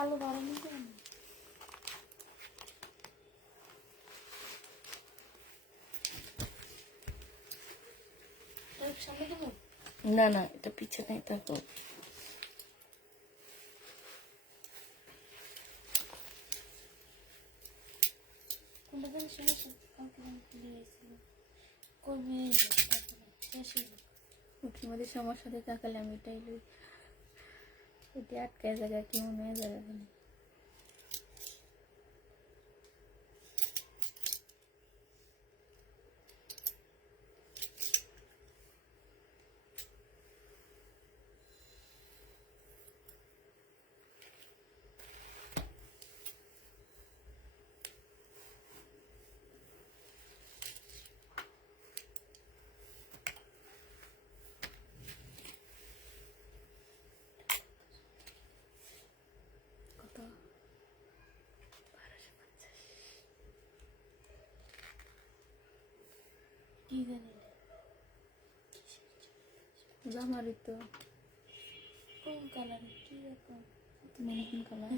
আলু বাড়া নিতে না না, এটা পিছনে থাকো। মধ্যে সমস্যা দিয়ে তাকালে আমি এটাই লই, এটা আটকায় জায়গা কি মনে হয় জায়গা না। কি জানি জামারি তো কোন কালার, কি রকম তুমি কোন কালার?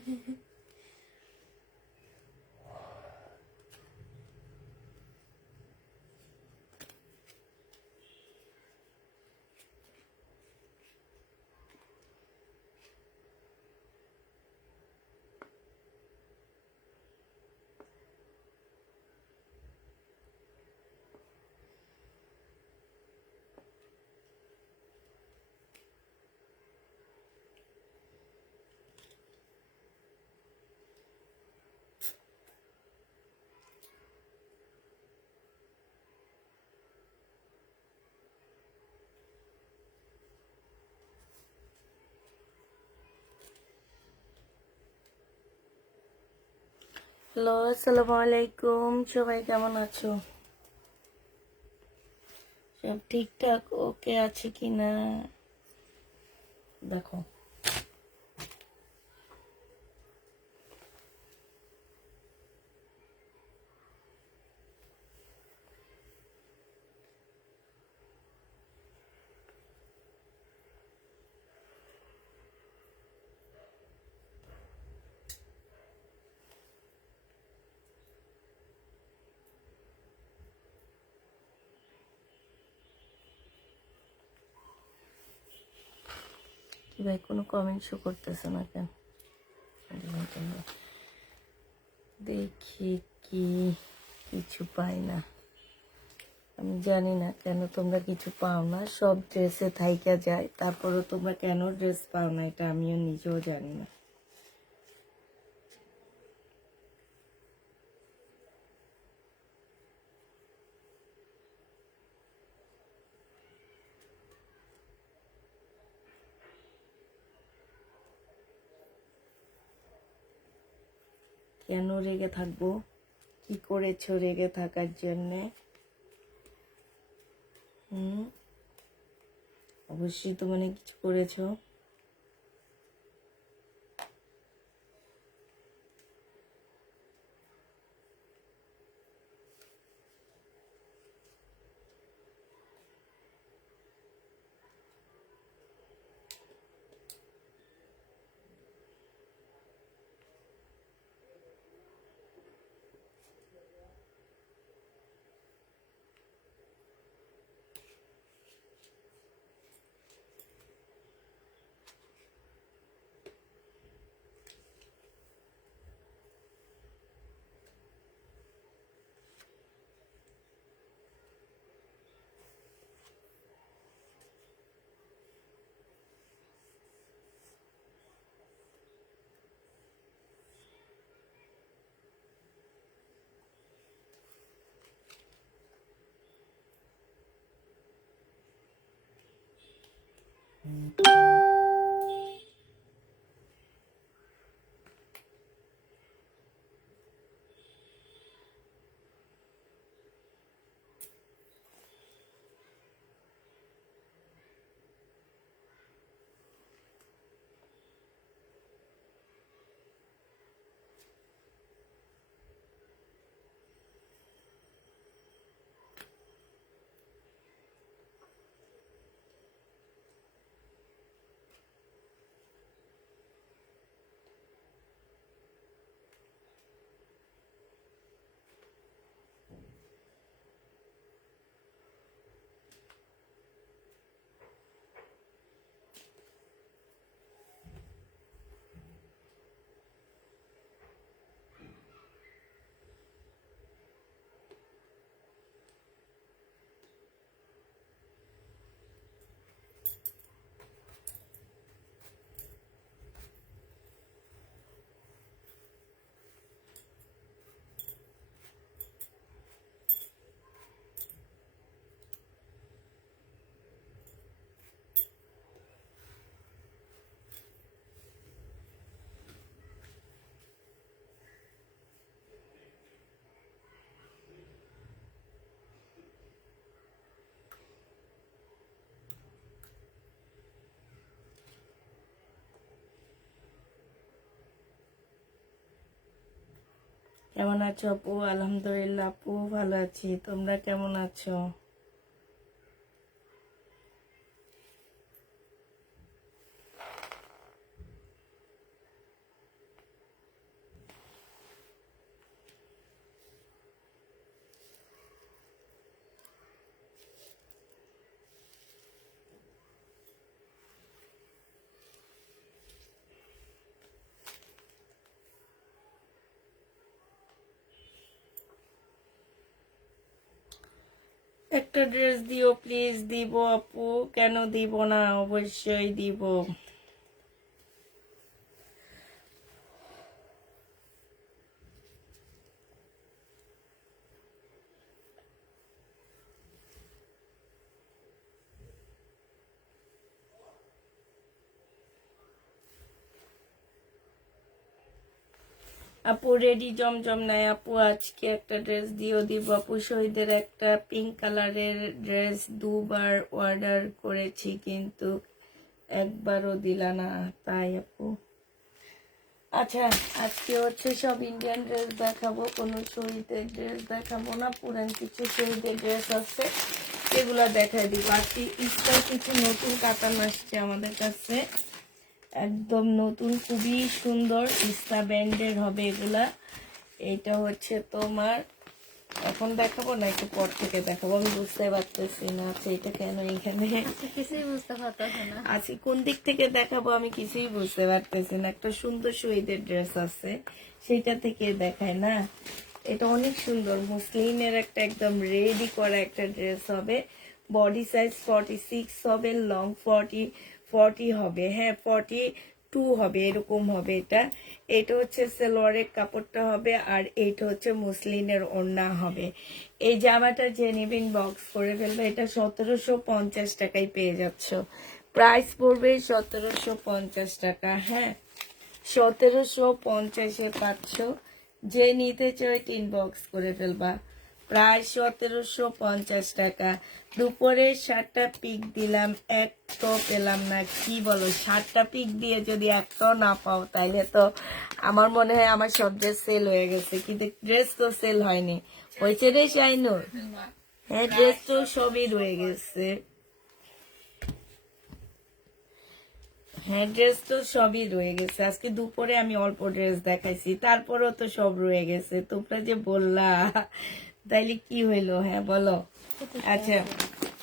হ্যালো, আসসালামু আলাইকুম। সবাই কেমন আছো? সব ঠিকঠাক ওকে আছে কিনা দেখো। কি ভাই, কোনো কমেন্ট শো করতেছে না কেন? দেখি কি কিছু পাই না। আমি জানি না কেন তোমরা কিছু পাও না। সব ড্রেসে থাইকা যায়, তারপরেও তোমরা কেন ড্রেস পাও না এটা আমিও নিজেও জানি না। কেন রেগে থাকবো? কি করেছো রেগে থাকার জন্যে? অবশ্যই তো মানে কিছু করেছো। কেমন আছো আপু? আলহামদুলিল্লাহ আপু ভালো আছি, তোমরা কেমন আছো? একটা ড্রেস দিও প্লিজ। দিব আপু, কেন দিব না, অবশ্যই দিব। আপু রেডি জমজম নাই আপু, আজকে একটা ড্রেস দিও। দিব আপু, শহীদের একটা পিঙ্ক কালারের ড্রেস দুবার অর্ডার করেছি কিন্তু একবারও দিলা না, তাই আপু। আচ্ছা, আজকে হচ্ছে সব ইন্ডিয়ান ড্রেস দেখাবো, কোনো শহীদের ড্রেস দেখাবো না। পুরান কিছু শহীদের ড্রেস আছে, এগুলা দেখাই দিব। আজকে ইস্টার কিছু নতুন কাতান আসছে আমাদের কাছে, একদম নতুন, খুবই সুন্দর ইস্তা ব্যান্ডের হবে এগুলা। এটা হচ্ছে তোমার, এখন দেখাবো না, একটু পর থেকে দেখাবো, আমি বুঝতে পারতেছি না। আচ্ছা, এটা কেন এখানে কিছুই বুঝতে পারতেছে না। আছি, কোন দিক থেকে দেখাবো আমি কিছুই বুঝতে পারতেছি না। একটা সুন্দর শহীদের ড্রেস আছে, সেটা থেকে দেখায় না। এটা অনেক সুন্দর, মুসলিমের একটা একদম রেডি করা একটা ড্রেস হবে। বডি সাইজ 46 হবে, লং 40 হবে, হ্যাঁ 42 হবে, এরকম হবে। এটা হচ্ছে সালোয়ারের কাপড়টা হবে, আর এইটা হচ্ছে মুসলিমের ওড়না হবে। এই জামাটা যে নেবেন বক্স করে ফেলবে। এটা 1750 টাকায় পেয়ে যাচ্ছ, প্রাইস পড়বে 1750 টাকা। হ্যাঁ, 1750-এ পাচ্ছ। যে নিতে চাই ইনবক্স করে ফেলবা, প্রায় 1750 টাকা। দুপুরে 7টা পিক দিলাম, একটাও পেলাম না। কি বলো, 7টা পিক দিয়ে যদি একটাও না পাও, তাইলে তো আমার মনে হয় আমার সব ড্রেস সেল হয়ে গেছে। কিন্তু ড্রেস তো সেল হয়নি, হয়েছে রে শাইনুর? হ্যাঁ, ড্রেস তো সবই রয়ে গেছে। হ্যাঁ, ড্রেস তো সবই রয়ে গেছে। আজকে দুপুরে আমি অল্প ড্রেস দেখাইছি, তারপরও তো সব রয়ে গেছে। তোমরা যে বললা, তাইলে কি হইলো? হ্যাঁ বলো। আচ্ছা,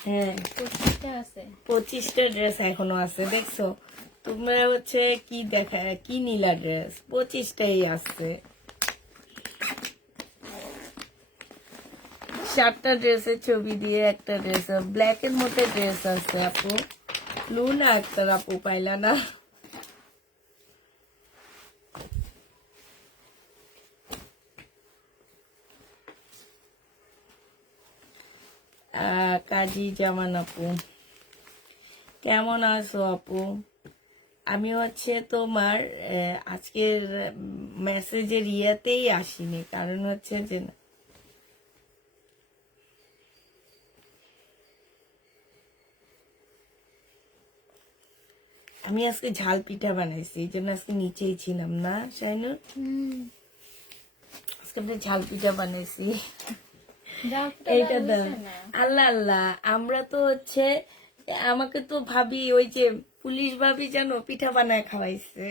হ্যাঁ 25টা আছে। 25টা ড্রেস এখনো আছে, দেখছো? তোমরা হচ্ছে কি কি নিলা ড্রেস? 25টাই আছে। 7টা ড্রেসের ছবি দিয়ে একটা ড্রেস, ব্ল্যাক এর মধ্যে ড্রেস আছে আপু। লুনা একটা আপু পাইলা না? কাজী জামান আপু, কেমন আছো আপু? আমি হচ্ছে তোমার আজকের মেসেজের ইয়েতেই আসিনি, কারণ হচ্ছে যে আমি আজকে ঝাল পিঠা বানাইছি, এই জন্য আজকে নিচেই ছিলাম না শাইনুর। আজকে আমরা ঝাল পিঠা বানাইছি। এইটা দাও। আল্লাহ আল্লাহ, আমরা তো হচ্ছে, আমাকে তো ভাবি, ওই যে পুলিশ ভাবি জানো, পিঠা বানায় খাওয়াইছে।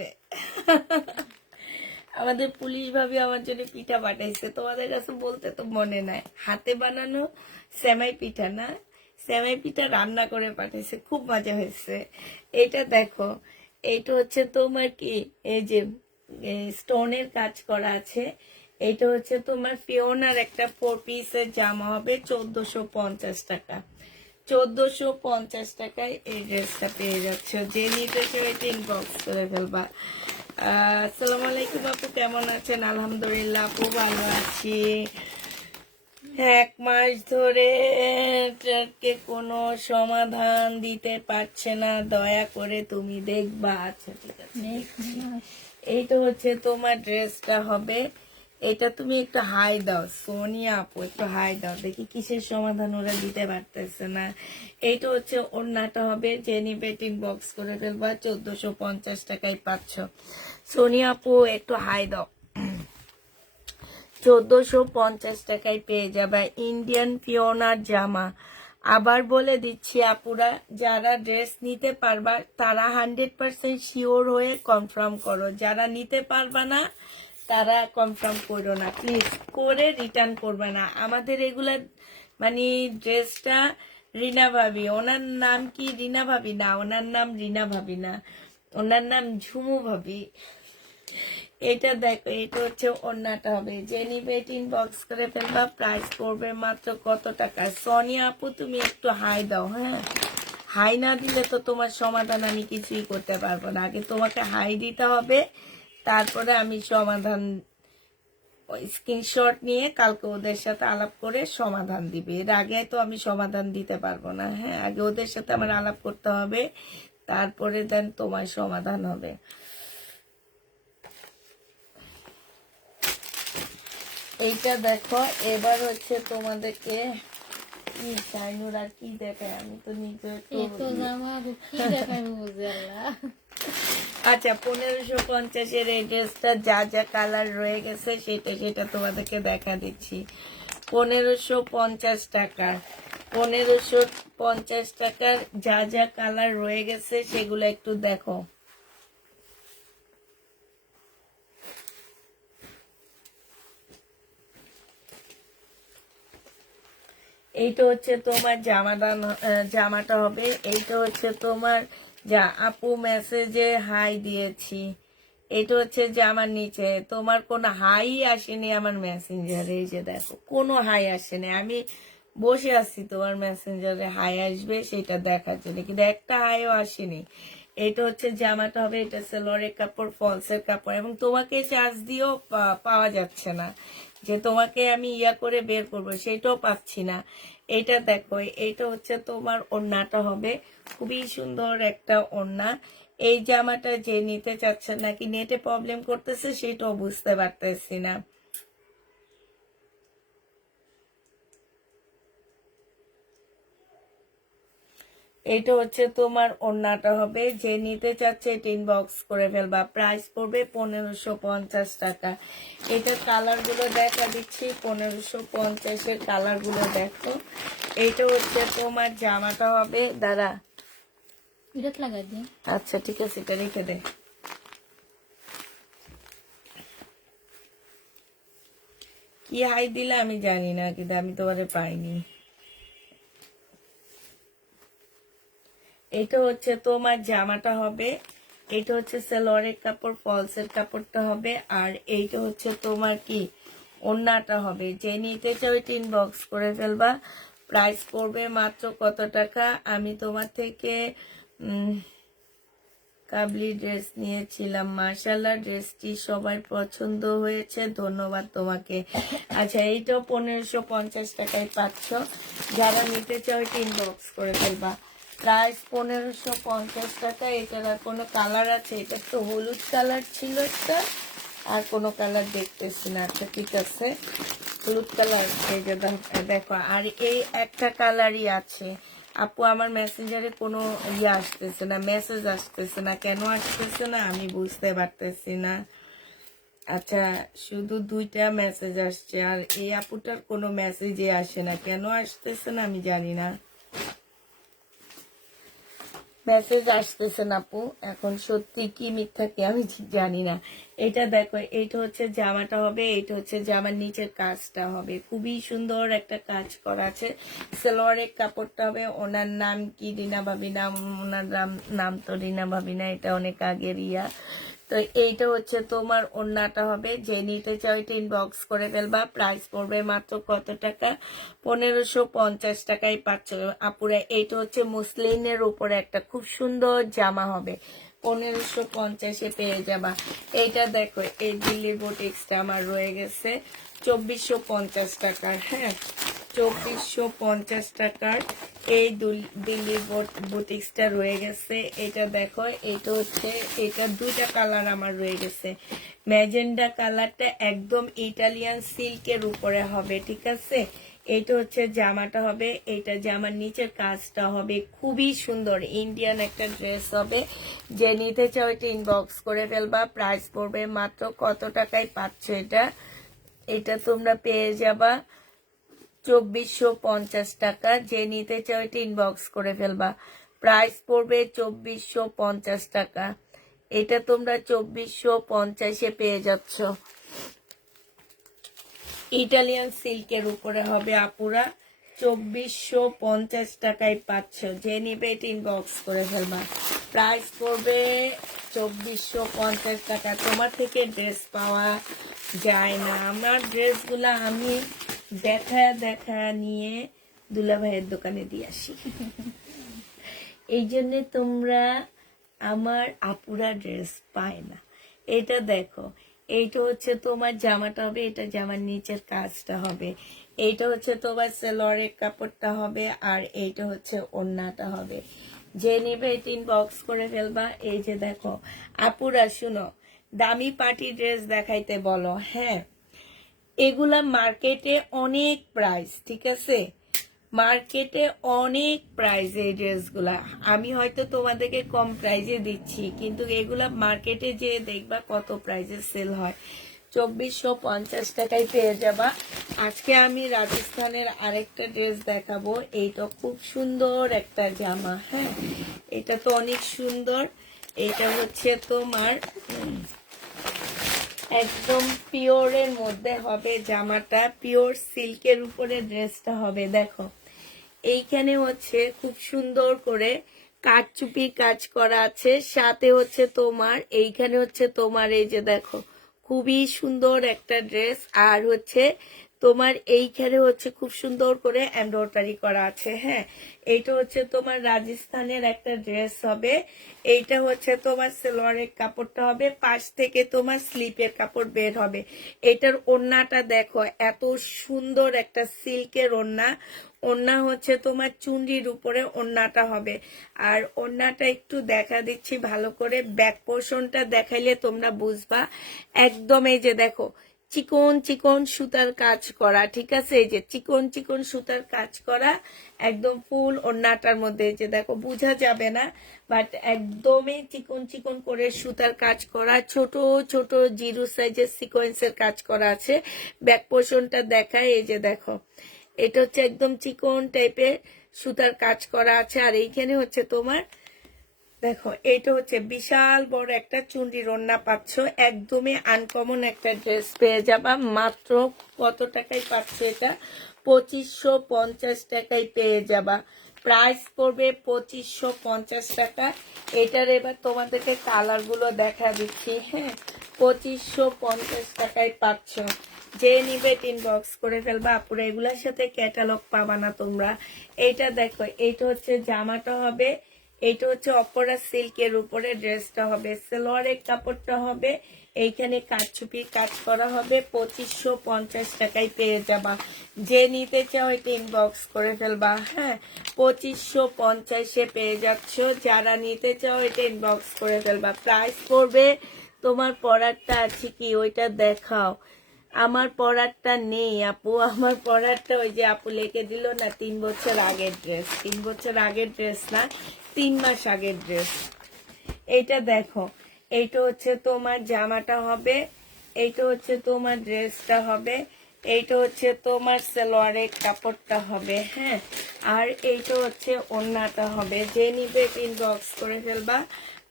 আমাদের পুলিশ ভাবি আমার জন্য পিঠা পাঠাইছে। তোমাদের কাছে বলতে তো মনে নাই, হাতে বানানো সেমাই পিঠা না, সেমাই পিঠা রান্না করে পাঠাইছে, খুব মজা হয়েছে। এটা দেখো, এইটা হচ্ছে তোমার কি, এই যে স্টোনের কাজ করা আছে। এইটা হচ্ছে তোমার ফিওনার একটা 4 পিসের জামা হবে, 1450 টাকা। 1450 টাকায় এই ড্রেসটা পেয়ে যাচ্ছ। যে নিতে চাই ইনবক্স করে ফেলবা। আসসালামু আলাইকুম আপু, কেমন আছেন? আলহামদুলিল্লাহ আপু ভালো আছি। 1 মাস ধরে এটাকে কোনো সমাধান দিতে পারছে না, দয়া করে তুমি দেখবা। আচ্ছা ঠিক আছে। এইটা হচ্ছে তোমার ড্রেসটা হবে। এটা তুমি একটু হাই দাও সোনিয়া আপু, একটু হাই দাও, দেখি কিসের সমাধান ওরা দিতে পারতেছে না। এইটা হচ্ছে ওড়নাটা হবে, যে নিবে বক্স করে ফেলবা, 1450 টাকায় পাচ্ছ। সোনিয়া আপু একটু হাই দাও। 1450 টাকায় পেয়ে যাবে ইন্ডিয়ান ফিওনার জামা। আবার বলে দিচ্ছি আপুরা, যারা ড্রেস নিতে পারবা তারা 100% শিওর হয়ে কনফার্ম করো, যারা নিতে পারবা না তারা কনফার্ম করো না প্লিজ, করে রিটার্ন করবে না। আমাদের এগুলা মানে ড্রেসটা রিনা ভাবি, ওনার নাম কি রিনা ভাবি না, ওনার নাম রিনা ভাবি না, ওনার নাম ঝুমু ভাবি। এটা দেখো, এটা হচ্ছে ওড়নাটা হবে, যে নিবে ইনবক্স করে ফেলবা। প্রাইস পড়বে মাত্র কত টাকা? সোনিয়া আপু তুমি একটু হাই দাও, হ্যাঁ হাই না দিলে তো তোমার সমাধান আমি কিছুই করতে পারবো না। আগে তোমাকে হাই দিতে হবে, তারপরে আমি সমাধান স্ক্রিনশট নিয়ে কালকে ওদের সাথে আলাপ করে সমাধান দিবে। এর আগে তো আমি সমাধান দিতে পারবো না। হ্যাঁ, আগে ওদের সাথে আমার আলাপ করতে হবে, তারপরে দেন তোমার সমাধান হবে। এইটা দেখো, এবার হচ্ছে তোমাদেরকে কি চাইনুর আর কি দেখায়, আমি তো নিজে আচ্ছা 1550-এর এই ড্রেসটা যা যা কালার রয়ে গেছে সেটা সেটা তোমাদেরকে দেখা দিচ্ছি। 1550 টাকার, 1550 টাকার যা যা কালার রয়ে গেছে সেগুলো একটু দেখো। এইটা হচ্ছে তোমার জামাটা হবে। এইটা হচ্ছে তোমার যা আপু মেসেজে হাই দিয়েছি, এটা হচ্ছে জামার নিচে। তোমার কোনো হাই আসেনি আমার মেসেঞ্জারে, এই যে দেখো কোনো হাই আসেনি। আমি বসে আছি তোমার মেসেঞ্জারে হাই আসবে সেটা দেখার জন্য, কিন্তু একটা হাইও আসেনি। এটা হচ্ছে জামাটা হবে, এটা সেলোয়ারের কাপড়, ফলসের কাপড়, এবং তোমাকে চার্জ দিয়েও পাওয়া যাচ্ছে না, যে তোমাকে আমি ইয়া করে বের করবো সেটাও পাচ্ছি না। এইটা দেখো, এইটা হচ্ছে তোমার ওড়নাটা হবে, খুবই সুন্দর একটা ওড়না। এই জামাটা যে নিতে চাচ্ছে নাকি নেটে প্রবলেম করতেছে সেটাও বুঝতে পারতেছি না। এটা হচ্ছে তোমার ওড়নাটা হবে, যে নিতে চাচ্ছে এটা ইনবক্স করে ফেলবা। প্রাইস পড়বে 1550 টাকা। এটা কালার গুলো দেখা দিচ্ছি, 1550-এর কালার গুলো দেখো। এইটা হচ্ছে তোমার জামাটা হবে, দাঁড়া আচ্ছা ঠিক আছে, এটা রেখে দে। কি হাই দিলে আমি জানি না, কিন্তু আমি তোমারে পাইনি। এটা হচ্ছে তোমার জামাটা হবে, এটা হচ্ছে সালোয়ারের কাপড়, ফলসের কাপড়টা হবে, আর এইটা হচ্ছে তোমার কি ওড়নাটা হবে। যে নিতে চাও এটা ইনবক্স করে ফেলবা। প্রাইস পড়বে মাত্র কত টাকা? আমি তোমার থেকে কাবলি ড্রেস নিয়েছিলাম, মাশাআল্লাহ ড্রেসটি সবাই পছন্দ হয়েছে, ধন্যবাদ তোমাকে। আচ্ছা এইটাও 1550 টাকায় পাচ্ছ, যারা নিতে চাও এটা ইনবক্স করে ফেলবা। প্রাইস 1550 টাকা। এটার আর কোনো কালার আছে? এটা তো হলুদ কালার ছিল একটা, আর কোনো কালার দেখতেছি না। আচ্ছা ঠিক আছে, হলুদ কালার এই যে দেখো, আর এই একটা কালারই আছে। আপু আমার মেসেঞ্জারে কোনো ইয়ে আসতেছে না, মেসেজ আসতেছে না, কেন আসতেছে না আমি বুঝতে পারতেছি না। আচ্ছা শুধু 2টা মেসেজ আসছে, আর এই আপুটার কোনো মেসেজই আসে না, কেন আসতেছে না আমি জানি না। মেসেজ আসতেছে না আপু, এখন সত্যি কি মিথ্যা কি আমি ঠিক জানি না। এটা দেখো, এইটা হচ্ছে জামাটা হবে, এইটা হচ্ছে জামার নিচের কাজটা হবে, খুবই সুন্দর একটা কাজ করা আছে। সালোয়ারের কাপড়টা হবে, ওনার নাম কি রিনা ভাবি নাম, ওনার নাম তো রিনা ভাবি না, এটা অনেক আগের ইয়া। তো এইটা হচ্ছে তোমার ওড়নাটা হবে, যে নিতে চাও এটা ইনবক্স করে ফেলবা। প্রাইস পড়বে মাত্র কত টাকা? 1550 টাকায় পাচ্ছ আপুরা। এইটা হচ্ছে মুসলিনের উপরে একটা খুব সুন্দর জামা হবে, 1550-এ পেয়ে যাবা। এইটা দেখো, এই দিল্লির বুটিক্সটা আমার রয়ে গেছে 2450 টাকার। হ্যাঁ 2450 টাকার এই দিল্লির বুটিক্সটা রয়ে গেছে। এটা দেখো, এটা হচ্ছে, এটা 2টা কালার আমার রয়ে গেছে। ম্যাজেন্ডা কালারটা একদম ইটালিয়ান সিল্কের উপরে হবে, ঠিক আছে। এইটা হচ্ছে জামাটা হবে, এইটা জামার নিচের কাজটা হবে, খুবই সুন্দর ইন্ডিয়ান একটা ড্রেস হবে। যে নিতে চাও এটা ইনবক্স করে ফেলবা। প্রাইস পড়বে মাত্র কত টাকায় পাচ্ছ এটা? এটা তোমরা পেয়ে যাবা 2450 টাকা। যে নিতে চাও এটা ইনবক্স করে ফেলবা। প্রাইস পড়বে 2450 টাকা। এটা তোমরা 2450-এ পেয়ে যাচ্ছ। ইটালিয়ান সিল্কের উপরে হবে আপুরা, 2450 টাকায় পাচ্ছ। যে নিবে এটা ইনবক্স করে ফেলবা। প্রাইস পড়বে 2450 টাকা। তোমার থেকে ড্রেস পাওয়া যায় না। আমার ড্রেসগুলা আমি দেখা নিয়ে দুলা ভাইয়ের দোকানে দিয়ে আসি। এই জন্য তোমরা আমার আপুরা ড্রেস পায় না। এটা দেখো, এইটা হচ্ছে তোমার জামাটা হবে, এটা জামার নিচের কাজটা হবে, এইটা হচ্ছে তোমার সেলোয়ারের কাপড়টা হবে, আর এইটা হচ্ছে ওড়নাটা হবে। যে নেবে এটা ইনবক্স করে ফেলবা। এই যে দেখো আপুরা, শুনো, দামি পার্টি ড্রেস দেখাইতে বলো, হ্যাঁ, এগুলা মার্কেটে অনেক প্রাইস, ঠিক আছে, মার্কেটে অনেক প্রাইস এই ড্রেসগুলা। আমি হয়তো তোমাদেরকে কম প্রাইজে দিচ্ছি, কিন্তু এগুলা মার্কেটে যে দেখবা কত প্রাইজে সেল হয়। 2450 টাকায় পেয়ে যাবা। আজকে আমি রাজস্থানের আরেকটা ড্রেস দেখাবো। এইটা খুব সুন্দর একটা জামা, হ্যাঁ, এটা তো অনেক সুন্দর। এটা হচ্ছে তোমার একদম পিওরের মধ্যে হবে জামাটা, পিওর সিল্কের উপরে ড্রেসটা হবে। দেখো এইখানে হচ্ছে খুব সুন্দর করে কাটচুপি কাজ করা আছে, সাথে হচ্ছে তোমার এইখানে হচ্ছে তোমার এই যে দেখো খুবই সুন্দর একটা ড্রেস, আর হচ্ছে তোমার এইখানে হচ্ছে খুব সুন্দর করে এমব্রয়ডারি করা আছে। হ্যাঁ, এইটা হচ্ছে তোমার রাজস্থানের একটা ড্রেস হবে। এইটা হচ্ছে তোমার সালোয়ারের কাপড়টা হবে, পাশ থেকে তোমার স্লিপের কাপড় বের হবে। এটার ওড়নাটা দেখো, এত সুন্দর একটা সিল্কের ওড়না। ওড়না হচ্ছে তোমার চুনরির উপরে ওড়নাটা হবে। আর ওড়নাটা একটু দেখা দিচ্ছি ভালো করে, ব্যাক পোর্শনটা দেখাইলে তোমরা বুঝবা। একদম এই যে দেখো চিকন চিকন সুতার কাজ করা, ঠিক আছে, এই যে চিকন চিকন সুতার কাজ করা একদম ফুল ওড়নাটার মধ্যে। যে দেখো বোঝা যাবে না, বাট একদমই চিকন চিকন করে সুতার কাজ করা, ছোট ছোট জিরো সাইজের সিকোয়েন্সের কাজ করা আছে। ব্যাক পোর্শনটা দেখায়, এই যে দেখো এটা হচ্ছে একদম চিকন টাইপের সুতার কাজ করা আছে। আর এইখানে হচ্ছে তোমার দেখো এইটা হচ্ছে বিশাল বড় একটা চুনরির ওড়না পাচ্ছ। একদমই আনকমন একটা ড্রেস পেয়ে যাবা। মাত্র কত টাকায় পাচ্ছ এটা? 2550 টাকায় পেয়ে যাবা। প্রাইস পড়বে 2550 টাকা। এটার এবার তোমাদেরকে কালার গুলো দেখা দিচ্ছি। হ্যাঁ, 2550 টাকায় পাচ্ছ। যে নিবে ইনবক্স করে ফেলবা আপুরা। এগুলোর সাথে ক্যাটালগ পাবা না তোমরা। এইটা দেখো, এইটা হচ্ছে জামাটা হবে, এইটা হচ্ছে অপরা সিল্কের উপরে ড্রেসটা হবে, সালোয়ারের কাপড়টা হবে, এইখানে কাটচুপি কাজ করা হবে। 2550 টাকায় পেয়ে যাবা। যে নিতে চাও এটা ইনবক্স করে ফেলবা। হ্যাঁ, 2550-এ পেয়ে যাচ্ছ। যারা নিতে চাও এটা ইনবক্স করে ফেলবা। প্রাইস পড়বে, তোমার পরারটা আছে কি ওইটা দেখাও। আমার পরারটা নেই আপু, আমার পরারটা ওই যে আপু লিখে দিল না 3 বছর আগের ড্রেস। 3 বছর আগের ড্রেস না, 3 মাস আগের ড্রেস। এইটা দেখো, এইটা হচ্ছে তোমার জামাটা হবে, এইটা হচ্ছে তোমার ড্রেসটা হবে, এইটা হচ্ছে তোমার সালোয়ারের কাপড়টা হবে। হ্যাঁ, আর এইটা হচ্ছে ওড়নাটা হবে। যে নিবে ইনবক্স করে ফেলবা।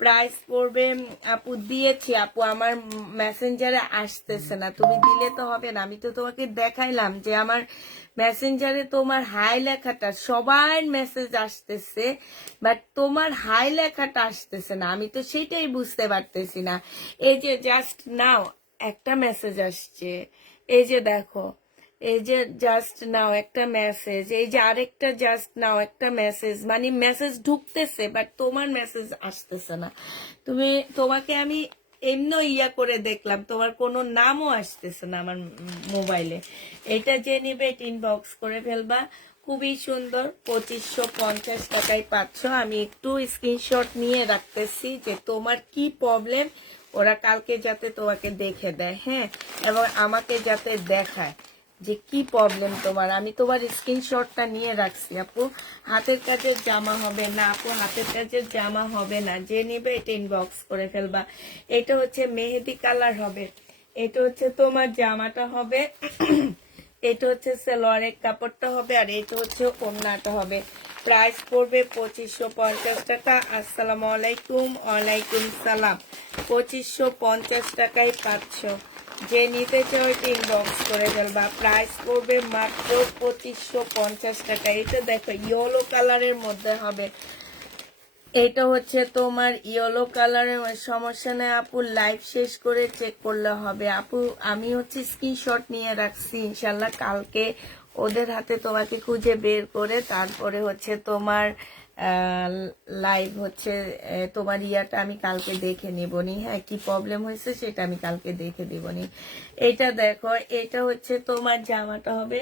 প্রাইস পড়বে, আপু দিয়েছি আপু, আমার মেসেঞ্জারে আসতেছে না, তুমি দিলে তো হবে না। আমি তো তোমাকে দেখাইলাম যে আমার মেসেঞ্জারে তোমার হাই লেখাটা, সবার মেসেজ আসতেছে, বাট তোমার হাই লেখাটা আসতেছে না। আমি তো সেটাই বুঝতে পারতেছি না। এই যে জাস্ট নাও একটা মেসেজ আসছে, এই যে দেখো, এই যে জাস্ট নাও একটা মেসেজ, এই যে আরেকটা জাস্ট নাও একটা মেসেজ, মানে মেসেজ ঢুকতেছে বাট তোমার মেসেজ আসতেছে না। তোমাকে আমি এমনি ইয়া করে দেখলাম, তোমার কোনো নামও আসতেছে না আমার মোবাইলে। এটা যে নিবে ইনবক্স করে ফেলবা। খুবই সুন্দর, 2550 টাকায় পাচ্ছ। আমি একটু স্ক্রিনশট নিয়ে রাখতেছি যে তোমার কি প্রবলেম, ওরা কালকে যাতে তোমাকে দেখে দেয়। হ্যাঁ, এবং আমাকে যাতে দেখায় যে কি প্রবলেম তোমার। আমি তোমার স্ক্রিনশটটা নিয়ে রাখছি। আপু হাতের কাজের জামা হবে না, আপু হাতের কাজের জামা হবে না। যে নিবে এটা ইনবক্স করে ফেলবা। এটা হচ্ছে মেহেদি কালার হবে, এটা হচ্ছে তোমার জামাটা হবে, এটা হচ্ছে সালোয়ারের কাপড়টা হবে, আর এটা হচ্ছে ওড়নাটা হবে। প্রাইস পড়বে 2550 টাকা। আসসালামু আলাইকুম। ওয়ালাইকুম সালাম। 2550 টাকায় পাচ্ছ। যে নিতে চাও এটা ইনবক্স করে ফেলবা। প্রাইস পড়বে মাত্র 2550 টাকা। এটা দেখো ইয়েলো কালারের মধ্যে হবে। এটা হচ্ছে তোমার ইয়েলো কালারের, সমস্যা নেই আপু, লাইভ শেষ করে চেক করলে হবে আপু। আমি হচ্ছে স্ক্রিনশট নিয়ে রাখছি, ইনশাল্লাহ কালকে ওদের হাতে তোমাকে খুঁজে বের করে তারপরে হচ্ছে তোমার লাইভ হচ্ছে তোমার ইয়াটা আমি কালকে দেখে নিবনি। হ্যাঁ, কি প্রবলেম হয়েছে সেটা আমি কালকে দেখে দিবনি। এটা দেখো, এটা হচ্ছে তোমার জামাটা হবে,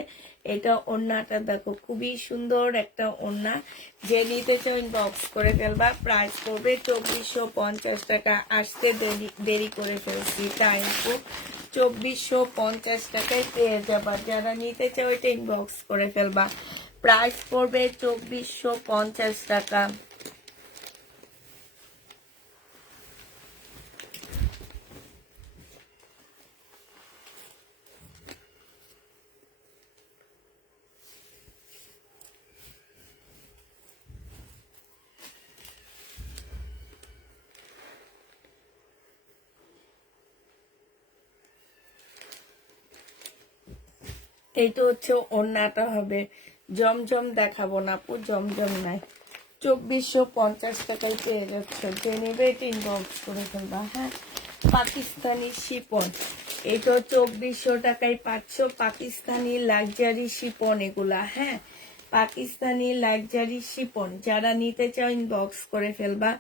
এটা ওড়নাটা দেখো খুবই সুন্দর একটা ওড়না। যে নিতে চাও ইনবক্স করে ফেলবা। প্রাইস পড়বে 2450 টাকা। আসতে দেরি করে ফেলছি তাই আপু, 2450 টাকায় পেয়ে যাবা। যারা নিতে চাও এটা ইনবক্স করে ফেলবা। প্রাইস পড়বে 2450 টাকা। এইটা হচ্ছে ওড়নাটা হবে। জমজম দেখাবো না আপু, জমজম নাই। 2450 টাকায় পেয়ে যাচ্ছে। যে নেবে এটা ইনবক্স করে ফেলবা। হ্যাঁ, পাকিস্তানি শিপন, এটা 2400 টাকায় পাচ্ছ। পাকিস্তানি লাক্সারি শিপন এগুলা। হ্যাঁ, পাকিস্তানি লাক্সারি শিপন। যারা নিতে চাও ইনবক্স করে ফেলবা।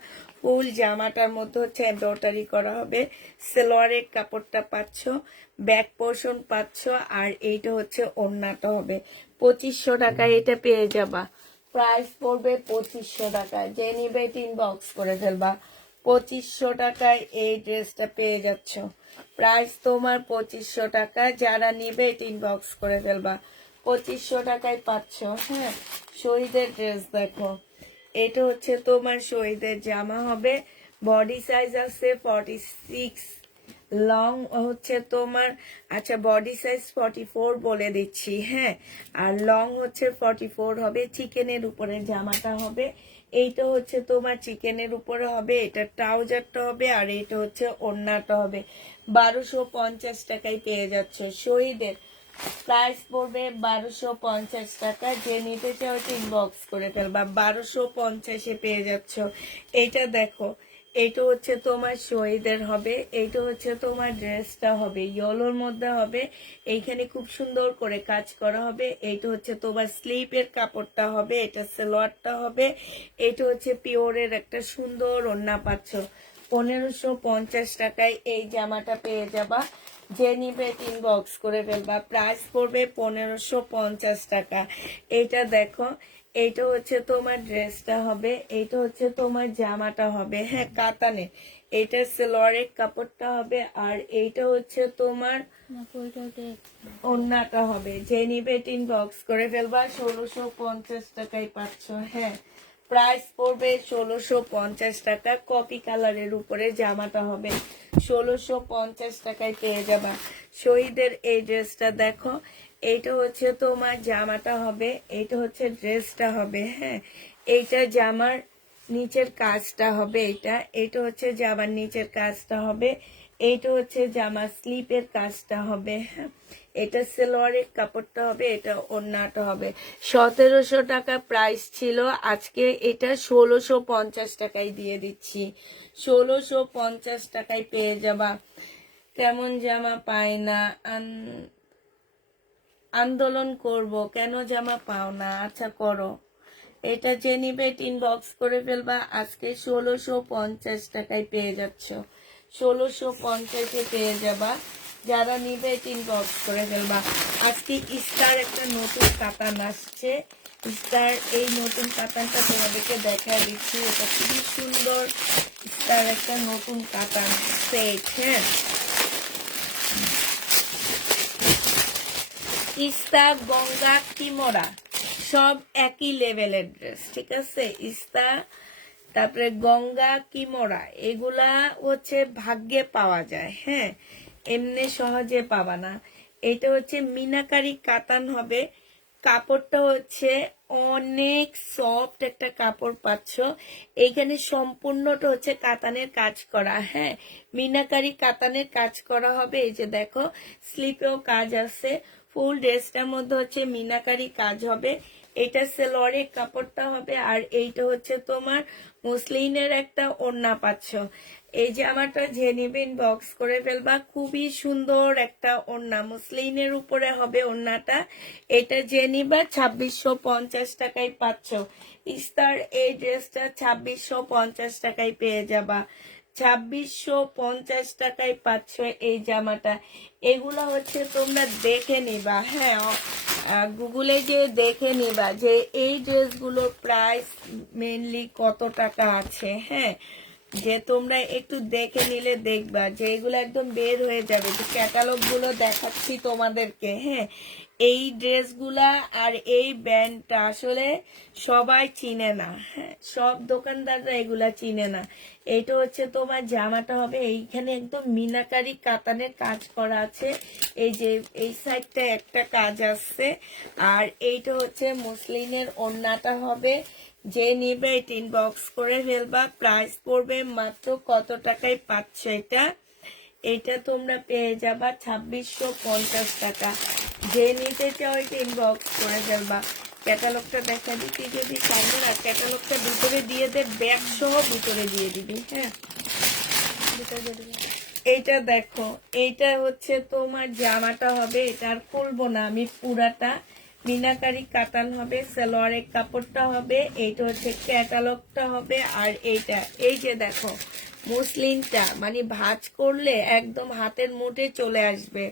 ফুল জামাটার মধ্যে হচ্ছে এমব্রয়ডারি করা হবে। সালোয়ারের কাপড়টা পাচ্ছ, ব্যাক পোর্শন পাচ্ছ, আর এইটা হচ্ছে ওড়নাটা হবে। 2500 টাকায় এটা পেয়ে যাবা। প্রাইস পড়বে 2500 টাকা। যে নিবে ইনবক্স করে ফেলবা। 2500 টাকায় এই ড্রেসটা পেয়ে যাচ্ছ। প্রাইস তোমার 2500 টাকা। যারা নিবে ইনবক্স করে ফেলবা। 2500 টাকায় পাচ্ছ। হ্যাঁ, শহীদের ড্রেস দেখো, এটা হচ্ছে তোমার শহীদের জামা হবে। বডি সাইজ আছে 46, লং হচ্ছে তোমার, আচ্ছা বডি সাইজ 44 বলে দিচ্ছি। হ্যাঁ, আর লং হচ্ছে 44 হবে। চিকেনের উপরে জামাটা হবে। এইটা হচ্ছে তোমার চিকেনের উপরে হবে, এটা ট্রাউজারটা হবে, আর এইটা হচ্ছে ওড়নাটা হবে। 1250 টাকায় পেয়ে যাচ্ছে। শহীদের প্রাইস পড়বে 1250 টাকা। যে নিতে চাও ইনবক্স করে ফেলবা। 1250-এ পেয়ে যাচ্ছ। এইটা দেখো, এইটা হচ্ছে তোমার শহীদের হবে। এইটা হচ্ছে তোমার ড্রেসটা হবে, ইয়েলোর মধ্যে হবে। এইখানে খুব সুন্দর করে কাজ করা হবে। এইটা হচ্ছে তোমার স্লিপের কাপড়টা হবে, এটা সালোয়ারটা হবে। এটা হচ্ছে পিওরের একটা সুন্দর ওড়না পাচ্ছ। 1550 টাকায় এই জামাটা পেয়ে যাবা। যে নিবে ইনবক্স করে ফেলবা। প্রাইস পড়বে 1550 টাকা। এইটা দেখো, এইটা হচ্ছে তোমার ড্রেসটা হবে, এইটা হচ্ছে তোমার জামাটা হবে। হ্যাঁ, কাতানে। এইটা সালোয়ারের কাপড়টা হবে, আর এইটা হচ্ছে তোমার ওড়নাটা হবে। যে নিবে ইনবক্স করে ফেলবা। 1650 টাকায় পাচ্ছ। হ্যাঁ, প্রাইস পড়বে 1650 টাকা। কপি কালারের উপরে জামাটা হবে। 1650 টাকায় পেয়ে যাবা। শহীদের এই ড্রেসটা দেখো, এইটা হচ্ছে তোমার জামাটা হবে, এইটা হচ্ছে ড্রেসটা হবে। হ্যাঁ, এইটা জামার নিচের কাজটা হবে। এইটা হচ্ছে জামার নিচের কাজটা হবে। এইটা হচ্ছে জামার স্লিপের কাজটা হবে। হ্যাঁ, এটা সালোয়ারের কাপড়টা হবে, এটা ওড়নাটা হবে। 1700 টাকা প্রাইস ছিল, আজকে এটা 1650 টাকায় দিয়ে দিচ্ছি। 1650 টাকায় পেয়ে যাবা। কেমন জামা পায় না, আন্দোলন করব কেন জামা পাও না? আচ্ছা করো, এটা যে নিবে ইনবক্স করে ফেলবা। আজকে 1650 টাকায় পেয়ে যাচ্ছ। 1650-এ পেয়ে যাবা। যারা নিবে ইনবক্স করে ফেলবা। আজকে স্টার একটা নতুন কাতান আসছে। স্টার এই নতুন কাতানটা তোমাদেরকে দেখা দিচ্ছি। এটা খুবই সুন্দর। স্টার একটা নতুন কাতান সেট। হ্যাঁ, ইস্তা, গঙ্গা, কিমোরা সব একই লেভেলের ড্রেস। ঠিক আছে, ইস্তা, তারপরে গঙ্গা, কিমোরা এগুলা হচ্ছে ভাগ্যে পাওয়া যায়। হ্যাঁ, এমনি সহজে পাবা না। এটা হচ্ছে মিনাকারি কাতান হবে, কাপড়টা হচ্ছে অনেক সফট একটা কাপড় পাচ্ছ। এইখানে সম্পূর্ণটা হচ্ছে কাতানের কাজ করা, হ্যাঁ মিনাকারি কাতানের কাজ করা হবে। এই যে দেখো স্লিপেও কাজ আছে, ফুল ড্রেসটার মধ্যে হচ্ছে মিনাকারি কাজ হবে। এটা সেলোয়ারের কাপড়টা হবে, আর এইটা হচ্ছে তোমার মসলিনের একটা ওড়না পাচ্ছ। এই যে আমারটা জেনিবিন বক্স করে ফেলবা, খুবই সুন্দর একটা ওড়না, মসলিনের উপরে হবে ওড়নাটা। এটা জেনিবা 2650 টাকায় পাচ্ছ। ইস্তার এই ড্রেসটা 2650 টাকায় পেয়ে যাবা, 2650 টাকায় পাচ্ছ এই জামাটা। এগুলো হচ্ছে তোমরা দেখে নিবা, হ্যাঁ গুগলে যে দেখে নিবা যে এই ড্রেসগুলোর প্রাইস মেনলি কত টাকা আছে, হ্যাঁ যে তোমরা একটু দেখে নিলে দেখবা যে এগুলো একদম বের হয়ে যাবে। যে ক্যাটালগ গুলো দেখাচ্ছি তোমাদেরকে, হ্যাঁ এই ড্রেসগুলা আর এই ব্র্যান্ডটা আসলে সবাই চিনে না, হ্যাঁ সব দোকানদাররা এগুলা চিনে না। এটা হচ্ছে তোমার জামাটা হবে, এইখানে একদম মিনাকারি কাতানের কাজ করা আছে। এই যে এই সাইডটা একটা কাজ আছে, আর এইটা হচ্ছে মসলিনের ওড়নাটা হবে। যে নিবে ইনবক্স করে ফেলবা। প্রাইস পড়বে মাত্র কত টাকায় পাচ্ছ এটা, এটা তোমরা পেয়ে যাবা 2650 টাকা। যে নিতে চাও এটা ইনবক্স করে ফেলবা। ক্যাটালগটা দেখা দিচ্ছি যদি সামনে, আর ক্যাটালগটা ভিতরে দিয়ে দে, ব্যাগ সহ ভিতরে দিয়ে দিবি, হ্যাঁ এইটা দেখো, এইটা হচ্ছে তোমার জামাটা হবে। এটা আর খুলবো না আমি, পুরাটা মিনাকারি কাতান হবে, সালোয়ারের কাপড়টা হবে। এইটা হচ্ছে ক্যাটালগটা হবে, আর এইটা এই যে দেখো মসলিনটা মানে ভাঁজ করলে একদম হাতের মুঠে চলে আসবে।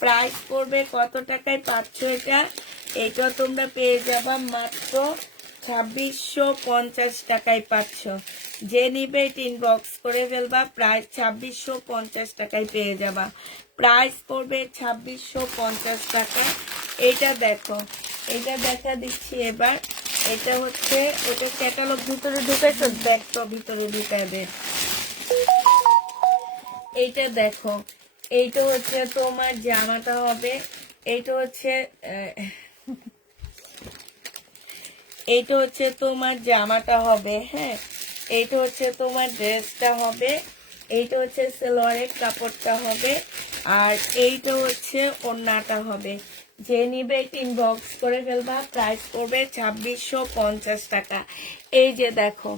প্রাইস পড়বে কত টাকায় পাচ্ছ এটা, এটা তোমরা পেয়ে যাবা মাত্র 2650 টাকায় পাচ্ছ। যে নিবে এটা ইনবক্স করে ফেলবা, প্রাইস 2650 টাকায় পেয়ে যাবা। প্রাইস পড়বে 2650 টাকা। এটা দেখো, এটা দেখা দিচ্ছি এবার। এটা হচ্ছে, এটা ক্যাটালগ ভিতরে ঢুকেছো, দেখো ভিতরে ঢুকাবে। এইটা দেখো, এইটা হচ্ছে তোমার জামাটা হবে। এইটা হচ্ছে এইটা হচ্ছে তোমার জামাটা হবে, হ্যাঁ এইটা হচ্ছে তোমার ড্রেসটা হবে। এইটা হচ্ছে সালোয়ারের কাপড়টা হবে, আর এইটা হচ্ছে ওড়নাটা হবে। যে নিবে ইনবক্স করে ফেলবা। প্রাইস পড়বে 2650 টাকা। এই যে দেখো,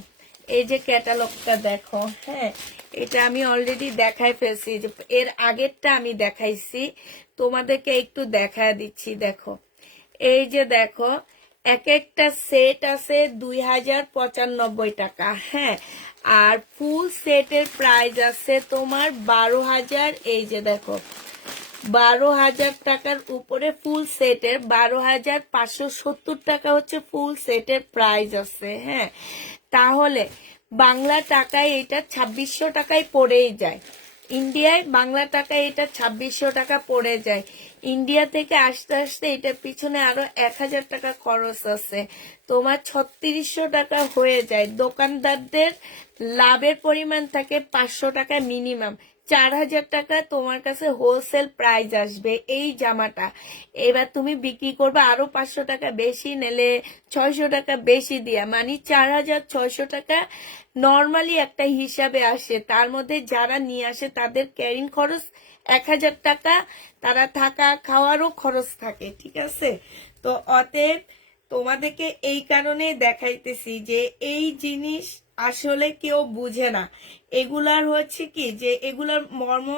এই যে ক্যাটালগটা দেখো, হ্যাঁ এটা আমি অলরেডি দেখাই ফেলছি, যে এর আগেরটা আমি দেখাইছি, তোমাদেরকে একটু দেখায় দিচ্ছি। দেখো এই যে দেখো, এক একটা সেট আছে 2095 টাকা, হ্যাঁ আর ফুল সেটের প্রাইস আছে তোমার 12,000। এই যে দেখো 12,000 টাকার উপরে ফুল সেটের 12,570 টাকা হচ্ছে ফুল সেটের প্রাইস আছে, হ্যাঁ তাহলে বাংলা টাকায় এটা 2600 টাকায় পড়েই যায়। ইন্ডিয়ায় বাংলা টাকায় এটা 2600 টাকা পড়ে যায়। ইন্ডিয়া থেকে আসতে আসতে এটার পিছনে আরো 1000 টাকা খরচ আছে, তোমার 3600 টাকা হয়ে যায়। দোকানদারদের লাভের পরিমাণ থাকে 500 টাকা মিনিমাম, 4000 টাকা তোমার কাছে হোলসেল প্রাইস আসবে এই জামাটা। এবার তুমি বিক্রি করবে আরো 500 টাকা বেশি, নিলে 600 টাকা বেশি দিয়া, মানে 4600 টাকা নর্মালি একটা হিসাবে আসে। তার মধ্যে যারা নিয়ে আসে তাদের ক্যারিং খরচ 1000 টাকা, তারা থাকা খাওয়ারও খরচ থাকে, ঠিক আছে। তো অতএব তোমাদেরকে এই কারণে দেখাইতেছি যে এই জিনিস আসলে কেউ বুঝে না। এগুলার হচ্ছে কি, যে এগুলার মর্ম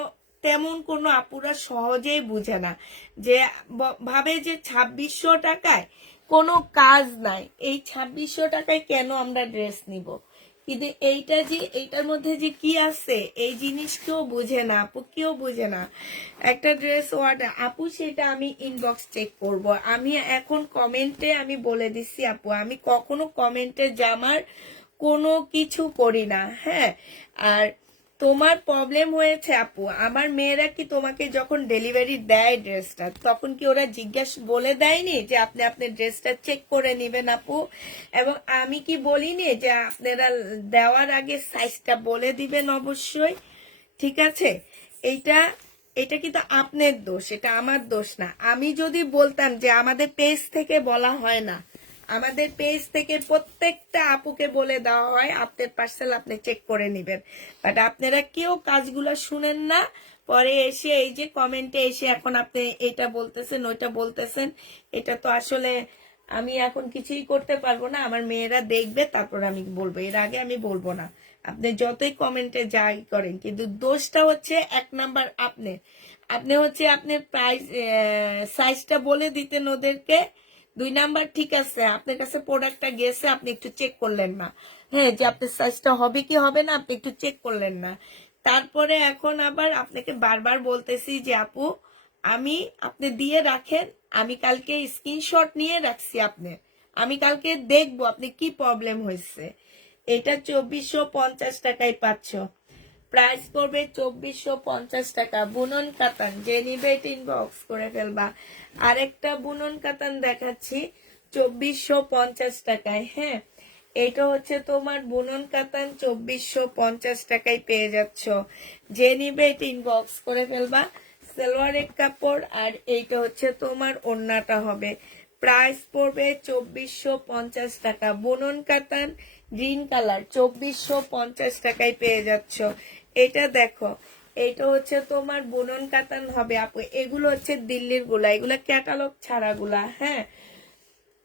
তেমন কোনো আপুরা সহজেই বুঝে না, যে ভাবে যে 2600 টাকায় কোনো কাজ নাই, এই 2600 টাকায় কেন আমরা ড্রেস নিব, কিন্তু এইটা যে এইটার মধ্যে যে কি আছে এই জিনিস কেউ বুঝে না আপু, কেউ বুঝে না। একটা ড্রেস অর্ডার আপু, সেটা আমি ইনবক্স চেক করব। আমি এখন কমেন্টে আমি বলে দিচ্ছি আপু, আমি কখনো কমেন্টে জামার কোনো কিছু করি না, হ্যাঁ। আর তোমার প্রবলেম হয়েছে আপু, আমার মেয়েরা কি তোমাকে যখন ডেলিভারি দেয় ড্রেসটা, তখন কি ওরা জিজ্ঞাসা বলে দেয়নি যে আপনি আপনার ড্রেসটা চেক করে নেবেন আপু? এবং আমি কি বলিনি যে আপনারা দেওয়ার আগে সাইজটা বলে দিবেন অবশ্যই, ঠিক আছে। এইটা এটা কিন্তু আপনার দোষ, এটা আমার দোষ না। আমি যদি বলতাম যে আমাদের পেজ থেকে বলা হয় না, আমাদের পেজ থেকে প্রত্যেকটা আপুকে বলে দেওয়া হয় আপনার পার্সেল আপনি চেক করে নেবেন, বাট আপনারা কেউ কাজগুলো শুনেন না। পরে এসে এই যে কমেন্টে এসে এখন আপনি এটা বলতেছেন ওইটা বলতেছেন, এটা তো আসলে আমি এখন কিছুই করতে পারবো না। আমার মেয়েরা দেখবে তারপর আমি বলবো, এর আগে আমি বলবো না। আপনি যতই কমেন্টে যাই করেন, কিন্তু দোষটা হচ্ছে এক নাম্বার আপনি আপনি হচ্ছে আপনি প্রাইস সাইজটা বলে দিতেন ওদেরকে। 2 নাম্বার, ঠিক আছে আপনার কাছে প্রোডাক্টটা গেছে, আপনি একটু চেক করলেন না, হ্যাঁ, যে আপনার সাইজটা হবে কি হবে না আপনি একটু চেক করলেন না। তারপরে এখন আবার আপনাকে বারবার বলতেছি যে আপু আপনি দিয়ে রাখেন, আমি কালকে স্ক্রিনশট নিয়ে রাখছি আমি কালকে দেখবো আপনি কি প্রবলেম হয়েছে। এটা 2450 টাকায় পাচ্ছ, প্রাইস পড়বে 2450 টাকা। বুনন কাতান, যে নিবে এটা ইনবক্স করে ফেলবা। আরেকটা বুনন কাতান দেখাচ্ছি 2450 টাকায়। হ্যাঁ, এটা হচ্ছে তোমার বুনন কাতান 2450 টাকায় পেয়ে যাচ্ছ। যে নিবে এটা ইনবক্স করে ফেলবা। সালোয়ারের কাপড়, আর এইটা হচ্ছে তোমার ওড়নাটা হবে। প্রাইস পড়বে 2450 টাকা। বুনন কাতান গ্রিন কালার 2450 টাকায় পেয়ে যাচ্ছ। এটা দেখো, এটা হচ্ছে তোমার বুনন কাতান হবে আপু। এগুলো হচ্ছে দিল্লির গুলা, এগুলা ক্যাটালগ ছাড়া গুলা। হ্যাঁ,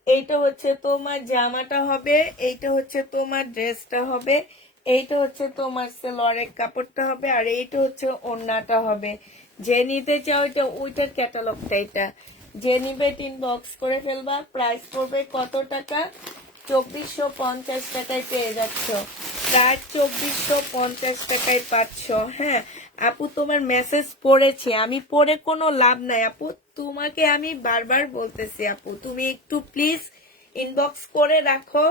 এইটা হচ্ছে তোমার জামাটা হবে, এইটা হচ্ছে তোমার ড্রেসটা হবে, এইটা হচ্ছে তোমার সালোয়ারের কাপড়টা হবে, আর এইটা হচ্ছে ওড়নাটা হবে। যে নিতে চাও এটা ওইটার ক্যাটালগটা এটা। যে নিবে ইনবক্স করে ফেলবা। প্রাইস পড়বে কত টাকা? 2450 টাকায় পেয়ে যাচ্ছ। প্রায় 2450 টাকায় পাচ্ছ। হ্যাঁ আপু, তোমার মেসেজ পড়েছি, আমি পড়ে কোনো লাভ নাই আপু, তোমাকে আমি বারবার বলতেছি আপু তুমি একটু প্লিজ ইনবক্স করে রাখো।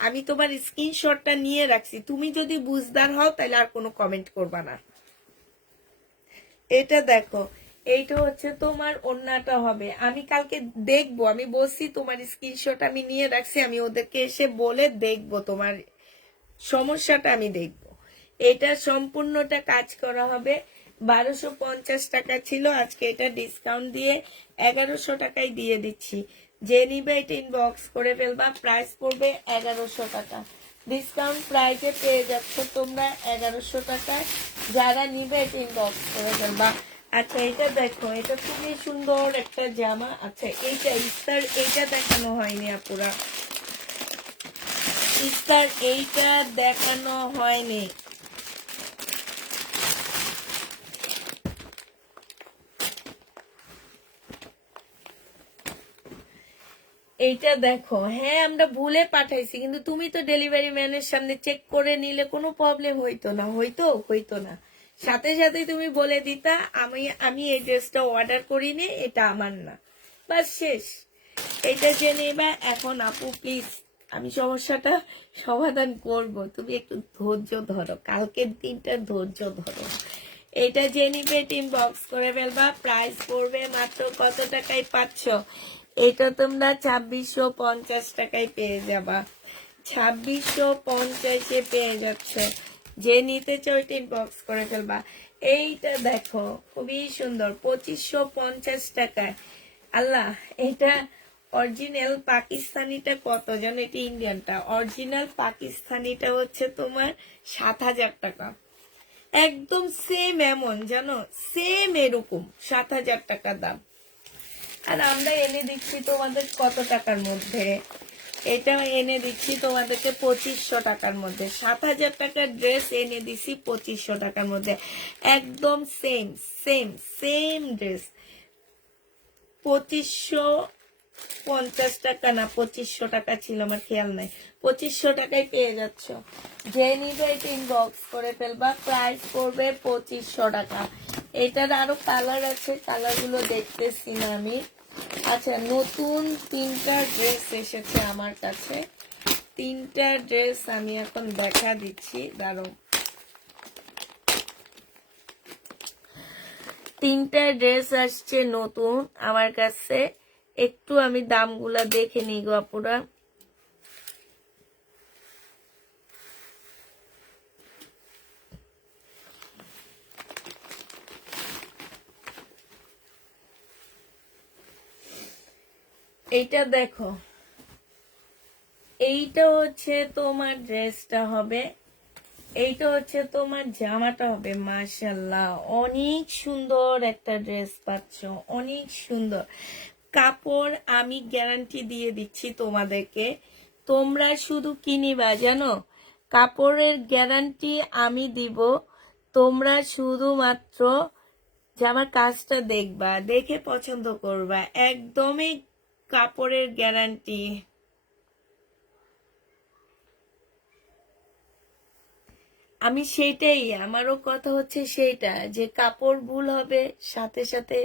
আমি তোমার স্ক্রিনশটটা নিয়ে রাখছি, তুমি যদি বুঝদার হও তাহলে আর কোনো কমেন্ট করবা না। এটা দেখো, এইটা হচ্ছে তোমার ওড়নাটা হবে। আমি কালকে দেখবো, আমি বলছি তোমার স্ক্রিনশট আমি নিয়ে রাখছি, আমি ওদেরকে এসে বলে দেখবো তোমার সমস্যাটা, আমি দেখব। এটা সম্পূর্ণটা কাজ করা হবে। 1250 টাকা ছিল, আজকে এটা ডিসকাউন্ট দিয়ে 1100 টাকায় দিয়ে দিচ্ছি। যে নিবে এটা ইনবক্স করে ফেলবা। প্রাইস পড়বে 1100 টাকা। ডিসকাউন্ট প্রাইসে পেয়ে যাচ্ছ তোমরা 1100 টাকায়। যারা নিবে এটা ইনবক্স করে ফেলবা। আচ্ছা, এটা দেখো, এটা খুবই সুন্দর একটা জামা। আচ্ছা, এইটা ইস্তার, এইটা দেখানো হয়নি আপুরা, ইস্তার এইটা দেখানো হয়নি। এইটা দেখো, হ্যাঁ আমরা ভুলে পাঠাইছি, কিন্তু তুমি তো ডেলিভারি ম্যানের সামনে চেক করে নিলে কোনো প্রবলেম হইতো না, হইতো না, সাথে সাথে তুমি বলে দিতা আমি আমি এই ড্রেসটা অর্ডার করিনি, এটা আমার না, বাস শেষ। এটা জেনে বা এখন আপু প্লিজ আমি সমস্যাটা সমাধান করব, তুমি একটু ধৈর্য ধরো, কালকের দিনটা ধৈর্য ধরো। এটা জেনে টিম বক্স করে ফেলবা। প্রাইস পড়বে মাত্র কত টাকায় পাচ্ছ? এটা তোমরা 2650 টাকায় পেয়ে যাবা। 2650 পেয়ে যাচ্ছে। যে নিতে চাও টিম বক্স করে ফেলবা। এইটা দেখো, খুবই সুন্দর, 2550 টাকায়। আল্লাহ, এটা অরিজিনাল পাকিস্তানিটা কত জানো? এটা ইন্ডিয়ানটা, অরিজিনাল পাকিস্তানিটা হচ্ছে তোমার 7000 টাকা। একদম সেম এমন জানো, সেম এরকম 7000 টাকা দাম। আর আমরা এনে দিচ্ছি তোমাদের কত টাকার মধ্যে? এটা এনে দিচ্ছি তোমাদেরকে 2500 টাকার মধ্যে। 7000 টাকার ড্রেস এনে দিচ্ছি 2500 টাকার মধ্যে। একদম সেম সেম সেম ড্রেস। 2550 টাকা না 2500 টাকা ছিল, আমার খেয়াল নাই। 2500 টাকায় পেয়ে যাচ্ছ। যে নিবে এটা ইনবক্স করে ফেলবা। প্রাইস পড়বে 2500 টাকা। এটার আরো কালার আছে, কালার গুলো দেখতেছি না আমি। আচ্ছা, নতুন 3টা ড্রেস এসেছে আমার কাছে। 3টা ড্রেস আমি এখন দেখা দিচ্ছি, দাঁড়াও। 3টা ড্রেস আসছে নতুন আমার কাছে। একটু আমি দামগুলা দেখে নিই গো আপুরা। এইটা দেখো, এইটা হচ্ছে তোমার ড্রেসটা হবে, এইটা হচ্ছে তোমার জামাটা হবে। মাশাল্লাহ, অনেক সুন্দর একটা ড্রেস পাচ্ছ, অনেক সুন্দর কাপড়। আমি গ্যারান্টি দিয়ে দিচ্ছি তোমাদেরকে, তোমরা শুধু কিনিবা জানো, কাপড়ের গ্যারান্টি আমি দিব। তোমরা শুধুমাত্র জামার কাজটা দেখবা, দেখে পছন্দ করবা, একদমই কাপড়ের গ্যারান্টি। আমি সেইটাই, আমারও কথা হচ্ছে সেইটা, যে কাপড় ভুল হবে সাথে সাথে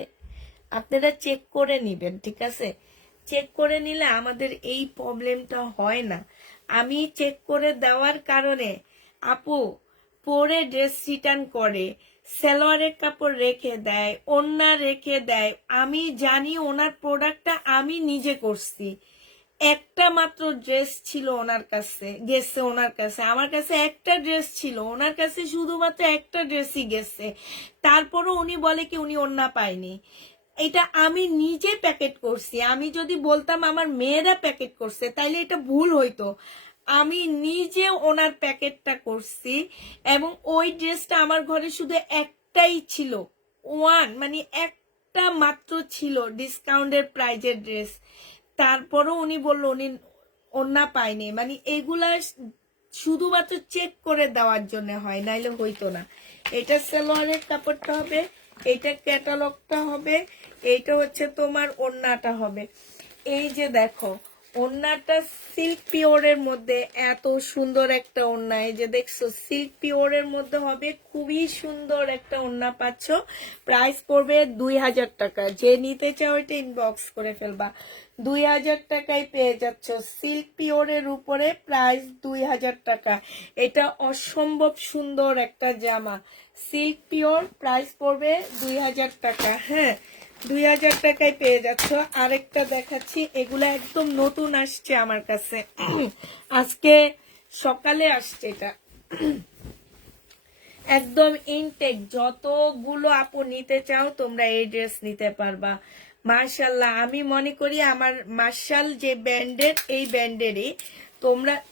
আপনারা চেক করে নিবেন, ঠিক আছে? চেক করে নিলে আমাদের এই প্রবলেমটা হয় না। আমি চেক করে দেওয়ার কারণে আপু পরে ড্রেস রিটার্ন করে, সালোয়ারের কাপড় রেখে দেয়, ওড়না রেখে দেয়। আমি জানি ওনার প্রোডাক্টটা আমি নিজে করছি। একটা মাত্র ড্রেস ছিল ওনার কাছে, গেছে ওনার কাছে, আমার কাছে একটা ড্রেস ছিল, ওনার কাছে শুধুমাত্র একটা ড্রেসই গেছে। তারপরও উনি বলে কি উনি ওড়না পায়নি। এটা আমি নিজে প্যাকেট করছি। আমি যদি বলতাম আমার মেয়েরা প্যাকেট করছে তাইলে এটা ভুল হইতো। আমি নিজে ওনার প্যাকেটটা করছি এবং ওই ড্রেসটা আমার ঘরে শুধু একটাই ছিল, ওয়ান, মানে একটা মাত্র ছিল, ডিসকাউন্টের প্রাইজের ড্রেস। তারপরও উনি বললো উনি ওড়না পায়নি। মানে এগুলা শুধুমাত্র চেক করে দেওয়ার জন্য হয়, নাইলে হইতো না। এটা সালোয়ারের কাপড়টা হবে, এইটা ক্যাটালগটা হবে, এইটা হচ্ছে তোমার ওড়নাটা হবে। এই যে দেখো ওড়নাটা সিল্ক পিওরের মধ্যে, এত সুন্দর একটা ওড়না, এই যে দেখছো সিল্ক পিওরের মধ্যে হবে, খুবই সুন্দর একটা ওড়না পাচ্ছ। প্রাইস পড়বে 2000 টাকা। যে নিতে চাও এটা ইনবক্স করে ফেলবা, 2000 টাকায় পেয়ে যাচ্ছ সিল্ক পিওরের উপরে, প্রাইস 2000 টাকা। এটা অসম্ভব সুন্দর একটা জামা, সিল্ক পিওর, প্রাইস পড়বে 2000 টাকা। হ্যাঁ, 2000 টাকায় পেয়ে যাচ্ছ। আরেকটা দেখাচ্ছি, এগুলা একদম নতুন আসছে আমার কাছে, আজকে সকালে আসছে এটা, একদম ইনটেক। যতগুলো আপু নিতে চাও তোমরা এই ড্রেস নিতে পারবা। মার্শাল্লাহ, আমি মনে করি আমার মার্শাল যে ব্র্যান্ডের, এই ব্র্যান্ডেরই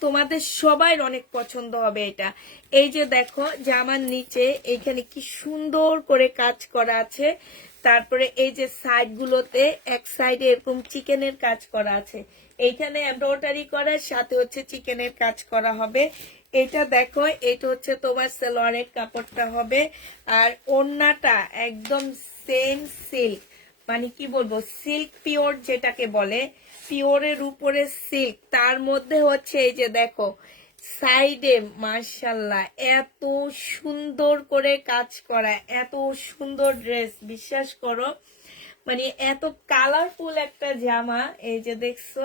তোমাদের সবাই অনেক পছন্দ হবে এটা। এই যে দেখো জামার নিচে এইখানে কি সুন্দর করে কাজ করা আছে, তারপরে এই যে সাইড গুলোতে এক সাইডে এরকম চিকেনের কাজ করা আছে, এইখানে এমব্রয়ডারি করার সাথে হচ্ছে চিকেনের কাজ করা হবে। এটা দেখো, এটা হচ্ছে তোমার সালোয়ারের কাপড়টা হবে। আর ওড়নাটা একদম সেম সিল্ক, মানে কি বলবো, সিল্ক পিওর যেটাকে বলে, পিওরের উপরে সিল্ক, তার মধ্যে হচ্ছে এই যে দেখো সাইডে মাশাল্লাহ এত সুন্দর করে কাজ করা, এত সুন্দর ড্রেস, বিশ্বাস করো মানে এত কালারফুল একটা জামা। এই যে দেখছো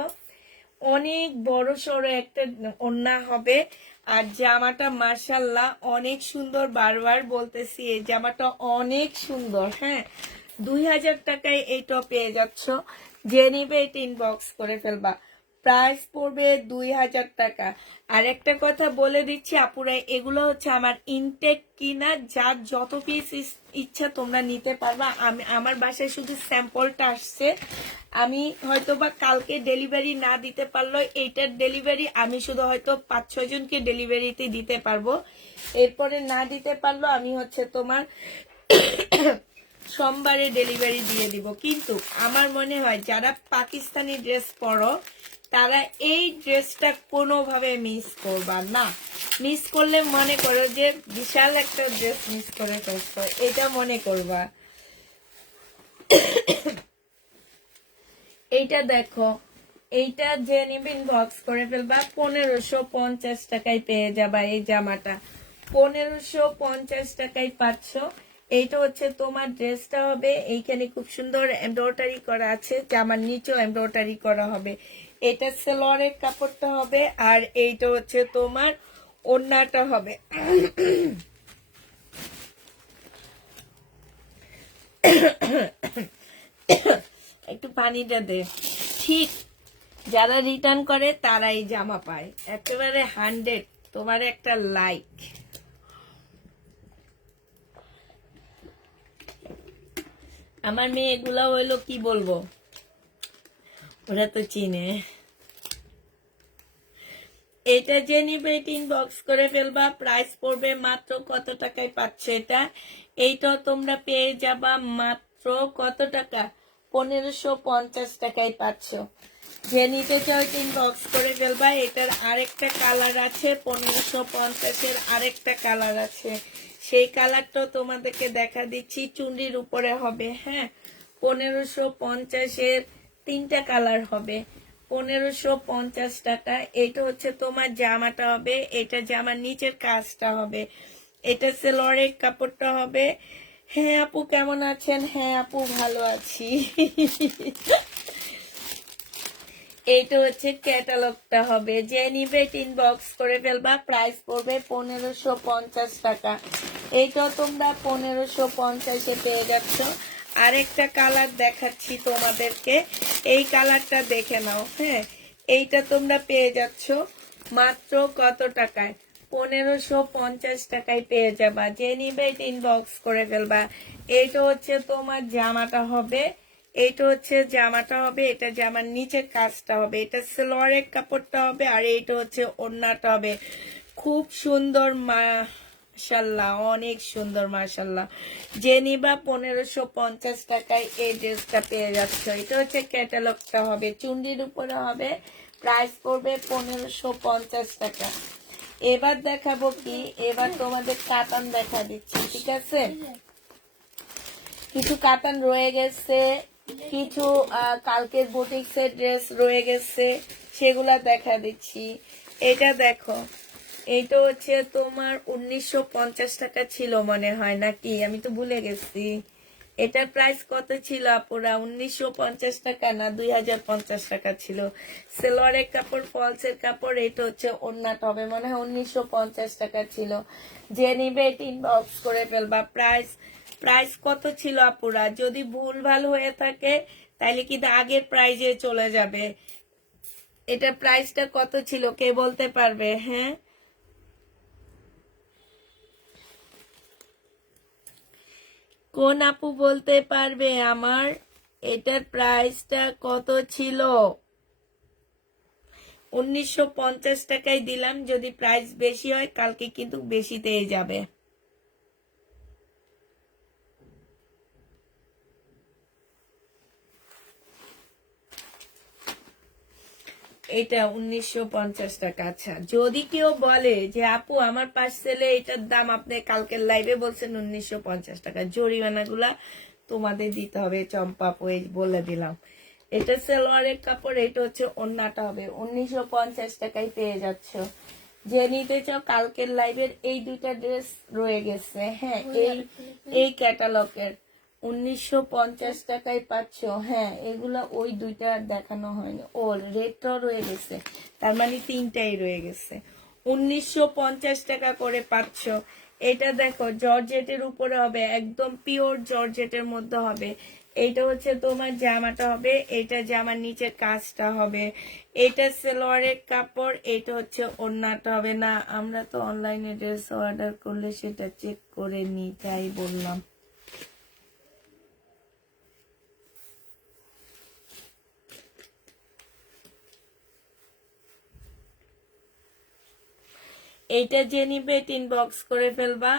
অনেক বড় সড়ো একটা ওড়না হবে। আর জামাটা মাশাল্লাহ অনেক সুন্দর, বারবার বলতেছি এই জামাটা অনেক সুন্দর। হ্যাঁ, 2000 টাকায় এইটা পেয়ে যাচ্ছ। যে নিবে এটা ইনবক্স করে ফেলবা, প্রাইস পড়বে 2000 টাকা। আর একটা কথা বলে দিচ্ছি আপুরা, এগুলো হচ্ছে আমার ইনটেক কিনা, যার যত পিস ইচ্ছা তোমরা নিতে পারবা। আমি আমার বাসায় শুধু স্যাম্পলটা আসছে, আমি হয়তো বা কালকে ডেলিভারি না দিতে পারলো, এইটার ডেলিভারি আমি শুধু হয়তো 5-6 জনকে ডেলিভারিতে দিতে পারবো। এরপরে না দিতে পারলো আমি হচ্ছে তোমার সোমবারে ডেলিভারি দিয়ে দিব। কিন্তু আমার মনে হয় যারা পাকিস্তানি ড্রেস পরো তারা এই ড্রেসটা কোনোভাবে মিস করবা না। মিস করলে মনে করো যে বিশাল একটা ড্রেস মিস করে ফেলছো, এটা মনে করবা। এইটা দেখো, এইটা যে নিবেন বক্স করে ফেলবা, 1550 টাকায় পেয়ে যাবা এই জামাটা, 1550 টাকায় পাচ্ছ। এইটা হচ্ছে তোমার ড্রেসটা হবে, এইখানে খুব সুন্দর এমব্রয়ডারি করা আছে, জামার নিচেও এমব্রয়ডারি করা হবে। এটা সালোয়ারের কাপড়টা হবে, আর এইটা হচ্ছে তোমার ওড়নাটা হবে। একটু পানিটা দে। ঠিক যারা রিটার্ন করে তারাই জামা পায়, একেবারে 100। তোমার একটা লাইক। আমার মেয়ে এগুলা হইলো কি বলবো, ওরা তো চিনে। এটা যে নিবে ইনবক্স করে ফেলবা। প্রাইস পড়বে মাত্র কত টাকায় পাচ্ছ এটা? এইটা তোমরা পেয়ে যাবা মাত্র কত টাকা? 1550 টাকায় পাচ্ছ। যে নিতে চাও ইনবক্স করে ফেলবা। এটার আরেকটা কালার আছে, 1550-এর আরেকটা কালার আছে, সেই কালারটা তোমাদেরকে দেখা দিচ্ছি। চুন্ডির উপরে হবে, হ্যাঁ। 1550-এর 3টা কালার হবে, 1550 টাকা। এটা হচ্ছে তোমার জামাটা হবে, এটা জামার নিচের কাজটা হবে, এটা সেলোয়ারের কাপড়টা হবে। হ্যাঁ আপু কেমন আছেন? হ্যাঁ আপু ভালো আছি। এইটা হচ্ছে ক্যাটালগটা হবে। যে নিবে ইনবক্স করে ফেলবা। প্রাইস পড়বে 1550 টাকা। এইটাও তোমরা 1550-এ পেয়ে যাচ্ছ। আরেকটা কালার দেখাচ্ছি তোমাদেরকে, এই কালারটা দেখে নাও, হ্যাঁ। এইটা তোমরা পেয়ে যাচ্ছ মাত্র কত টাকায়? 1550 টাকায় পেয়ে যাবা। যে নিবে ইনবক্স করে ফেলবা। এইটা হচ্ছে তোমার জামাটা হবে, এইটা হচ্ছে জামাটা হবে, এটা জামার নিচের কাজটা হবে, এটা সালোয়ারের কাপড়টা হবে, আর এইটা হচ্ছে ওড়নাটা হবে। খুব সুন্দর, মাশাল্লাহ, অনেক সুন্দর, মাশাল্লাহ। যে নিবা 1550 টাকায় এই ড্রেসটা পেয়ে যাচ্ছ। এটা হচ্ছে ক্যাটালগটা হবে, চুন্ডির উপরে হবে। প্রাইস পড়বে 1550 টাকা। এবার দেখাবো কি, এবার তোমাদের কাতান দেখা দিচ্ছি, ঠিক আছে। কিছু কাতান রয়ে গেছে, কিছু কালকের বুটিক্সের ড্রেস রয়ে গেছে, সেগুলা দেখা দিচ্ছি। এটা দেখো, এইটা হচ্ছে তোমার 1950 টাকা ছিল মনে হয়, নাকি? আমি তো ভুলে গেছি। এটার প্রাইস কত ছিল আপুরা? 1950 টাকা না 2050 টাকা ছিল। সেলোয়ারের কাপড়, ফলসের কাপড়, এটা হচ্ছে ওড়নাটা হবে, মনে হয় 1950 টাকা ছিল। যে নিবে এটা ইনবক্স করে ফেলবা। প্রাইস কত ছিল আপুরা? যদি ভুল ভাল হয়ে থাকে তাইলে কিন্তু আগের প্রাইজে চলে যাবে। এটা প্রাইসটা কত ছিল কে বলতে পারবে? হ্যাঁ, কোন আপু বলতে পারবে আমার এটার প্রাইসটা কত ছিল? 1950 টাকায় দিলাম। যদি প্রাইস বেশি হয় কালকে কিন্তু বেশিতেই যাবে। এটা 1950 টাকা। আচ্ছা, যদি কেউ বলে যে আপু আমার পার্সেলে এটার দাম আপনি কালকের লাইভে বলছেন 1950 টাকা, জরিমানাগুলা তোমাদের দিতে হবে। চম্পা আপু এই বলে দিলাম। এটা সালোয়ারের কাপড়, এটা হচ্ছে ওড়নাটা হবে। 1950 টাকায় পেয়ে যাচ্ছ। যে নিতে চাও কালকের লাইভের এই দুইটা ড্রেস রয়ে গেছে, হ্যাঁ। এই ক্যাটালগের 1950 টাকায় পাচ্ছ, হ্যাঁ। এগুলা ওই দুইটা দেখানো হয়নি, ও রেডটাও রয়ে গেছে, তার মানে 3টাই রয়ে গেছে। 1950 টাকা করে পাচ্ছ। এটা দেখো জর্জেটের উপরে হবে, একদম পিওর জর্জেটের মধ্যে হবে। এইটা হচ্ছে তোমার জামাটা হবে, এটা জামার নিচের কাজটা হবে, এটা সালোয়ারের কাপড়, এটা হচ্ছে ওড়নাটা হবে। না, আমরা তো অনলাইনে ড্রেস অর্ডার করলে সেটা চেক করে নিই, তাই বললাম। এইটা যে নিবে ইনবক্স করে ফেলবা।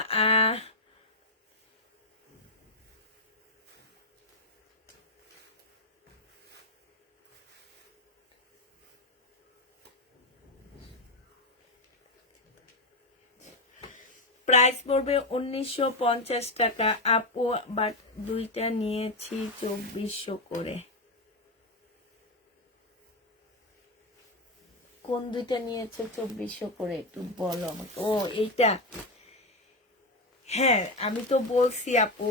প্রাইস পড়বে 1950 টাকা আপু, বাট দুইটা নিয়েছি 2400 করে। কোন দুইটা নিয়েছে 2400 করে একটু বলো আমাকে। ও এইটা, হ্যাঁ আমি তো বলছি আপু,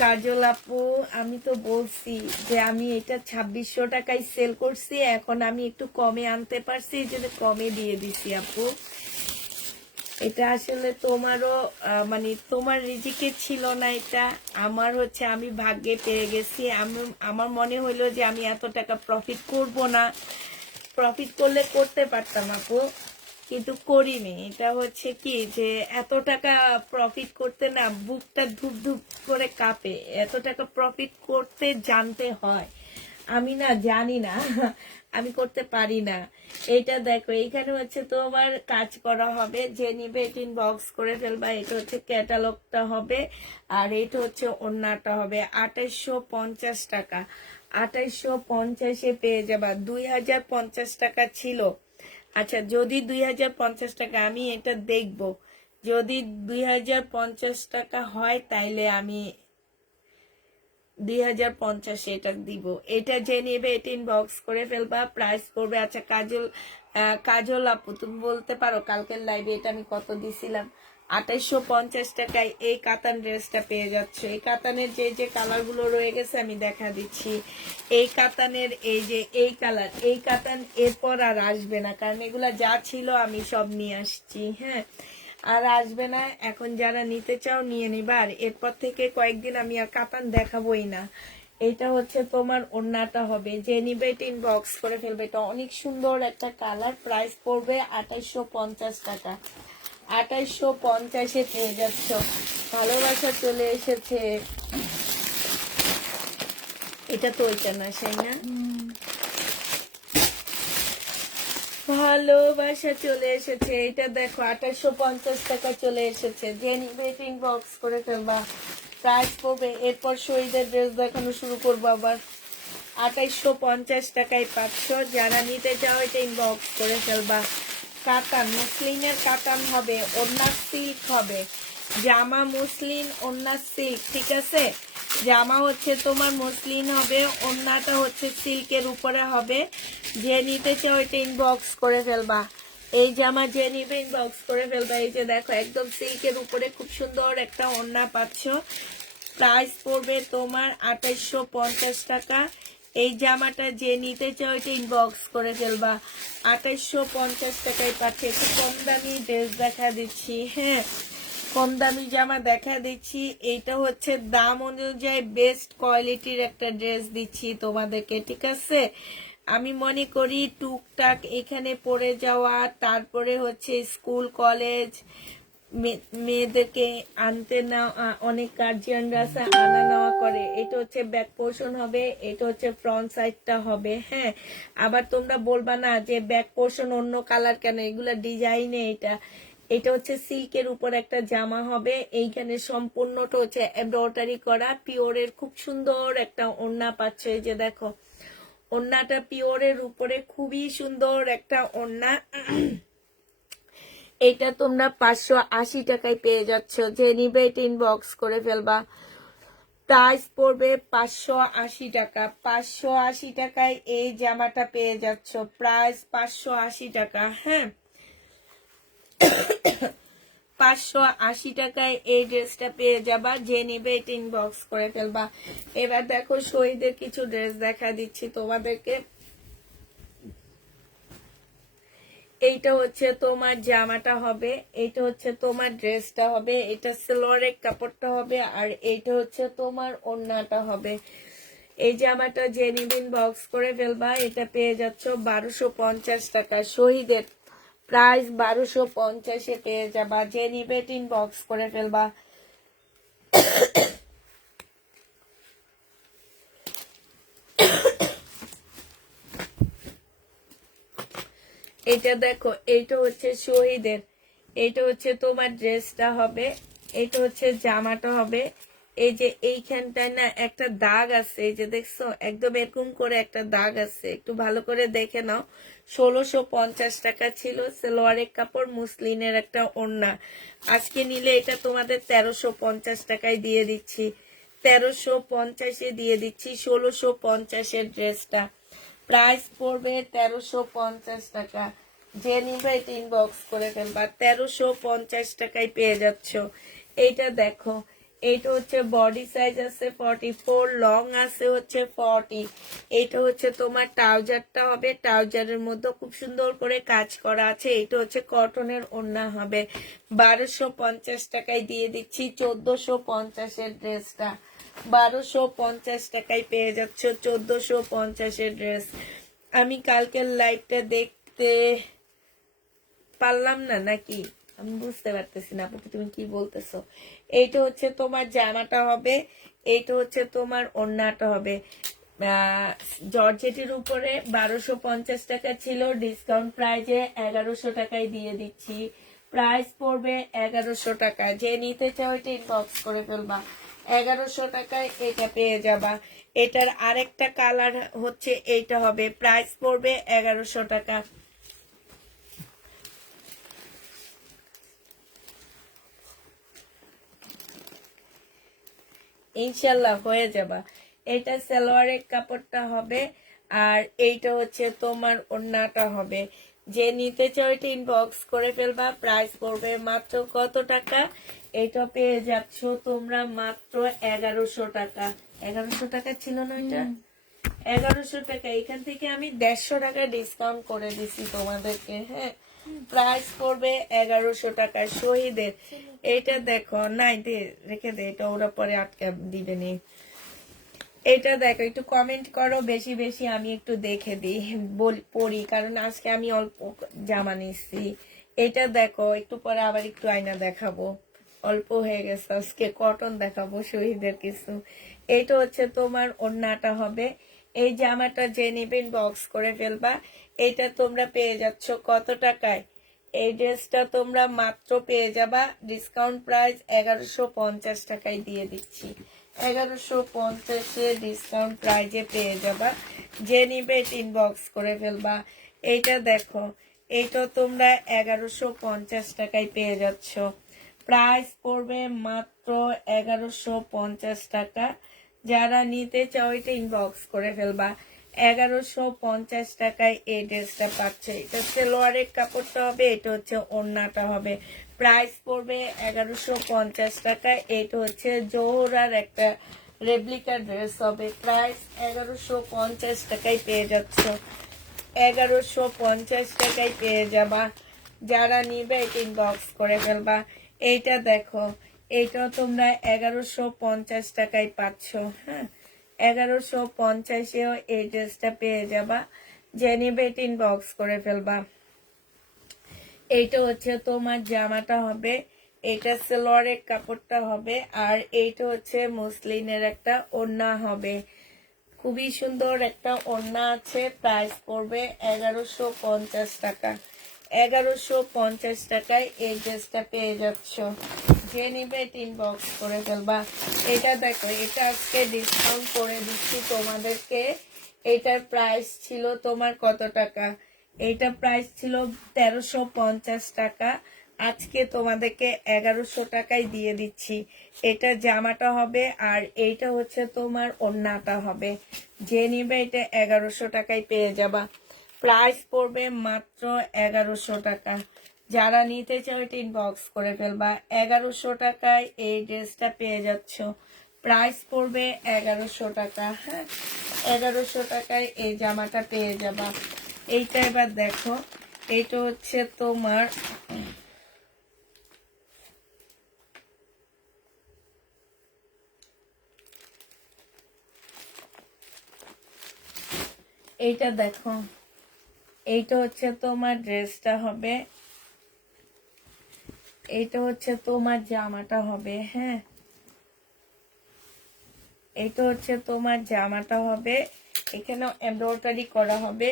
কাজল আপু, আমি তো বলছি যে আমি এটা 2600 টাকায় সেল করছি, এখন আমি একটু কমে আনতে পারছি, এই জন্য কমে দিয়ে দিছি আপু। এটা আসলে তোমারও মানে তোমার রিজিকে ছিল না, এটা আমার হচ্ছে, আমি ভাগ্যে পেয়ে গেছি। আমার মনে হইলো যে আমি এত টাকা প্রফিট করব না, প্রফিট করলে করতে পারতাম আপু, কিন্তু করিনি। এটা হচ্ছে কি যে এত টাকা প্রফিট করতে না বুকটা ধুপ ধুপ করে কাঁপে। এত টাকা প্রফিট করতে জানতে হয়, আমি না জানি না, আমি করতে পারি না। এটা দেখো এইখানে হচ্ছে তোমার কাজ করা হবে, যে নিবে এটা ইনবক্স করে ফেলবা। এটা হচ্ছে ক্যাটালগটা হবে, আর এটা হচ্ছে ওড়নাটা হবে 2850 টাকা। 2850-এ পেয়ে যাবা। 2050 টাকা ছিল। আচ্ছা, যদি 2050 টাকা, আমি এটা দেখব, যদি 2050 টাকা হয় তাইলে আমি 2050 এটা দিব। এটা যে নেবে এটা ইনবক্স করে ফেলবা, প্রাইস করবে। আচ্ছা কাজল, কাজল আপু তুমি বলতে পারো কালকের লাইভে এটা আমি কত দিছিলাম? 2850 টাকায় এই কাতান ড্রেসটা পেয়ে যাচ্ছে। এই কাতানের যে যে কালার গুলো রয়ে গেছে আমি দেখা দিচ্ছি। এই কাতানের এই যে এই কালার, এই কাতান এরপর আর আসবে না, কারণ এগুলা যা ছিল আমি সব নিয়ে আসছি। হ্যাঁ, আর আসবে না। এখন যারা নিতে চাও নিয়ে নিবা, আর এরপর থেকে কয়েকদিন আমি আর কাতান দেখাবোই না। এটা হচ্ছে তোমার ওড়নাটা হবে, যে নিবে এটা ইনবক্স করে ফেলবে। এটা অনেক সুন্দর একটা কালার, প্রাইস পড়বে 2850 টাকা। 2850-এ পেয়ে যাচ্ছ। ভালোবাসা চলে এসেছে। এটা তো ওইটা না, সেই না? ভালোবাসা চলে এসেছে। এটা দেখো 2850 টাকা চলে এসেছে। যে নিবে ইনবক্স করে ফেলবা, প্রাইস পড়বে। এরপর শহীদের ড্রেস দেখানো শুরু করবো আবার। 2850 টাকায় পাচ্ছ। যারা নিতে চাও এটা ইনবক্স করে ফেলবা। কাতান, মুসলিনের কাতান হবে, ওড়না সিল্ক হবে। জামা মুসলিন, ওড়না সিল্ক, ঠিক আছে? জামা হচ্ছে তোমার মুসলিন হবে, ওড়নাটা হচ্ছে সিল্কের উপরে হবে। যে নিতে চাও এটা ইনবক্স করে ফেলবা। এই জামা যে নিবে ইনবক্স করে ফেলবা। এই যে দেখো একদম সিল্কের উপরে খুব সুন্দর একটা ওড়না পাচ্ছ। প্রাইস পড়বে তোমার 2850 টাকা। এই জামাটা যে নিতে চাও এটা ইনবক্স করে ফেলবা। 2850 টাকায় পাচ্ছে। একটু কম দামি ড্রেস দেখা দিচ্ছি। হ্যাঁ, কম দামি জামা দেখা দিচ্ছি। এইটা হচ্ছে দাম অনুযায়ী বেস্ট কোয়ালিটির একটা ড্রেস দিচ্ছি তোমাদেরকে, ঠিক আছে? আমি মনে করি টুকটাক এখানে পড়ে যাওয়া, তারপরে হচ্ছে স্কুল কলেজ মেয়েদেরকে আনতে না, অনেক গার্জিয়ানরা আছে আনা নেওয়া করে। এটা হচ্ছে ব্যাক পোর্শন হবে, এটা হচ্ছে ফ্রন্ট সাইডটা হবে। হ্যাঁ, আবার তোমরা বলবা না যে ব্যাক পোর্শন অন্য কালার কেন, এগুলা ডিজাইনে। এটা হচ্ছে সিল্কের উপর একটা জামা হবে। এইখানে সম্পূর্ণটা হচ্ছে এমব্রয়ডারি করা, পিওরের খুব সুন্দর একটা ওড়না পাচ্ছ। এই যে দেখো ওড়নাটা পিওরের উপরে খুবই সুন্দর একটা ওড়না। এটা তোমরা 580 টাকায় পেয়ে যাচ্ছ। যে নিবে এটা ইনবক্স করে ফেলবা। প্রাইস পড়বে 580 টাকা। 580 টাকায় এই জামাটা পেয়ে যাচ্ছ। প্রাইস 580 টাকা। হ্যাঁ, 580 টাকায় এই ড্রেসটা পেয়ে যাবা। যে নিবে এটা ইনবক্স করে ফেলবা। এবার দেখো শহীদের কিছু ড্রেস দেখা দিচ্ছি তোমাদেরকে। এইটা হচ্ছে তোমার জামাটা হবে, এইটা হচ্ছে তোমার ড্রেসটা হবে, এটা সালোয়ারের কাপড়টা হবে, আর এইটা হচ্ছে তোমার ওড়নাটা হবে। এই জামাটা যে নিবেন বক্স করে ফেলবা। এটা পেয়ে যাচ্ছ 1250 টাকা। শহীদের প্রাইস 1250-এ পেয়ে যাবা। যে নিবে বক্স করে ফেলবা। এটা দেখো, এইটা হচ্ছে শহীদের, এইটা হচ্ছে তোমার ড্রেসটা হবে, এইটা হচ্ছে জামাটা হবে। এই যে এইখানটায় না একটা দাগ আছে, এই যে দেখছো একদম এরকম করে একটা দাগ আছে, একটু ভালো করে দেখে নাও। 1650 টাকা ছিল। সালোয়ারের কাপড়, মুসলিনের একটা ওড়না। আজকে নিলে এটা তোমাদের 1350 টাকায় দিয়ে দিচ্ছি। 1350-এ দিয়ে দিচ্ছি 1650-এর ড্রেসটা। প্রাইস পড়বে 1350 টাকা। যে নিবে এটা ইনবক্স করে ফেলবা। 1350 টাকায় পেয়ে যাচ্ছ। এইটা দেখো, এইটা হচ্ছে বডি সাইজ আছে 44, লং আছে হচ্ছে 40। এইটা হচ্ছে তোমার ট্রাউজারটা হবে, ট্রাউজারের মধ্যে খুব সুন্দর করে কাজ করা আছে। এইটা হচ্ছে কটনের ওড়না হবে। 1250 টাকায় দিয়ে দিচ্ছি 1450-এর ড্রেসটা। 1250 টাকায় পেয়ে যাচ্ছ 1450-এর ড্রেস। আমি কালকের লাইভটা দেখতে পারলাম না নাকি, আমি বুঝতে পারতেছি না আপু তুমি কি বলতেছো। এইটা হচ্ছে তোমার জামাটা হবে, এইটা হচ্ছে তোমার ওড়নাটা হবে। জর্জেটের উপরে 1250 টাকা ছিল, ডিসকাউন্ট প্রাইজে 1100 টাকায় দিয়ে দিচ্ছি। প্রাইস পড়বে 1100 টাকা। যে নিতে চাও এটা ইনবক্স করে ফেলবা। 1100 টাকায় এটা পেয়ে যাবা। এটার আরেকটা কালার হচ্ছে এইটা হবে, প্রাইস পড়বে 1100 টাকা। ইনশাল্লাহ হয়ে যাবা। এটা সালোয়ারের কাপড়টা হবে, আর এইটা হচ্ছে তোমার ওড়নাটা হবে। যে নিতে চাও এটা ইনবক্স করে ফেলবা। প্রাইস পড়বে মাত্র কত টাকা? এটা পেয়ে যাচ্ছ তোমরা মাত্র 1100 টাকা। 1100 টাকা ছিল না এটা? 1100 টাকা। এখান থেকে আমি 150 টাকা ডিসকাউন্ট করে দিছি তোমাদেরকে। হ্যাঁ, প্রাইস পড়বে 1100 টাকা। শহীদের এটা দেখো, নাই দে রেখে দে, এটা ওরা পরে আটকা দিবে নি। এটা দেখো, একটু কমেন্ট করো বেশি বেশি, আমি একটু দেখে দিই পড়ি, কারণ আজকে আমি অল্প জামা নিচ্ছি। এটা দেখো, একটু পরে আবার একটু আয়না দেখাবো, অল্প হয়ে গেছে আজকে, কটন দেখাবো শহীদের কিছু। এইটা হচ্ছে তোমার ওড়নাটা হবে। এই জামাটা যে নিবেন বক্স করে ফেলবা। এটা তোমরা পেয়ে যাচ্ছ কত টাকায়? এই ড্রেসটা তোমরা মাত্র পেয়ে যাবা, ডিসকাউন্ট প্রাইস 1150 টাকায় দিয়ে দিচ্ছি। 1150 ডিসকাউন্ট প্রাইজে পেয়ে যাবা। যে নিবে ইনবক্স করে ফেলবা। এইটা দেখো, এইটা তোমরা 1150 টাকায় পেয়ে যাচ্ছ। প্রাইস পড়বে মাত্র 1150 টাকা। যারা নিতে চাও এটা ইনবক্স করে ফেলবা। 1150 টাকায় এই ড্রেসটা পাচ্ছে। এটা সালোয়ারের কাপড়টা হবে, এটা হচ্ছে ওড়নাটা হবে। প্রাইস পড়বে 1150 টাকা। এটা হচ্ছে জোহরার একটা রেপ্লিকা ড্রেস হবে। প্রাইস 1150 টাকায় পেয়ে যাচ্ছ। 1150 টাকায় পেয়ে যাবা। যারা নিবে এটা ইনবক্স করে ফেলবা। এইটা দেখো, এইটা তোমরা 1150 টাকায় পাচ্ছ। হ্যাঁ, 1150-এও এই ড্রেসটা পেয়ে যাবা। যে নিবে এটা ইনবক্স করে ফেলবা। এইটা হচ্ছে তোমার জামাটা হবে, এটা সালোয়ারের কাপড়টা হবে, আর এইটা হচ্ছে মসলিনের একটা ওড়না হবে। খুবই সুন্দর একটা ওড়না আছে। প্রাইস পড়বে 1150 টাকা। 1150 টাকায় এই ড্রেসটা পেয়ে যাচ্ছ। যে নিবে ইনবক্স করে ফেলবা। এটা দেখো, এটা আজকে ডিসকাউন্ট করে দিচ্ছি তোমাদেরকে। এটার প্রাইস ছিল তোমার কত টাকা? এইটা প্রাইস ছিল 1350 টাকা। আজকে তোমাদেরকে 1100 টাকায় দিয়ে দিচ্ছি। এটা জামাটা হবে, আর এইটা হচ্ছে তোমার ওড়নাটা হবে। যে নিবে এটা 1100 টাকায় পেয়ে যাবা। প্রাইস পড়বে মাত্র 1100 টাকা। যারা নিতে চাও এটা ইনবক্স করে ফেলবা। 1100 টাকায় এই ড্রেসটা পেয়ে যাচ্ছ। প্রাইস পড়বে 1100 টাকা। হ্যাঁ, 1100 টাকায় এই জামাটা পেয়ে যাবা। এইটা এবার দেখো, এইটা হচ্ছে তোমার এইটা দেখো, এইটা হচ্ছে তোমার ড্রেসটা হবে, এইটা হচ্ছে তোমার জামাটা হবে। হ্যাঁ, এইটা হচ্ছে তোমার জামাটা হবে। এখানেও এমব্রয়ডারি করা হবে।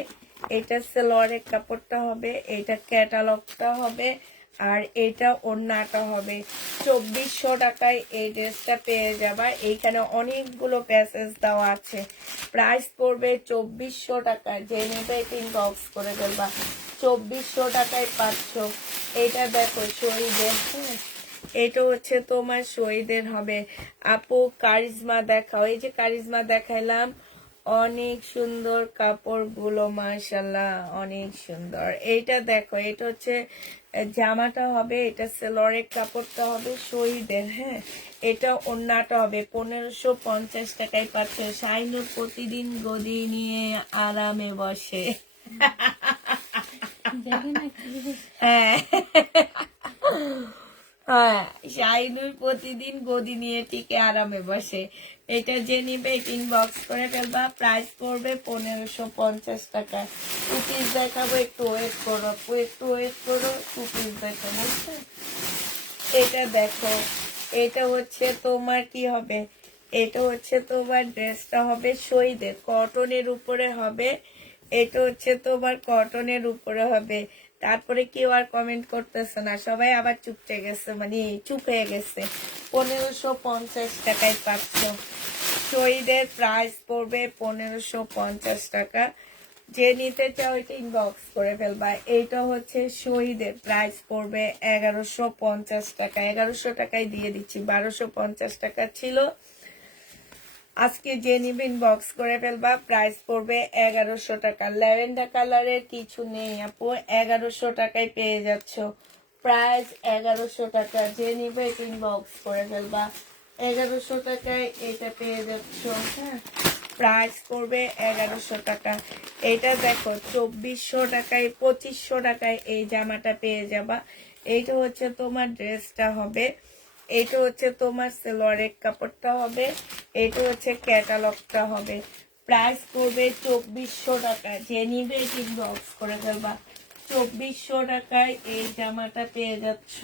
এটা সালোয়ারের কাপড়টা হবে, এটা ক্যাটালগটা হবে, আর এটা ওড়নাটা হবে। 2400 টাকায় এই ড্রেসটা পেয়ে যাবা। এইখানে অনেকগুলো প্যাসেজ দেওয়া আছে। প্রাইস পড়বে 2400 টাকা। যে নেবে ইনবক্স করে ফেলবা। 2400 টাকায় পাচ্ছ। এটা দেখো শহীদের। হ্যাঁ, এটা হচ্ছে তোমার শহীদের হবে। আপু কারিজমা দেখাও। এই যে কারিজমা দেখাইলাম, অনেক সুন্দর কাপড়গুলো, মাশাল্লাহ অনেক সুন্দর। এইটা দেখো, এটা হচ্ছে জামাটা হবে, এটা সালোয়ারের কাপড়টা হবে শহীদের। হ্যাঁ, এটা ওড়নাটা হবে। 1550 টাকায় পাচ্ছে। শাইনুর প্রতিদিন গদি নিয়ে আরামে বসে। হ্যাঁ, হ্যাঁ, শাইনুর প্রতিদিন গদি নিয়ে টিকে আরামে বসে। এটা যে নিবে ইনবক্স করে ফেলবা। প্রাইস পড়বে 1550 টাকা। 2 পিস দেখাবো, একটু ওয়েট করো, একটু ওয়েট করো, 2 পিস দেখাবো। এটা দেখো, এটা হচ্ছে তোমার কি হবে, এটা হচ্ছে তোমার ড্রেসটা হবে শহীদের কটনের উপরে হবে। এটা হচ্ছে তোমার কটনের উপরে হবে। তারপরে কেউ আর কমেন্ট করতেছে না, সবাই আবার চুপটে গেছে, মানে চুপ হয়ে গেছে। 1550 টাকায় পাচ্ছ। শহীদের প্রাইস পড়বে 1550 টাকা। যে নিতে চাও এটা ইনবক্স করে ফেলবা। এইটা হচ্ছে শহীদের প্রাইস পড়বে 1150 টাকা। 1100 টাকায় দিয়ে দিচ্ছি, 1250 টাকা ছিল। আজকে যে নিবেন বক্স করে ফেলবা, প্রাইস পড়বে 1100 টাকা। ল্যাভেন্ডার কালারের কিছু নেই আপু, 1100 টাকায় পেয়ে যাচ্ছ। প্রাইস 1100 টাকা। যে নিবে ইনবক্স করে ফেলবা, 1100 টাকায় এটা পেয়ে যাচ্ছ। হ্যাঁ, প্রাইস পড়বে 1100 টাকা। এটা দেখো 2400 টাকায়, 2500 টাকায় এই জামাটা পেয়ে যাবা। এইটা হচ্ছে তোমার ড্রেসটা হবে। এটা হচ্ছে তোমার সালোয়ারের কাপড়টা হবে। এটা হচ্ছে ক্যাটালগটা হবে। প্রাইস পড়বে 2400 টাকা। যে নিবে ইনবক্স করে ফেলবা। 2400 টাকায় এই জামাটা পেয়ে যাচ্ছ।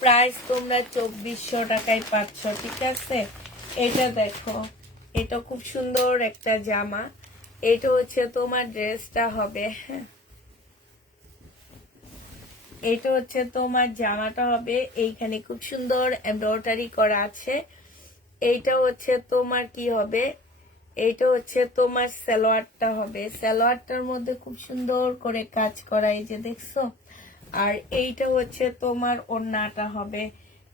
প্রাইস তোমরা 2400 টাকায় পাচ্ছ, ঠিক আছে। এটা দেখো, এটা খুব সুন্দর একটা জামা। এটা হচ্ছে তোমার ড্রেসটা হবে। হ্যাঁ, এটা হচ্ছে তোমার জামাটা হবে। এইখানে খুব সুন্দর এমব্রয়ডারি করা আছে। এইটা হচ্ছে তোমার কি হবে, এইটা হচ্ছে তোমার সালোয়ারটা হবে। সালোয়ারটার মধ্যে খুব সুন্দর করে কাজ করা, এই যে দেখছো। আর এইটা হচ্ছে তোমার ওড়নাটা হবে।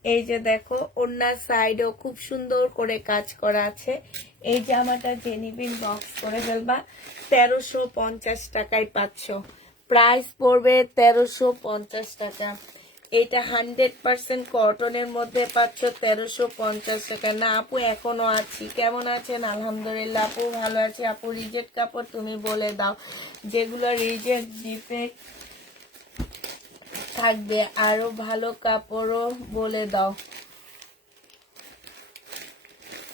এই যে দেখো, ওড়নার সাইডেও খুব সুন্দর করে কাজ করা আছে। এই জামাটা যে নিবিন বক্স করে ফেলবা, 1350 টাকায় পাচ্ছ। প্রাইস পড়বে 1350 টাকা। এটা 100% কটনের মধ্যে পাচ্ছ 1350 টাকা। না আপু, এখনো আছি। কেমন আছেন? আলহামদুলিল্লাহ আপু, ভালো আছে আপু। রিজেক্ট কাপড় তুমি বলে দাও, যেগুলো রিজেক্ট ডিফেক্ট থাকবে। আরো ভালো কাপড়ও বলে দাও।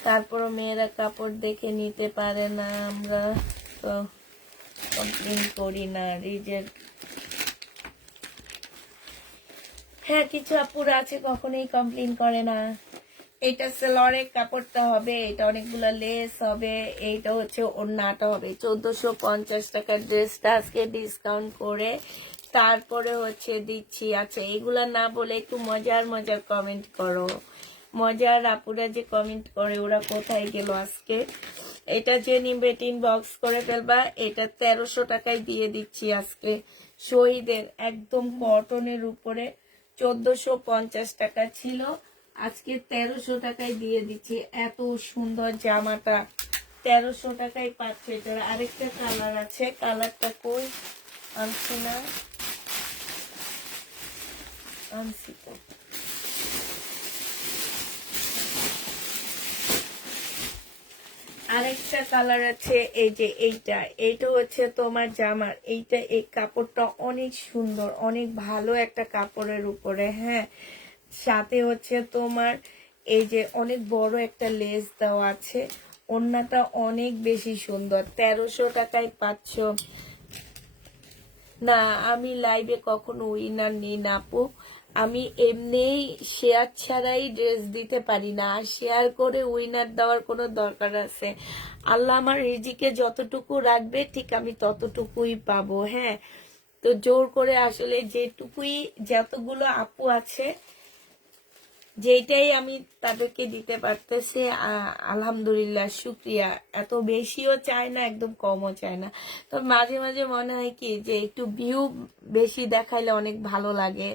তারপরও মেয়েরা কাপড় দেখে নিতে পারে না, আমরা তো কমপ্লেন করি না, রিজেক্ট। হ্যাঁ, কিছু আপুরা আছে কখনোই কমপ্লেন করে না। এটা সালোয়ারের কাপড়টা হবে, এটা অনেকগুলো লেস হবে। এইটা হচ্ছে ওড়নাটা হবে। 1450 টাকার ড্রেসটা আজকে ডিসকাউন্ট করে তারপরে হচ্ছে দিচ্ছি। আচ্ছা, এগুলা না বলে একটু মজার মজার কমেন্ট করো। মজার আপুরা যে কমেন্ট করে ওরা কোথায় গেল আজকে? এটা যে নিবে ইনবক্স করে ফেলবা। এটা 1300 টাকায় দিয়ে দিচ্ছি আজকে। শহীদের একদম কটনের উপরে 1450 টাকা ছিল, আজকে 1300 টাকায় দিয়ে দিচ্ছি। এত সুন্দর জামাটা 1300 টাকায় পাচ্ছে। এটার আরেকটা কালার আছে, কালারটা কই আনছি না, আনছি তো। আরেকটা কালার আছে, এই যে এইটা হচ্ছে তোমার জামার। এইটা, এই কাপড়টা অনেক সুন্দর, অনেক ভালো একটা কাপড়ের উপরে। হ্যাঁ, সাথে হচ্ছে তোমার এই যে অনেক বড় একটা লেস দেওয়া আছে। ওড়নাটা অনেক বেশি সুন্দর। 1300 টাকায় পাচ্ছ। না, আমি লাইভে কখনো উইনার নেই না আপু। আমি এমনিই শেয়ার ছাড়াই ড্রেস দিতে পারি না, আর শেয়ার করে উইনার দেওয়ার কোনো দরকার আছে? আল্লাহ আমার রিজিকে যতটুকু রাখবে ঠিক আমি ততটুকুই পাবো। হ্যাঁ, তো জোর করে আসলে যেটুকুই, যতগুলো আপু আছে যেটাই আমি তাদেরকে দিতে পারতেছি, আলহামদুলিল্লাহ, শুক্রিয়া। এত বেশিও চাই না, একদম কমও চাই না। তো মাঝে মাঝে মনে হয় কি যে একটু ভিউ বেশি দেখাইলে অনেক ভালো লাগে,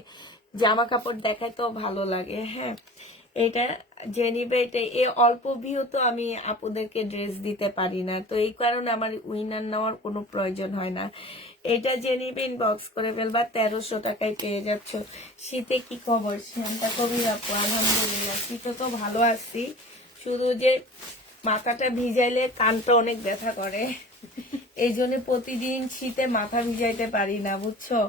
জামা কাপড় দেখাইতেও ভালো লাগে। হ্যাঁ, এটা যে নিবে, এটা এই অল্প ভিউ তো আমি আপুদেরকে ড্রেস দিতে পারি না, তো এই কারণে আমার উইনার নেওয়ার কোনো প্রয়োজন হয় না। এটা যে নিবে ইনবক্স করে ফেলবা, 1300 টাকায় পেয়ে যাচ্ছ। শীতে কি খবর শ্যামটা কবির আপু? আলহামদুলিল্লাহ, শীতে তো ভালো আছি, শুধু যে মাথাটা ভিজাইলে কানটা অনেক ব্যথা করে, এই জন্য প্রতিদিন শীতে মাথা ভিজাইতে পারি না, বুঝছো।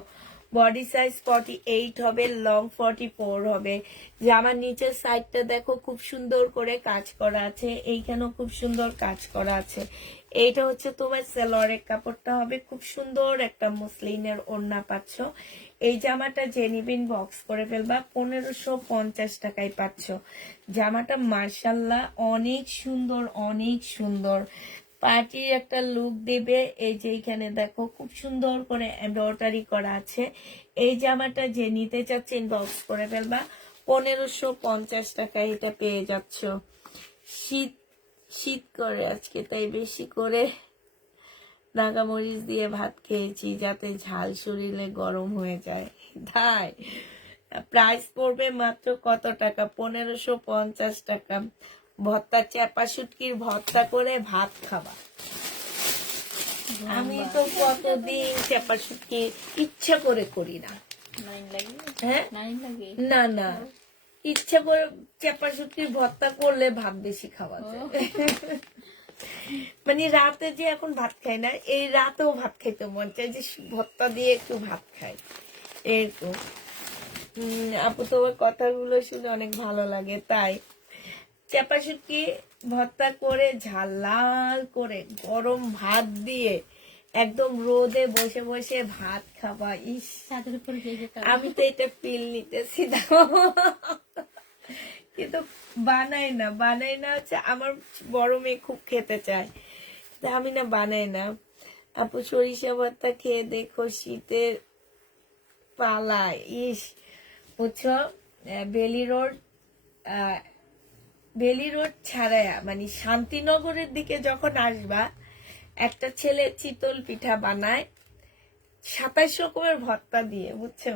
বডি সাইজ 48 হবে, লং 44 হবে। জামার নিচের সাইডটা দেখো খুব সুন্দর করে কাজ করা আছে, এইখানেও খুব সুন্দর কাজ করা আছে। এইটা হচ্ছে তোমার সালোয়ারের কাপড়টা হবে, খুব সুন্দর একটা মসলিনের ওড়না পাচ্ছ। এই জামাটা যে নিবেন বক্স করে ফেলবা, 1550 টাকায় পাচ্ছ। জামাটা মার্শাল্লাহ অনেক সুন্দর, অনেক সুন্দর, পার্টির একটা লুক দেবে। এই যে এখানে দেখো খুব সুন্দর করে এমব্রয়ডারি করা আছে। এই জামাটা যে নিতে চাচ্ছেন বক্স করে ফেলবা, 1550 টাকায় এটা পেয়ে যাচ্ছ। শীত শীত করে আজকে, তাই বেশি করে নাগামরিচ দিয়ে ভাত খেয়েছি যাতে ঝাল শরীরে গরম হয়ে যায়, তাই প্রাইস পড়বে মাত্র কত টাকা, 1550 টাকা। ভর্তা, চাপা শুটকির ভর্তা করে ভাত খাবা। আমি তো কতদিন চাপা শুটকি ইচ্ছা করে করি না। হ্যাঁ, না না, ইচ্ছা করে চাপা শুটকির ভর্তা করলে ভাত বেশি খাওয়া যায়। মানে রাতে যে এখন ভাত খাই না, এই রাতেও ভাত খাইতে মন চায় যে ভর্তা দিয়ে একটু ভাত খাই, এরকম। আপু তোমার কথাগুলো শুনে অনেক ভালো লাগে। তাই চাপা শুটকি ভর্তা করে ঝাল লাল করে গরম ভাত দিয়ে একদম রোদে বসে বসে ভাত খাবা, ইস আমি তো এটা ফিল নিতেছি। কিন্তু বানাই না হচ্ছে আমার বড় মেয়ে খুব খেতে চায়, তা আমি না বানাই না। আপু সরিষা ভর্তা খেয়ে দেখো, শীতের পালায়, ইস বুঝছো। বেলি রোড ছাড়া মানে শান্তিনগরের দিকে যখন আসবা, একটা ছেলে চিতল পিঠা বানায় 27 রকমের ভর্তা দিয়ে, বুঝছো।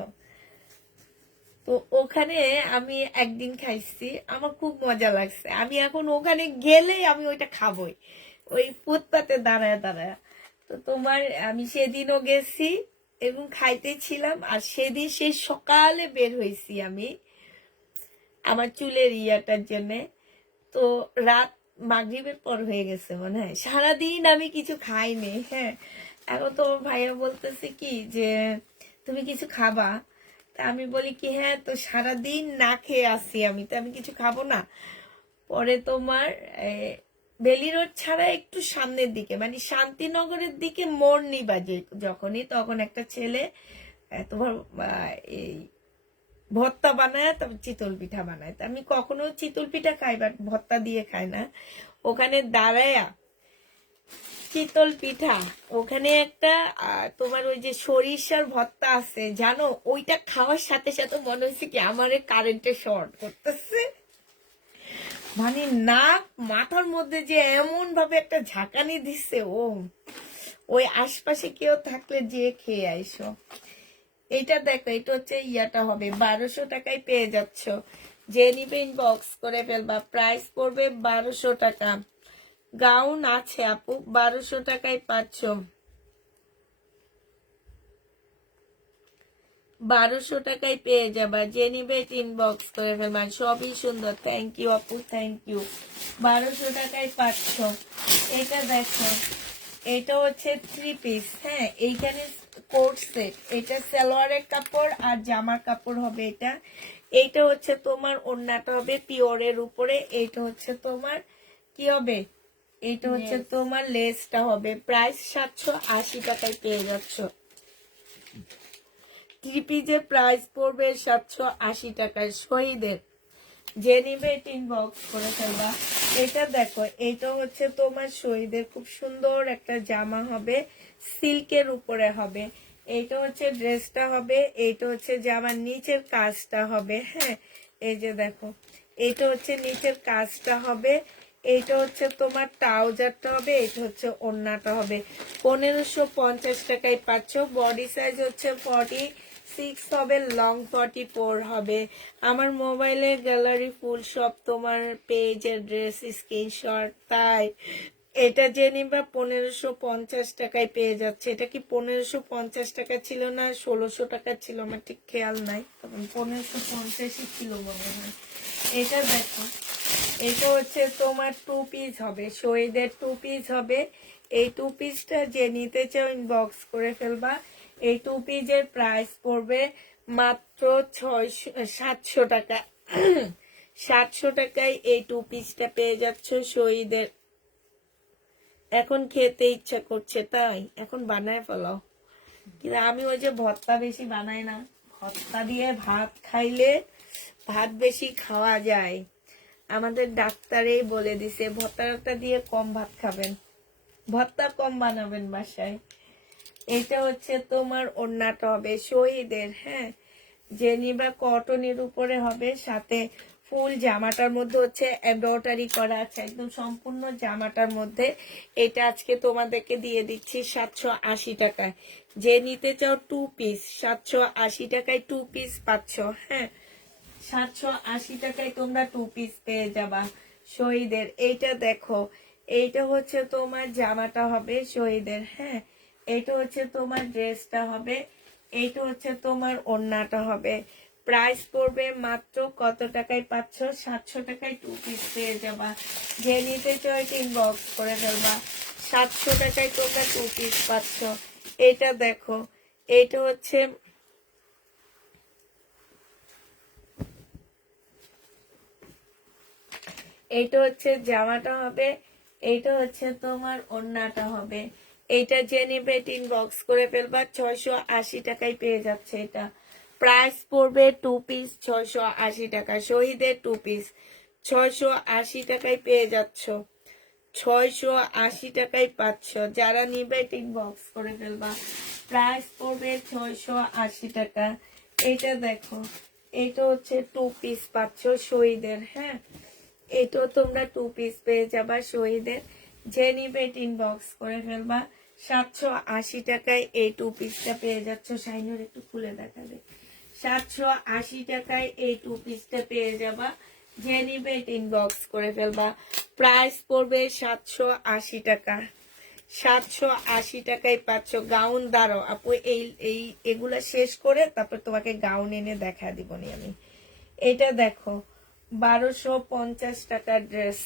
তো ওখানে আমি একদিন খাইছি, আমার খুব মজা লাগছে। আমি এখন ওখানে গেলে আমি ওইটা খাবই, ওই ফুটপাতে দাঁড়ায় দাঁড়ায়। তো তোমার আমি সেদিনও গেছি এবং খাইতেছিলাম, আর সেদিন সেই সকালে বের হয়েছি আমি আমার চুলের ইয়াটার জন্যে। তো রাত মাগরিবের পর হয়ে গেছে মনে হয়, সারাদিন আমি কিছু খাইনি। হ্যাঁ, এখন তো ভাইয়া বলতেছে কি যে তুমি কিছু খাবা, তা আমি বলি কি হ্যাঁ, তো সারাদিন না খেয়ে আসি আমি, তো আমি কিছু খাবো না। পরে তোমার বেলি রোড ছাড়া একটু সামনের দিকে মানে শান্তিনগরের দিকে মোড় নিবা যখনই, তখন একটা ছেলে তোমার এই ভর্তা বানায়, তারপর চিতল পিঠা বানায়। আমি কখনো চিতল পিঠা খাই, বাট ভর্তা দিয়ে খাই না। ওখানে দাঁড়ায়া চিতল পিঠা, ওখানে একটা তোমার ওই যে সরিষার ভর্তা আছে জানো, ওইটা খাওয়ার সাথে সাথে মনে হচ্ছে কি আমার কারেন্টে শর্ট করতেছে। মানে নাক মাথার মধ্যে যে এমন ভাবে একটা ঝাঁকানি দিচ্ছে, ওই আশপাশে কেউ থাকলে যে খেয়ে আইসো। এইটা দেখো, এটা হচ্ছে ইয়াটা হবে 1200 টাকায় পেয়ে যাচ্ছ। যে নিবে ইনবক্স করে ফেলবা, প্রাইস পড়বে 1200 টাকা। গাউন আছে আপু, 1200 টাকায় পাচ্ছ, 1200 টাকায় পেয়ে যাবা। যে নিবে ইনবক্স করে ফেলবা, সবই সুন্দর। থ্যাংক ইউ আপু, থ্যাংক ইউ। 1200 টাকায় পাচ্ছ। এটা দেখো, এটা হচ্ছে 3 পিস। হ্যাঁ, এইখানে কোট সেট, এটা সালোয়ারের কাপড় আর জামার কাপড় হবে। এইটা হচ্ছে তোমার ওড়নাটা হবে পিওরের উপরে। এইটা হচ্ছে তোমার কি হবে, এইটা হচ্ছে তোমার লেসটা হবে। প্রাইস 780 টাকায় পেয়ে যাচ্ছ। 3 পিসের প্রাইস পড়বে 780 টাকায়। শহীদের যে নিবে ইনবক্স করে ফেলবা। এটা দেখো, এটা হচ্ছে তোমার শহীদের খুব সুন্দর একটা জামা হবে, সিল্কের উপরে হবে। এইটা হচ্ছে ড্রেসটা হবে, এইটা হচ্ছে জামার নিচের কাজটা হবে। হ্যাঁ, এই যে দেখো, এটা হচ্ছে নিচের কাজটা হবে, এইটা হচ্ছে তোমার ট্রাউজারটা হবে, এটা হচ্ছে ওড়নাটা হবে। 1550 টাকায় পাচ্ছ। বডি সাইজ হচ্ছে 46 হবে, লং 44 হবে। আমার মোবাইলে গ্যালারি ফুল সব তোমার পেজের ড্রেস স্ক্রিনশট। তাই এটা যে নিবা 1550 টাকায় পেয়ে যাচ্ছে। এটা কি 1550 টাকা ছিল না 1600 টাকা ছিল, আমার ঠিক খেয়াল নাই, তখন 1550 ছিল মনে হয়। এটা দেখো, এটা হচ্ছে তোমার 2 পিস হবে, শহীদের 2 পিস হবে। এই 2 পিসটা যে নিতে চাও ইনবক্স করে ফেলবা। এই টু পিসের প্রাইস পড়বে মাত্র 700 টাকা। 700 টাকায় এই টু পিসটা পেয়ে যাচ্ছ শহীদের। এখন খেতে ইচ্ছা করছে তাই এখন বানায় ফেলাও, কিন্তু আমি ওই যে ভর্তা বেশি বানাই না, ভর্তা দিয়ে ভাত খাইলে ভাত বেশি খাওয়া যায়। আমাদের ডাক্তারেই বলে দিছে ভর্তা দিয়ে কম ভাত খাবেন, ভর্তা কম বানাবেন বাসায়। এটা হচ্ছে তোমার ওড়নাটা হবে শহীদের, হ্যাঁ, জেনিবা কটনের উপরে হবে, সাথে ফুল জামাটার মধ্যে হচ্ছে এমব্রয়ডারি করা আছে একদম সম্পূর্ণ জামাটার মধ্যে। এটা আজকে তোমাদেরকে দিয়ে দিচ্ছি 780 টাকায়। যে নিতে চাও টু পিস 780 টাকায় টু পিস পাচ্ছ, হ্যাঁ, 780 টাকায় তোমরা টু পিস পেয়ে যাবা শহীদের। এইটা দেখো, এইটা হচ্ছে তোমার জামাটা হবে শহীদের, হ্যাঁ, এইটা হচ্ছে তোমার ড্রেসটা হবে, এইটা হচ্ছে তোমার ওড়নাটা হবে। প্রাইস পড়বে মাত্র কত টাকায় পাচ্ছ? 700 টাকায় টু পিস পেয়ে যাবা। যে নিতে চাও এটা ইনবক্স করে ফেলবা। 700 টাকায় তোমরা টু পিস পাচ্ছ। এটা দেখো, এইটা হচ্ছে এইটা হচ্ছে জামাটা হবে, এইটা হচ্ছে তোমার ওড়নাটা হবে। এইটা যে নিবে ইনবক্স করে ফেলবা। 680 টাকায় পেয়ে যাচ্ছে এটা। প্রাইস পড়বে টু পিস 680 টাকা। শহীদের টু পিস 680 টাকায় পেয়ে যাচ্ছ, 680 টাকায় পাচ্ছ। যারা নিবে ইনবক্স করে ফেলবা। প্রাইস পড়বে 680 টাকা। এইটা দেখো, এইটা হচ্ছে টু পিস পাচ্ছ শহীদের, হ্যাঁ, এটাও তোমরা টু পিস পেয়ে যাবা শহীদের। যে নিবে ইনবক্স করে ফেলবা। 780 টাকায় এই টু পিসটা পেয়ে যাচ্ছ। শাইনুর একটু খুলে দেখাবে। 780 টাকায় এই টু পিসটা পেয়ে যাবা। যে নিবে ইনবক্স করে ফেলবা। প্রাইস পড়বে 780 টাকা। 780 টাকায় পাচ্ছ গাউন। দাঁড়ো আপু, এই এগুলা শেষ করে তারপর তোমাকে গাউন এনে দেখা দিব নি আমি। এটা দেখো 1250 টাকার ড্রেস।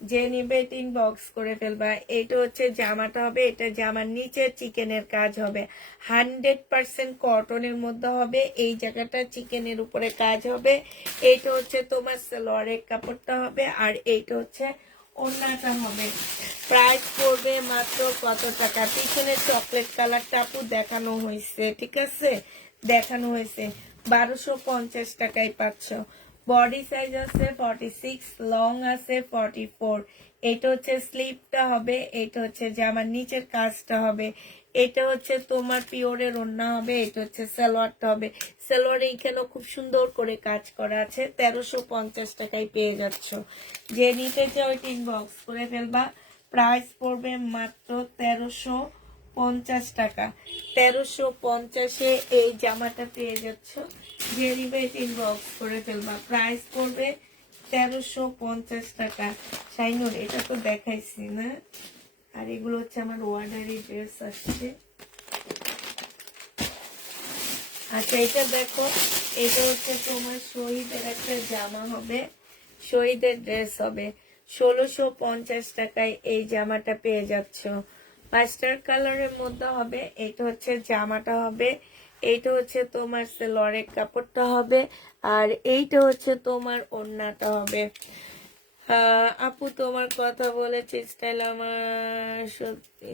যে নিবে ইনবক্স করে ফেলবা। এইটা হচ্ছে জামাটা হবে, এটা জামার নিচে চিকেনের কাজ হবে, 100% কটনের মধ্যে হবে। এই জায়গাটা চিকেনের উপরে কাজ হবে। এইটা হচ্ছে তোমার সালোয়ারের কাপড়টা হবে, আর এইটা হচ্ছে ওড়নাটা হবে। প্রাইস পড়বে মাত্র কত টাকা? পিছনে চকলেট কালারটা আপু দেখানো হয়েছে, ঠিক আছে, দেখানো হয়েছে। 1250 টাকায় পাচ্ছ। বডি সাইজ আছে 46, লং আছে 44। এটা হচ্ছে স্লিপটা হবে, এটা হচ্ছে জামার নিচের কাজটা হবে, এটা হচ্ছে তোমার পিওরের ওড়না হবে, এটা হচ্ছে সালোয়ারটা হবে। সালোয়ারে এখানেও খুব সুন্দর করে কাজ করা আছে। 1350 টাকায় পেয়ে যাচ্ছ। যে নিতে চাও ওইটা ইনবক্স করে ফেলবা। প্রাইস পড়বে মাত্র 1350 টাকা। 1350-এ এই জামাটা পেয়ে যাচ্ছ। যে নিবে ইনবক্স করে ফেলবা। প্রাইস পড়বে 1350 টাকা। শাইনুর এটা তো দেখাইছি না, আর এগুলো হচ্ছে আমার ওয়ার্ডারি ড্রেস আসছে। আচ্ছা এটা দেখো, এটা হচ্ছে তোমার শহীদের একটা জামা হবে, শহীদের ড্রেস হবে। 1650 টাকায় এই জামাটা পেয়ে যাচ্ছ। মাস্টার কালারের মধ্যে হবে। এটা হচ্ছে জামাটা হবে, এইটা হচ্ছে তোমার সালোয়ারের কাপড়টা হবে, আর এইটা হচ্ছে তোমার ওড়নাটা হবে। আপু তোমার কথা বলেছে স্টাইল আমার সত্যি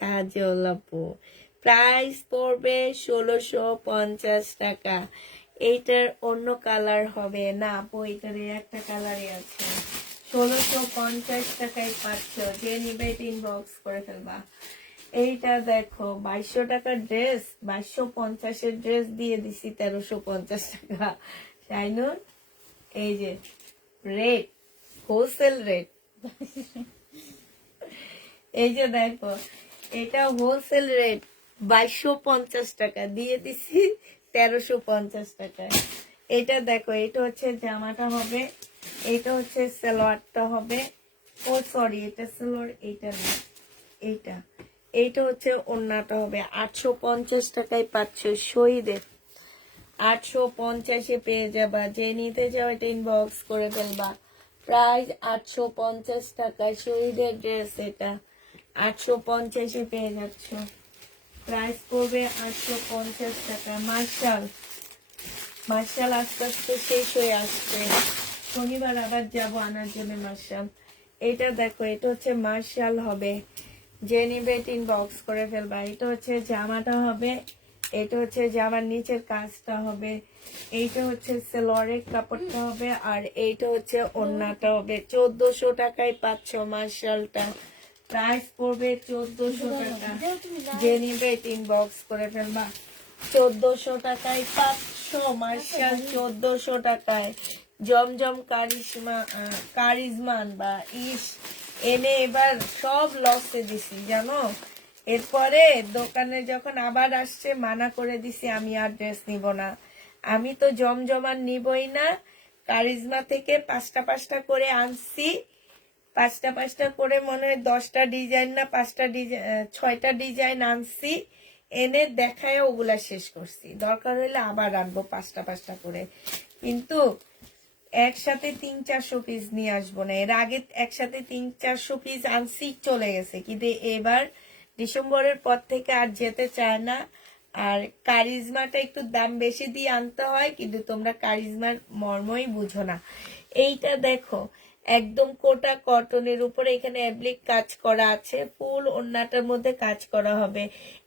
কাজল আপু। প্রাইস পড়বে 1650 টাকা। এইটার অন্য কালার হবে না আপু, এইটার একটা কালারই আছে। 1650 টাকায় পাচ্ছ। যে নিবে ইনবক্স করে ফেলবা। এইটা দেখো 2200 টাকার ড্রেস, 2250-এর ড্রেস দিয়ে দিছি 1350 টাকা। শাইনুর এই যে রেট, হোলসেল রেট। এই যে দেখো, এটা হোলসেল রেট 2250 টাকা দিয়ে দিছি 1350 টাকায়। এটা দেখো, এটা হচ্ছে জামাটা হবে, এটা হচ্ছে সালোয়ারটা হবে। ও সরি, এটা সালোয়ার, এইটা না, এইটা এইটা হচ্ছে ওড়নাটা হবে 850 টাকায় পাচ্ছ শহীদের। 850-এ পেয়ে যাবা, যে নিতে চাও এটা ইনবক্স করে ফেলবা। প্রাইস 850 টাকায় শহীদের ড্রেস, এটা 850-এ পেয়ে যাচ্ছ। প্রাইস পড়বে 850 টাকা। মার্শাল, মার্শাল আস্তে আস্তে শেষ হয়ে আসছে, শনিবার আবার যাবো আনার জন্য মার্শাল। এটা দেখো, এটা হচ্ছে মার্শাল হবে, যে নিবে ইনবক্স করে ফেলবা। এটা হচ্ছে জামাটা হবে, এটা হচ্ছে জামার নিচের কাজটা হবে, এইটা হচ্ছে সেলোয়ারের কাপড়টা হবে, আর এইটা হচ্ছে ওড়নাটা হবে। 1400 টাকায় পাচ্ছ মার্শালটা। প্রাইস পড়বে 1400 টাকা, যে নিবে ইনবক্স করে ফেলবা। 1400 টাকায় পাচ্ছ মার্শাল, 1400 টাকায়। জমজম কারিজমান বা ইস এনে এবার সব লসে দিছি জানো। এরপরে দোকানে যখন আবার আসছে মানা করে দিছি আমি আর ড্রেস নিব না। আমি তো জমজমান নিবই না। কারিজমা থেকে 5টা করে আনছি, 5টা করে মনে হয় 10টা ডিজাইন না 5টা ডিজাইন 6টা ডিজাইন আনছি, এনে দেখায় ওগুলা শেষ করছি। দরকার হইলে আবার আনবো 5টা করে, কিন্তু একসাথে 300-400 পিস নিয়ে আসবো না। এর আগে একসাথে 300-400 পিস আনছি, চলে গেছে, কিন্তু এবার ডিসেম্বরের পর থেকে আর যেতে চায় না। আর কারিজমাটা একটু দাম বেশি দিয়ে আনতে হয়, কিন্তু তোমরা কারিজমার মর্মই বুঝো না। এইটা দেখো, একদম কোটা কটনের উপরে এখানে অ্যাপ্লিক কাজ করা আছে, ফুল ওড়নাটার মধ্যে কাজ করা হবে।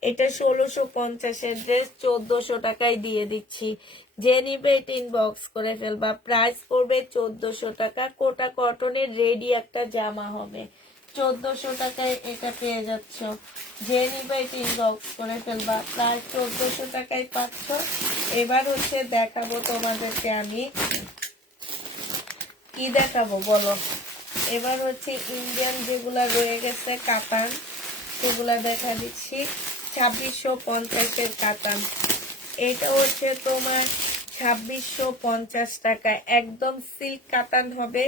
এটা 1650-এর ড্রেস 1400 টাকায় দিয়ে দিচ্ছি, যে নিবে এটা ইনবক্স করে ফেলবা। প্রাইস পড়বে 1400 টাকা। কোটা কটনের রেডি একটা জামা হবে, 1400 টাকায় এটা পেয়ে যাচ্ছ, যে নিবে এটা ইনবক্স করে ফেলবা। প্রায় 1400 টাকায় পাচ্ছ। এবার হচ্ছে দেখাবো তোমাদেরকে আমি কি দেখাবো বলো। এবার হচ্ছে ইন্ডিয়ান যেগুলা রয়ে গেছে কাতান, সেগুলা দেখা দিচ্ছি। 2650-এর কাতান, এটা হচ্ছে তোমার 2650 টাকা। একদম সিল্ক কাতান হবে,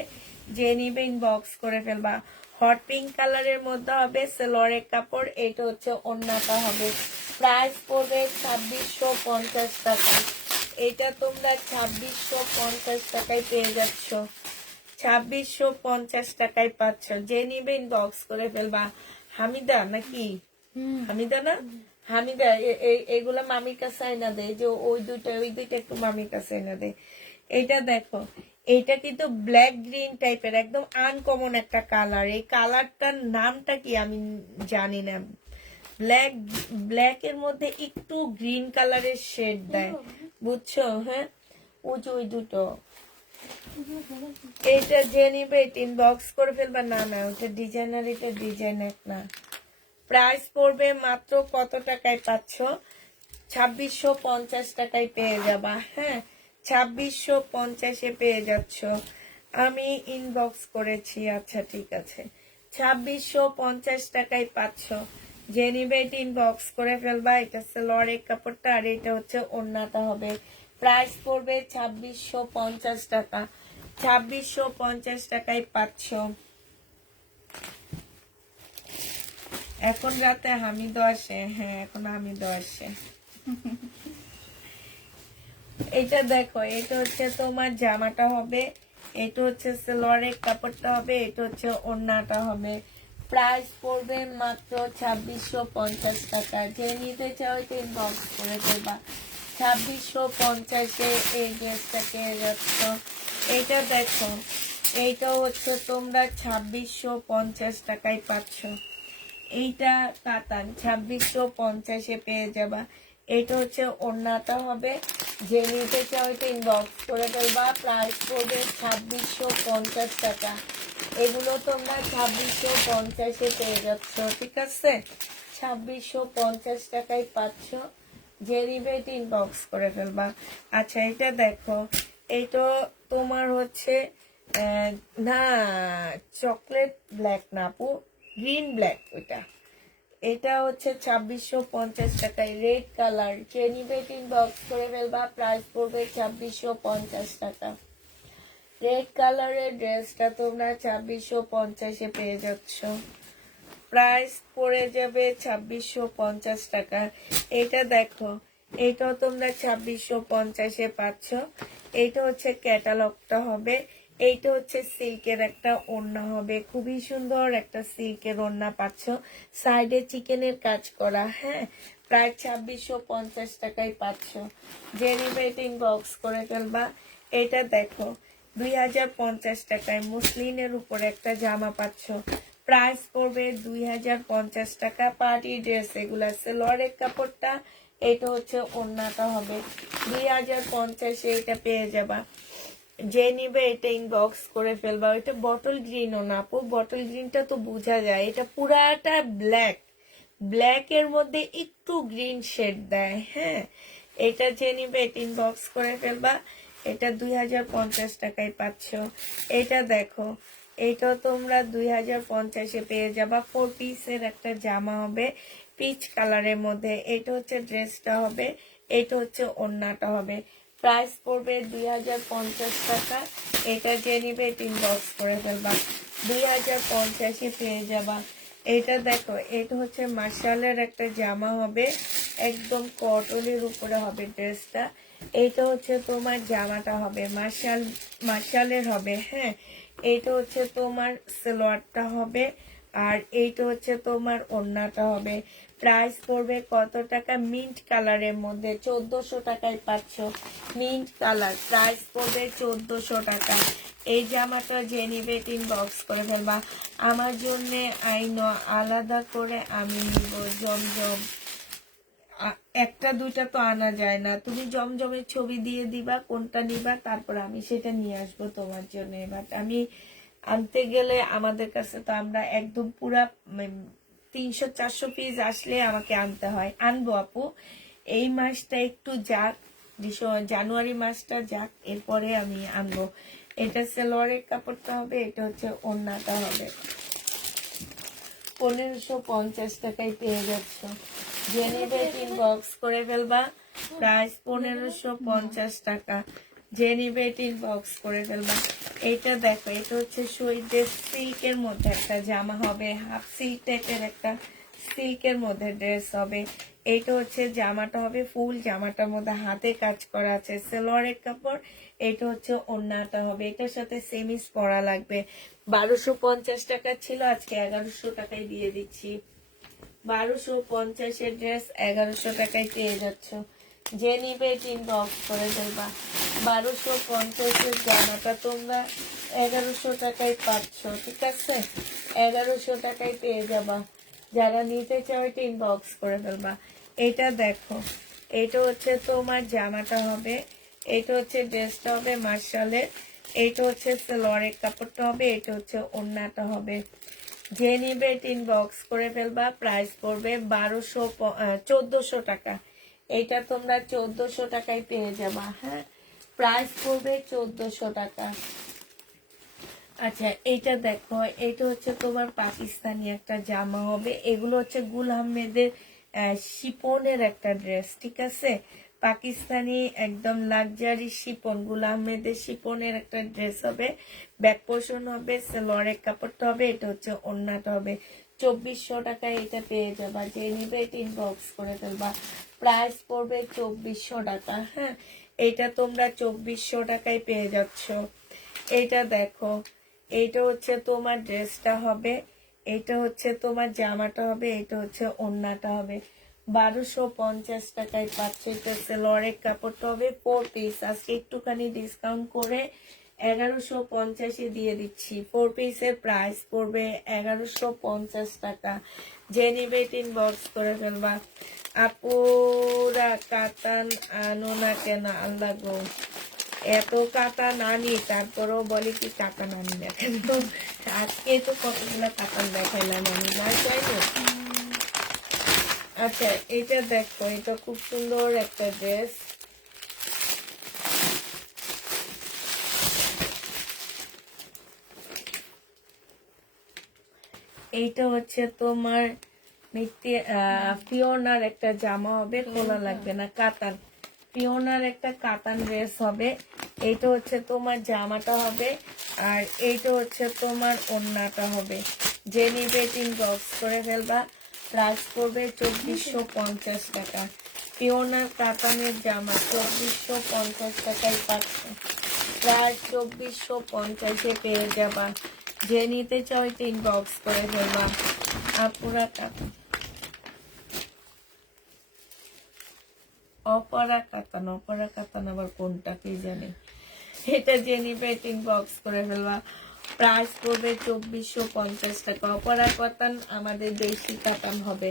যে নিবে ইনবক্স করে ফেলবা। হট পিঙ্ক কালারের মধ্যে হবে, সেলোয়ারের কাপড়, এটা হচ্ছে ওড়নাটা হবে। প্রাইস পড়বে 2650 টাকা। এটা তোমরা 2650 টাকায় পেয়ে যাচ্ছ, 2650 টাকায় পাচ্ছ, যে নিবে ইনবক্স করে ফেলবা। হামিদা নাকি, হামিদা না, হামিদা এগুলা মামির কাছে আইনা দে, যে ওই দুইটা একটু মামির কাছে আইনা দে। এটা দেখো, এটা কিন্তু ব্ল্যাক গ্রিন টাইপের, একদম আনকমন একটা কালার। এই কালারটার নামটা কি আমি জানি না। ব্ল্যাকের মধ্যে একটু গ্রিন কালারের শেড দেয়, বুঝছো? হ্যাঁ, ওই দুটো। এটা যে নিবে ইনবক্স করে ফেলবা। না না, ওটা ডিজাইনার, এটা ডিজাইনার না। প্রাইস পড়বে মাত্র কত টাকায় পাচ্ছ? 2650 টাকায় পেয়ে যাবা। হ্যাঁ, 2650-এ পেয়ে যাচ্ছ। আমি ইনবক্স করেছি, আচ্ছা ঠিক আছে। 2650 টাকায় পাচ্ছ, যে নিবে এটা ইনবক্স করে ফেলবা। এটা সেলোয়ারের কাপড়টা, আর এটা হচ্ছে ওড়নাটা হবে। প্রাইস পড়বে 2650 টাকা। 2650 টাকায় পাচ্ছ। এখন রাতে হামিদও আসে, হ্যাঁ এখন হামিদও আসে। এটা দেখো, এটা হচ্ছে তোমার জামাটা হবে, এটা হচ্ছে সেলোয়ারের কাপড়টা হবে, এটা হচ্ছে ওড়নাটা হবে। প্রাইস পড়বে মাত্র 2650 টাকা। যে নিতে চাও এটা ইনবক্স করে দেবা। 2650-এ এই ড্রেসটা পেয়ে যাচ্ছ। এইটা দেখো, এইটা হচ্ছে তোমরা 2650 টাকায় পাচ্ছ। এইটা কাতান, 2650-এ পেয়ে যাবা। এটা হচ্ছে ওড়নাটা হবে, যে নিতে চাও এটা ইনবক্স করে ফেলবা। প্রাইস পড়বে 2650 টাকা। এগুলো তোমরা 2650-এ পেয়ে যাচ্ছ, ঠিক আছে? 2650 টাকায় পাচ্ছ, যে নিবে এটা ইনবক্স করে ফেলবা। আচ্ছা, এটা দেখো, এটা তোমার হচ্ছে না চকলেট ব্ল্যাক না আপু, গ্রিন ব্ল্যাক ওইটা। এটা হচ্ছে 2650 টাকায়, রেড কালার, যে নিবে ইনবক্স করে ফেলবা। প্রাইস পড়বে 2650 টাকা। রেড কালারের ড্রেসটা তোমরা 2650-এ পেয়ে যাচ্ছ। প্রাইস পড়ে যাবে 2650 টাকা। এটা দেখো, এটাও তোমরা 2650-এ পাচ্ছ। এইটা হচ্ছে ক্যাটালগটা হবে। এইটা হচ্ছে সিল্কের একটা ওড়না হবে, খুবই সুন্দর একটা সিল্কের ওড়না পাচ্ছ, সাইডে চিকেনের কাজ করা। হ্যাঁ, প্রায় 2650 টাকায় পাচ্ছ। যে নিবে বক্স করে ফেলবা। এটা দেখো 2050 টাকায় মুসলিনের উপরে একটা জামা পাচ্ছ, প্রাইস পড়বে 2050 টাকা। পার্টি ড্রেস এগুলা সেলোয়ারের কাপড়টা, এটা হচ্ছে ওড়নাটা হবে 2050-এ এটা পেয়ে যাবা। যে নিবে এটা ইনবক্স করে ফেলবা। এটা বটল গ্রিনও না আপু, বটল গ্রিনটা তো বোঝা যায়, এটা পুরাটা ব্ল্যাক, ব্ল্যাক এর মধ্যে একটু গ্রিন শেড দেয়। হ্যাঁ, এটা যে নিবে এটা ইনবক্স করে ফেলবা। এটা 2050 টাকায় পাচ্ছ। এটা দেখো, এইটাও তোমরা 2050-এ পেয়ে যাবা। 4 পিসের একটা জামা হবে পিচ কালারের মধ্যে। এটা হচ্ছে ড্রেসটা হবে, এটা হচ্ছে ওড়নাটা হবে। প্রাইস পড়বে 2050 টাকা। এটা যে নিবে এটা ইনবক্স করে ফেলবা, 2050-এ পেয়ে যাবা। এটা দেখো, এটা হচ্ছে মার্শালের একটা জামা হবে, একদম কটনের উপরে হবে ড্রেসটা। এইটা হচ্ছে তোমার জামাটা হবে মার্শালের হবে। হ্যাঁ, এইটা হচ্ছে তোমার সালোয়ারটা হবে, আর এইটা হচ্ছে তোমার ওড়নাটা হবে। প্রাইস পড়বে কত টাকা? মিন্ট কালারের মধ্যে 1400 টাকায় পাচ্ছ। মিন্ট কালার, প্রাইস পড়বে 1400 টাকা। এই জামাটা যে নিবে বক্স করে ফেলবা। আমার জন্য আলাদা করে আমি নিব জমজম। একটা দুইটা তো আনা যায় না, তুমি জমজমের ছবি দিয়ে দিবা কোনটা নিবা, তারপর আমি সেটা নিয়ে আসবো তোমার জন্য। বাট আমি আনতে গেলে আমাদের কাছে তো আমরা একদম পুরা 300-400 পিস আসলে আমাকে আনতে হয়। আনবো আপু, এই মাসটা একটু যাক, জানুয়ারি মাসটা যাক, এরপরে আমি আনবো। এটা সালোয়ারের কাপড়টা হবে, এটা হচ্ছে ওড়নাটা হবে। 1550 টাকায় পেয়ে যাচ্ছ। যে নিবে বক্স করে ফেলবা। প্রাইস 1550 টাকা। যে নিবে বক্স করে ফেলবা। এইটা দেখো, এটা হচ্ছে শহীদের সিল্কের মধ্যে একটা জামা হবে, হাফ সিল্ক টাইপের একটা সিল্কের মধ্যে ড্রেস হবে। এইটা হচ্ছে জামাটা হবে, ফুল জামাটার মধ্যে হাতে কাজ করা আছে, সালোয়ারের কাপড়। এটা হচ্ছে ওড়নাটা হবে, এটার সাথে সেমিস পরা লাগবে। 1250 টাকা ছিল, আজকে 1100 টাকায় দিয়ে দিচ্ছি। 1250-এর ড্রেস 1100 টাকায় পেয়ে যাচ্ছ। যে নিবে বক্স করে ফেলবা। 1250-এর জামাটা তোমরা 1100 টাকায় পাচ্ছ, ঠিক আছে? 1100 টাকায় পেয়ে যাবা। যারা নিতে চাও বক্স করে ফেলবা। এটা দেখো, এটা হচ্ছে তোমার জামাটা হবে, এটা হচ্ছে ড্রেসটা হবে মার্শালের, এটা হচ্ছে সালোয়ারের কাপড়টা হবে, এটা হচ্ছে ওড়নাটা হবে। যে নিবে বক্স করে ফেলবা। প্রাইস পড়বে 1400 টাকা। এটা তোমরা 1400 টাকায় পেয়ে যাবা। হ্যাঁ, প্রাইস পড়বে 1400 টাকা। আচ্ছা, এইটা দেখো, এটা হচ্ছে তোমার পাকিস্তানি একটা জামা হবে। এগুলো হচ্ছে গুল আহমেদের শিপনের একটা ড্রেস, ঠিক আছে? পাকিস্তানি একদম লাক্সারি শিপন, গুল আহমেদের শিপনের একটা ড্রেস হবে। ব্যাক পোর্শন হবে, সালোয়ারের কাপড়টা হবে, এটা হচ্ছে ওড়নাটা হবে। 2400 টাকায় এটা পেয়ে যাবা। যে নিবে বক্স করে ফেলবা। প্রাইস পড়বে 2400 টাকা। হ্যাঁ, এটা তোমরা 2400 টাকায় পেয়ে যাচ্ছ। এটা দেখো, এইটা হচ্ছে তোমার ড্রেসটা হবে, এটা হচ্ছে তোমার জামাটা হবে, এটা হচ্ছে ওড়নাটা হবে। 1250 টাকায় পাচ্ছে। এটা সালোয়ারের কাপড়টা হবে 4 পিস, আজকে একটুখানি ডিসকাউন্ট করে 1150-এ দিয়ে দিচ্ছি। 4 পিসের প্রাইস পড়বে 1150 টাকা। যে নিবে বক্স করে ফেলবা। আপুরা কাতান আনো না কেন? আল্লাহ গো, এত কাতান আনি, তারপরেও বলে কি কাতান আনি না কেন? আজকে তো কতগুলো কাতান দেখাইলাম আমি, না চাই তো। আচ্ছা, এটা দেখো, এটা খুব সুন্দর একটা ড্রেস। এইটা হচ্ছে তোমার পিওনার একটা জামা হবে, খোলা লাগবে না, কাতান পিওনার একটা কাতান ড্রেস হবে। এইটা হচ্ছে তোমার জামাটা হবে, আর এইটা হচ্ছে তোমার ওড়নাটা হবে। যে নিবে ইনবক্স করে ফেলবা। প্রাইস পড়বে 2450 টাকা। পিওনার কাতানের জামা 2450 টাকায় পাচ্ছ। প্রায় 2450-এ পেয়ে যাবা। যে নিতে চাও এটা ইনবক্স করে ফেলবা। আপুরা কাতান, অপরা কাতান আবার কোনটা কি জানি। এটা যে নিবে ইনবক্স করে ফেলবা। প্রাইস পড়বে 2450 টাকা। অপরা কাতান আমাদের দেশি কাতান হবে।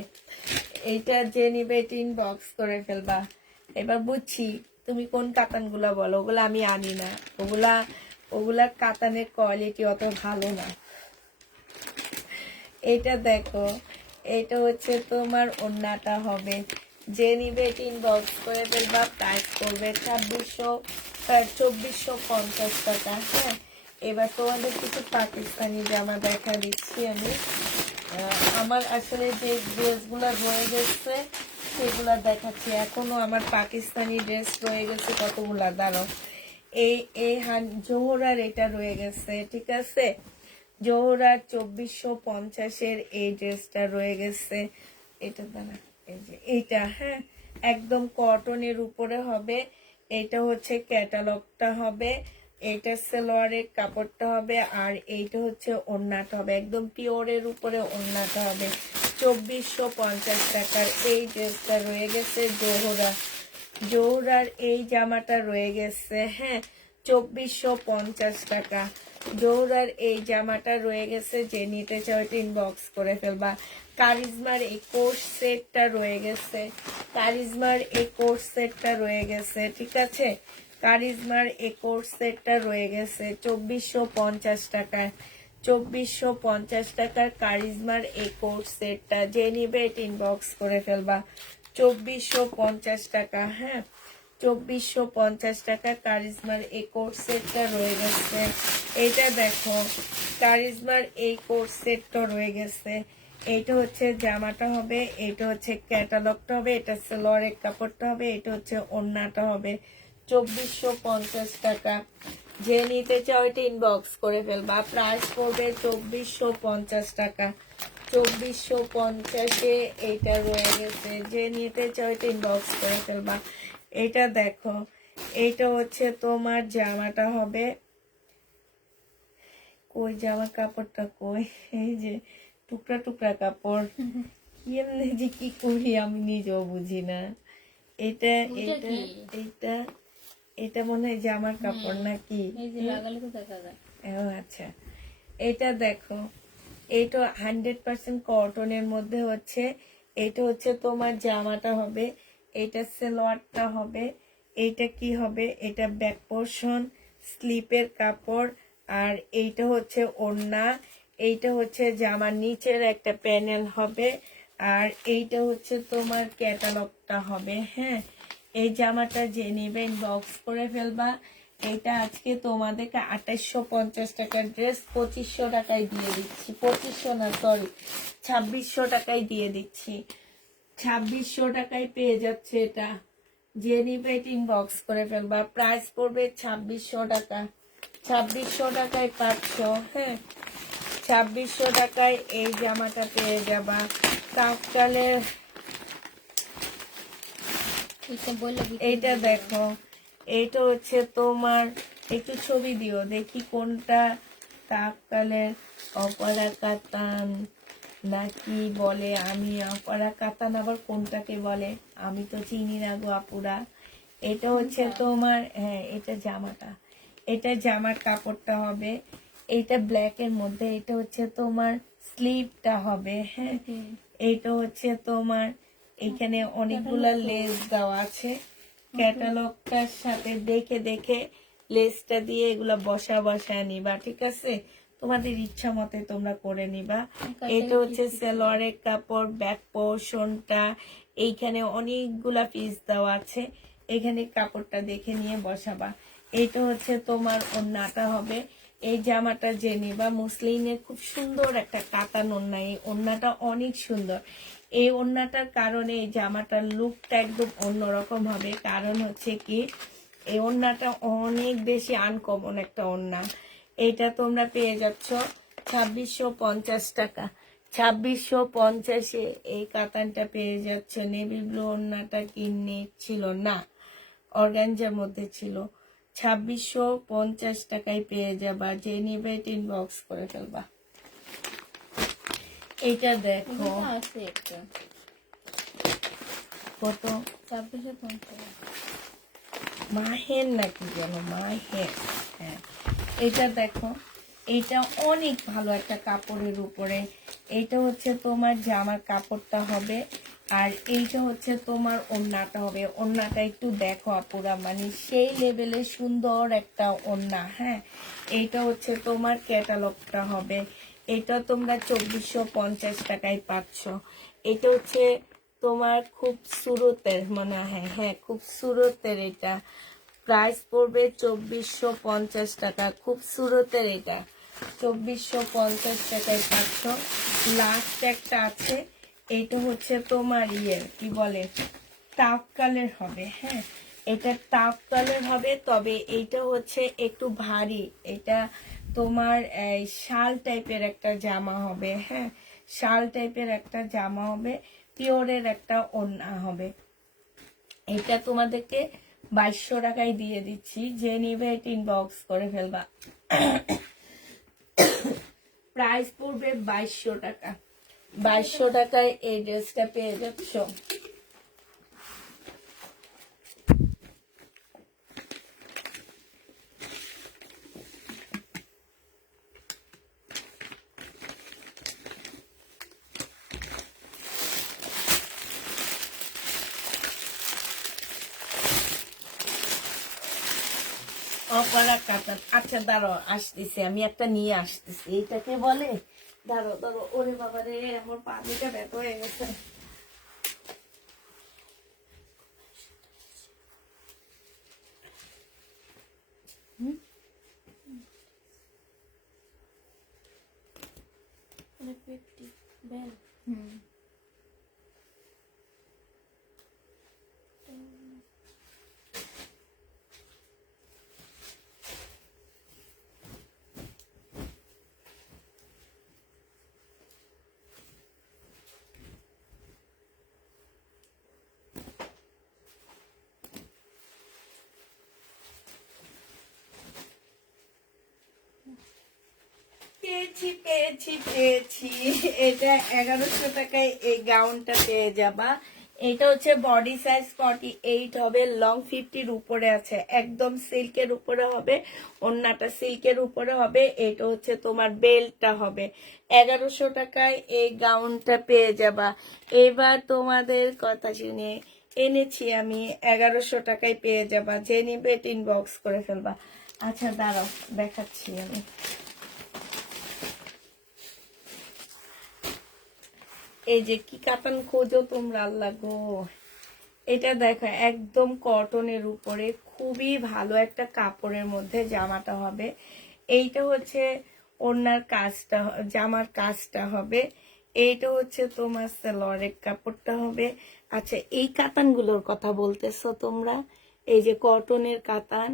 এইটা যে নিবে ইনবক্স করে ফেলবা। এবার বুঝছি তুমি কোন কাতান গুলা বলো, ওগুলা আমি আনি না। ওগুলা কাতানের কোয়ালিটি অত ভালো না। এটা দেখো, এটা হচ্ছে তোমার ওড়নাটা হবে। যে নিবে ইনবক্স করে ফেলবা। প্রাইস করবে 2450 টাকা। হ্যাঁ, এবার তোমাদের কিছু পাকিস্তানি জামা দেখা দিচ্ছি আমি। আমার আসলে যে ড্রেসগুলো রয়ে গেছে সেগুলা দেখাচ্ছি। এখনো আমার পাকিস্তানি ড্রেস রয়ে গেছে কতগুলা, দাঁড়াও। এই এই জোহরার এটা রয়ে গেছে, ঠিক আছে। জোহরার 2450-এর এই ড্রেসটা রয়ে গেছে। এটা দাঁড়া, এই যে এইটা, হ্যাঁ, একদম কটনের উপরে হবে। এটা হচ্ছে ক্যাটালগটা হবে। এইটা সালোয়ারের কাপড়টা হবে। আর এইটা হচ্ছে ওড়নাটা হবে, একদম পিওরের উপরে ওড়নাটা হবে। 2450 টাকার এই ড্রেসটা রয়ে গেছে। জোহরার এই জামাটা রয়ে গেছে, হ্যাঁ, 2450 টাকা। জোহরার এই জামাটা রয়ে গেছে। যে নিতে চাও এটা ইনবক্স করে ফেলবা। কারিজমার এই কোর্স সেটটা রয়ে গেছে। কারিজমার এই কোর্স সেটটা রয়ে গেছে, ঠিক আছে। কারিজমার এই কোর্স সেটটা রয়ে গেছে 2450 টাকায়। 2450 টাকার কারিজমার এই কোর্স সেটটা যে নিবে এটা ইনবক্স করে ফেলবা। 2450 টাকা, হ্যাঁ, 2450 টাকা কারিজমার এই কোর্স সেটটা রয়ে গেছে। এটা দেখো, কারিজমার এই কোর্স সেটটা রয়ে গেছে। এইটা হচ্ছে জামাটা হবে, এটা হচ্ছে ক্যাটালগটা হবে, এটা সালোয়ারের কাপড়টা হবে, এটা হচ্ছে ওড়নাটা হবে। 2450 টাকা। যে নিতে চাও এটা ইনবক্স করে ফেলবা। প্রাইস পড়বে 2450 টাকা। 2450-এ এইটা রয়ে গেছে। যে নিতে চাও এটা ইনবক্স করে ফেলবা। এটা দেখো, এইটা হচ্ছে তোমার জামাটা হবে। কই জামা কাপড়টা কই? এই যে টুকরা টুকরা কাপড়। এমনি যে কি করি আমি নিজেও বুঝি না। এটা এটা এটা এটা মনে হয় জামার কাপড় নাকি? ও আচ্ছা, এটা দেখো, এটা 100% কটনের মধ্যে হচ্ছে। এটা হচ্ছে তোমার জামাটা হবে, এটা সালোয়ারটা হবে। এটা কি হবে? এটা ব্যাক পোর্শন, স্লিপের কাপড়। আর এইটা হচ্ছে ওড়না। এইটা হচ্ছে জামার নিচের একটা প্যানেল হবে। আর এইটা হচ্ছে তোমার ক্যাটালগটা হবে, হ্যাঁ। এই জামাটা যে নেবে ইনবক্স করে ফেলবা। এটা আজকে তোমাদেরকে 2850 টাকার ড্রেস 2500 টাকায় দিয়ে দিচ্ছি। 2500 না, সরি, 2600 টাকায় দিয়ে দিচ্ছি। 2600 টাকায় পেয়ে যাচ্ছে এটা। যে নিবে ইনবক্স করে ফেলবা। প্রাইস পড়বে 2600 টাকা। 2600 টাকায় পাচ্ছ, হ্যাঁ, 2600 টাকায় এই জামাটা পেয়ে যাবা। কাকটালের এইটা দেখো, এইটা হচ্ছে তোমার, একটু ছবি দিও দেখি কোনটা কাকটালের। অপরা কাতান নাকি বলে, আমি অপরা কাতান আবার কোনটাকে বলে আমি তো চিনি না গো আপুরা। এটা হচ্ছে তোমার, হ্যাঁ, এটা জামাটা, এটা জামার কাপড়টা হবে। এইটা ব্ল্যাক এর মধ্যে। এটা হচ্ছে তোমার স্লিভটা হবে, হ্যাঁ। এইটা হচ্ছে তোমার, এখানে অনেকগুলা লেস দেওয়া আছে। ক্যাটালগটার সাথে দেখে দেখে লেসটা দিয়ে এগুলা বসা নিবা, ঠিক আছে। তোমাদের ইচ্ছা মতে তোমরা করে নিবা। এটা হচ্ছে সালোয়ারের কাপড়, ব্যাক পোর্শনটা। এইখানে অনেকগুলা পিস দেওয়া আছে, এখানে কাপড়টা দেখে নিয়ে বসাবা। এইটা হচ্ছে তোমার ওড়নাটা হবে। এই জামাটা যে নিবা, মুসলিনের খুব সুন্দর একটা কাতান ওড়না। এই ওড়নাটা অনেক সুন্দর। এই ওড়নাটার কারণে এই জামাটার লুকটা একদম অন্যরকম হবে। কারণ হচ্ছে কি, এই ওড়নাটা অনেক বেশি আনকমন একটা ওড়না। এটা তোমরা পেয়ে যাচ্ছ 2650 টাকা। 2650-এ এই কাতানটা পেয়ে যাচ্ছে। নেভি ব্লু ওড়নাটা কিনে ছিল না, অর্গানজার মধ্যে ছিল। 2650 টাকায় পেয়ে যাবা, যে নিবে ইনবক্স করে ফেলবা। এটা দেখো এগুলো আছে একটা কত 2650। মাহের নাকি যেন মাহের, হ্যাঁ এটা দেখো, এটা অনেক ভালো একটা কাপড়ের উপরে। এইটা হচ্ছে তোমার জামার কাপড়টা হবে, আর এইটা হচ্ছে তোমার ওড়নাটা হবে। ওড়নাটা একটু দেখো আপুরা, মানে সেই লেভেলে সুন্দর একটা ওড়না। হ্যাঁ, এইটা হচ্ছে তোমার ক্যাটালগটা হবে। এটা তোমরা 2450 টাকায় পাচ্ছ। এটা হচ্ছে তোমার খুব সুরতের মনে হয়, হ্যাঁ খুব সুরতের। এটা প্রাইস পড়বে 2450 টাকা। খুব সুরতের এটা 2450 টাকায় পাচ্ছ। লাস্ট একটা আছে, এটা হচ্ছে তোমার কি বলে তাফকালের হবে। হ্যাঁ, এটা তাফকালের হবে, তবে এইটা হচ্ছে একটু ভারী। এটা তোমার শাল টাইপের একটা জামা হবে। হ্যাঁ, শাল টাইপের একটা জামা হবে, পিওরের একটা ওড়না হবে। এটা তোমাদেরকে 2200 টাকায় দিয়ে দিচ্ছি, যে নিবে এটা ইনবক্স করে ফেলবা। প্রাইস পড়বে 2200 টাকা। 2200 টাকায় এই ড্রেসটা পেয়ে যাচ্ছ। অপারা কাতান, আচ্ছা দাঁড়ো আসতেছি, আমি একটা নিয়ে আসতেছি। এইটাকে বলে, দাঁড়ো দাঁড়ো, ওরে বাবা রে, আমার পানিটা ব্যথা হয়ে গেছে। মানে 50 বেল। হুম। পেয়েছি পেয়েছি পেয়েছি, এটা 1100 টাকায় এই গাউনটা পেয়ে যাবা। এটা হচ্ছে বডি সাইজ 48 হবে, লং 50-র উপরে আছে, একদম সিল্কের উপরে হবে, ওড়নাটা সিল্কের উপরে হবে। এটা হচ্ছে তোমার বেল্টটা হবে। 1100 টাকায় এই গাউনটা পেয়ে যাবা। এবার তোমাদের কথা শুনে এনেছি আমি, 1100 টাকায় পেয়ে যাবা, যে নিবে ইনবক্স করে ফেলবা। আচ্ছা দাঁড়াও দেখাচ্ছি আমি। এই যে কি কাতান খোঁজো তোমরা, আল্লাহ গো। এটা দেখো একদম কটনের উপরে, খুবই ভালো একটা কাপড়ের মধ্যে জামাটা হবে। এইটা হচ্ছে ওড়নার কাজটা, জামার কাজটা হবে। এইটা হচ্ছে তোমার সালোয়ারের কাপড়টা হবে। আচ্ছা, এই কাতানগুলোর কথা বলতেছো তোমরা, এই যে কটনের কাতান,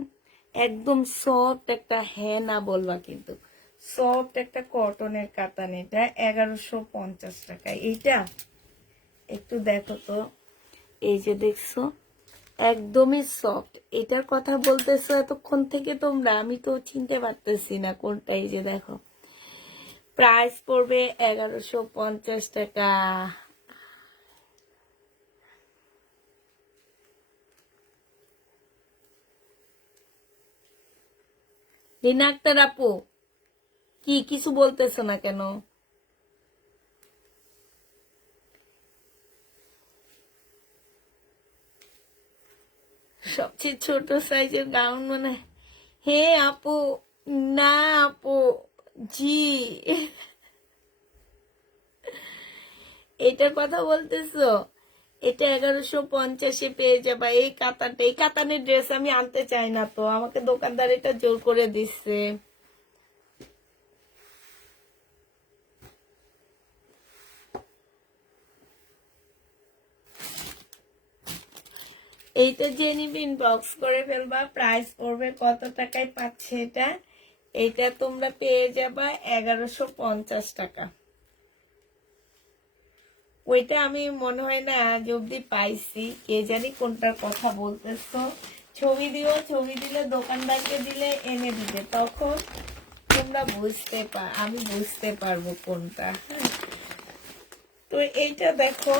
একদম সফট একটা, হ্যাঁ না বলবা কিন্তু, সফট একটা কটনের কাতান। এটা 1150 টাকা। এইটা একটু দেখো তো, এই যে দেখছো একদমই সফট। এটার কথা বলতেছো এতক্ষণ থেকে তোমরা, আমি তো চিনতে পারতেছি না কোনটা। এই যে দেখো, প্রাইস পড়বে 1150 টাকা। রিনা আক্তার আপু, কি কিছু বলতেছো না কেন? সবচেয়ে ছোট সাইজের গাউন মানে, হে আপু, না আপু, জি এটার কথা বলতেছো? এটা 1150-এ পেয়ে যাবা এই কাতানটা। এই কাতানের ড্রেস আমি আনতে চাই না, তো আমাকে দোকানদার এটা জোর করে দিচ্ছে। এইটা যে নিবি ইনবক্স করে ফেলবা। প্রাইস পড়বে কত টাকায় পাচ্ছে এটা, এইটা তোমরা পেয়ে যাবা 1150 টাকা। ওইটা আমি মনে হয় না আজ অব্দি পাইছি, কে জানি কোনটার কথা বলতেছো। ছবি দিও, ছবি দিলে দোকানদারকে দিলে এনে দিবে, তখন তোমরা আমি বুঝতে পারবো কোনটা। হ্যাঁ, তো এইটা দেখো,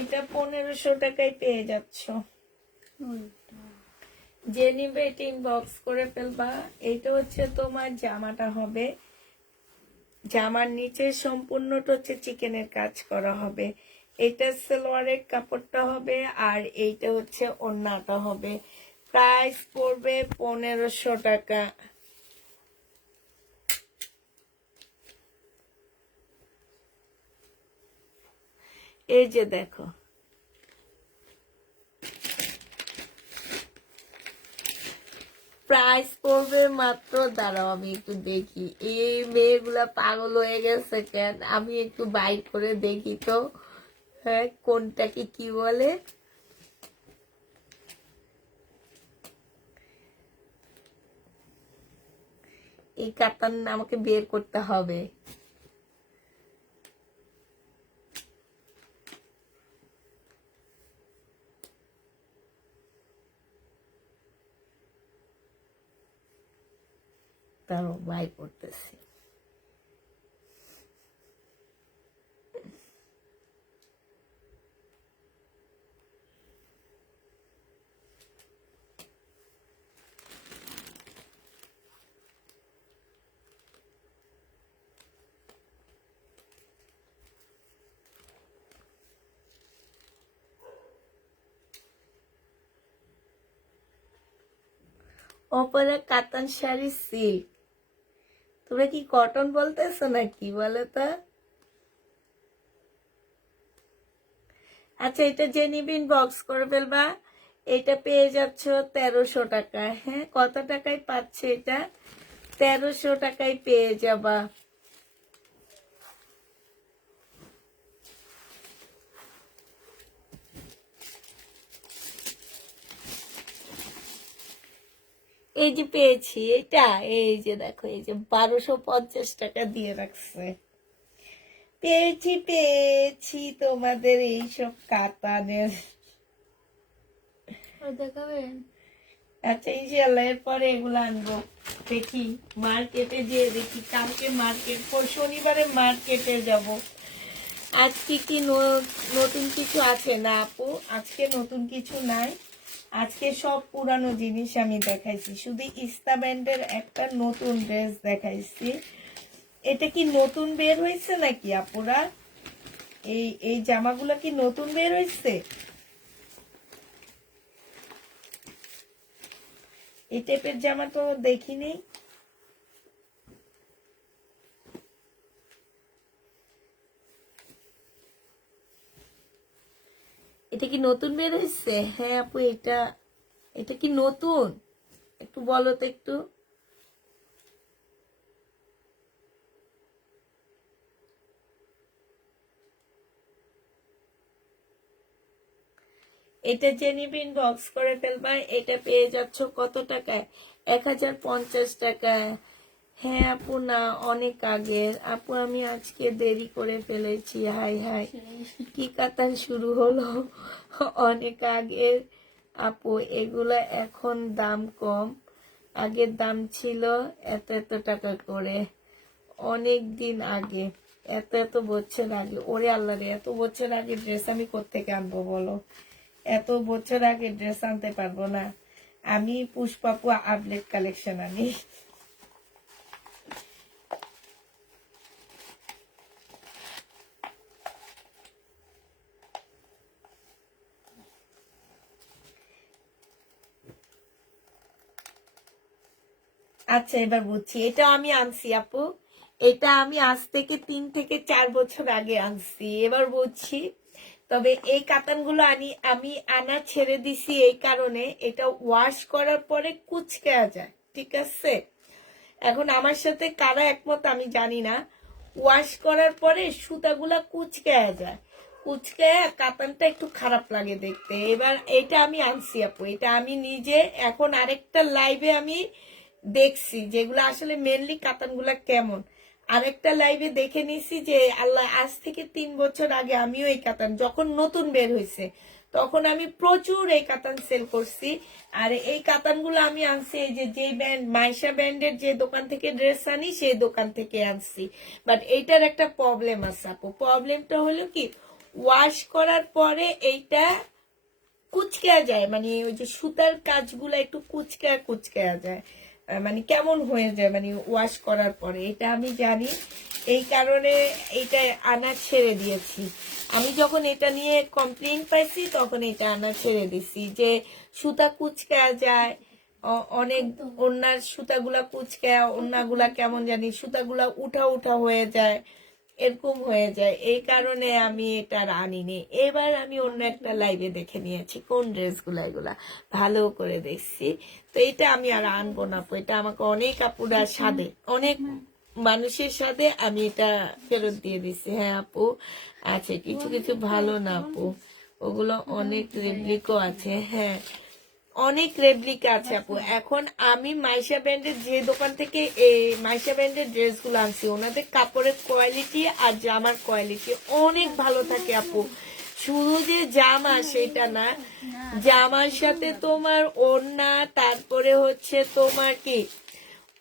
এটা 1500 টাকায় পেয়ে যাচ্ছ। যে নিবে এটা ইনবক্স করে ফেলবা। এইটা হচ্ছে তোমার জামাটা হবে, জামার নিচে সম্পূর্ণটা হচ্ছে চিকেনের কাজ করা হবে। এটা সালোয়ারের কাপড়টা হবে, আর এইটা হচ্ছে ওড়নাটা হবে। প্রাইস পড়বে 1500 টাকা। এই যে দেখো, প্রাইস পড়বে মাত্র, দাঁড়াও আমি একটু দেখি, এই মেয়েগুলা পাগল হয়ে গেছে কেন, আমি একটু বাইর করে দেখি তো। হ্যাঁ, কোনটাকে কি বলে। এই কাতান আমাকে বের করতে হবে। তারও বাই করতেছি। ওপরে কাতান শাড়ি সিল্ক, তোমরা কি কটন বলতেছো না কি বলো তো? আচ্ছা, এটা যে নিবি বক্স করে ফেলবা। এটা পেয়ে যাচ্ছ 1300 টাকায়। হ্যাঁ, কত টাকায় পাচ্ছে এটা? 1300 টাকায় পেয়ে যাবা। এই যে পেয়েছি এটা, এই যে দেখো, এই যে 1250 টাকা দিয়ে রাখছে। পেয়েছি পেয়েছি তোমাদের এইসব কাতানের। দেখাবেন? আচ্ছা, ইনশাল্লাহ এরপরে এগুলো আনবো। দেখি মার্কেটে যেয়ে দেখি, কালকে মার্কেট, শনিবারে মার্কেটে যাব। আজকে কি নতুন কিছু আছে না আপু? আজকে নতুন কিছু নাই, আজকে সব পুরানো জিনিস আমি দেখাইছি। শুধু ইস্তা ব্যান্ডের একটা নতুন ড্রেস দেখাইছি। এটা কি নতুন বের হয়েছে নাকি আপুরা? এই জামাগুলো কি নতুন বের হয়েছে? এই টাইপের জামা তো দেখিনি। এটা কি নতুন বের হয়েছে? হ্যাঁ আপু, এটা কি নতুন? একটু বলো তো একটু। এটা যে নিবে ইনবক্স করে ফেলবা। এটা পেয়ে যাচ্ছ কত টাকায়? 1050 টাকায়। হ্যাঁ আপু, না অনেক আগের আপু, আমি আজকে দেরি করে ফেলেছি। হাই হাই, কি কাতান শুরু হলো, অনেক আগের আপু। এগুলা এখন দাম কম, আগের দাম ছিল এত এত টাকা করে, অনেক দিন আগে, এত এত বছর আগে। ওরে আল্লাহ রে, এত বছর আগে ড্রেস আমি কোত্থেকে আনবো বলো? এত বছর আগে ড্রেস আনতে পারবো না আমি। পুষ্পাপু আপডেট কালেকশন আনি। আচ্ছা, এবার বুঝছি, এটা আমি আনছি আপু। এটা আমি আজ থেকে 3 থেকে 4 বছর আগে আনছি, এবার বুঝছি। তবে এই কাতানগুলো আমি আনা ছেড়ে দিছি এই কারণে, এটা ওয়াশ করার পরে কুচকে যায়, ঠিক আছে? এখন আমার সাথে কারা একমত আমি জানি না, ওয়াশ করার পরে সুতাগুলা কুচকে যায়, কুচকে কাতানটা একটু খারাপ লাগে দেখতে। এবার এটা আমি আনছি আপু, এটা আমি নিজে এখন আরেকটা লাইভে আমি দেখছি যেগুলো আসলে মেনলি কাতানগুলা কেমন। আরেকটা লাইভে দেখে নিছি যে আল্লাহ আজ থেকে 3 বছর আগে আমিও এই কাতান যখন নতুন বের হয়েছে তখন আমি প্রচুর এই কাতান সেল করছি। আর এই কাতানগুলো আমি আনছি এই যে ব্যান্ড মাইশা ব্যান্ডের যে দোকান থেকে ড্রেস আনি সেই দোকান থেকে আনছি। বাট এইটার একটা প্রবলেম আছে আপু। প্রবলেমটা হলো কি, ওয়াশ করার পরে এইটা কুচকা যায়, মানে ওই যে সুতার কাজগুলো একটু কুচকা যায়, মানে কেমন হয়ে যায় মানে ওয়াশ করার পরে, এটা আমি জানি। এই কারণে এইটা আনা ছেড়ে দিয়েছি। আমি যখন এটা নিয়ে কমপ্লেইন পাইছি তখন এটা আনা ছেড়ে দিছি যে সুতা কুচকা যায়, অনেক ওনার সুতাগুলা কুচকা, ওনাগুলা কেমন জানি সুতাগুলা উঠা হয়ে যায়, এরকম হয়ে যায়। এই কারণে আমি এটা আর আনিনি। এবার আমি অন্য একটা লাইভে দেখে নিয়েছি কোন ড্রেসগুলা, এগুলা ভালো করে দেখছি। তো এটা আমি আর আনবো না আপু, এটা আমাকে অনেক আপুরা সাথে অনেক মানুষের সাথে আমি এটা ফেরত দিয়ে দিচ্ছি। হ্যাঁ আপু আছে কিছু কিছু ভালো না আপু, ওগুলো অনেক রেপ্লিকও আছে। হ্যাঁ অনেক রেপ্লিকা আছে আপু। এখন আমি মাইশা ব্র্যান্ডের যে দোকান থেকে এই মাইশা ব্র্যান্ডের ড্রেসগুলো আনছি, ওনাদের কাপড়ের কোয়ালিটি আর জামার কোয়ালিটি অনেক ভালো থাকে আপু। শুধু যে জামা সেটা না, জামার সাথে তোমার ওড়না, তারপরে হচ্ছে তোমার কি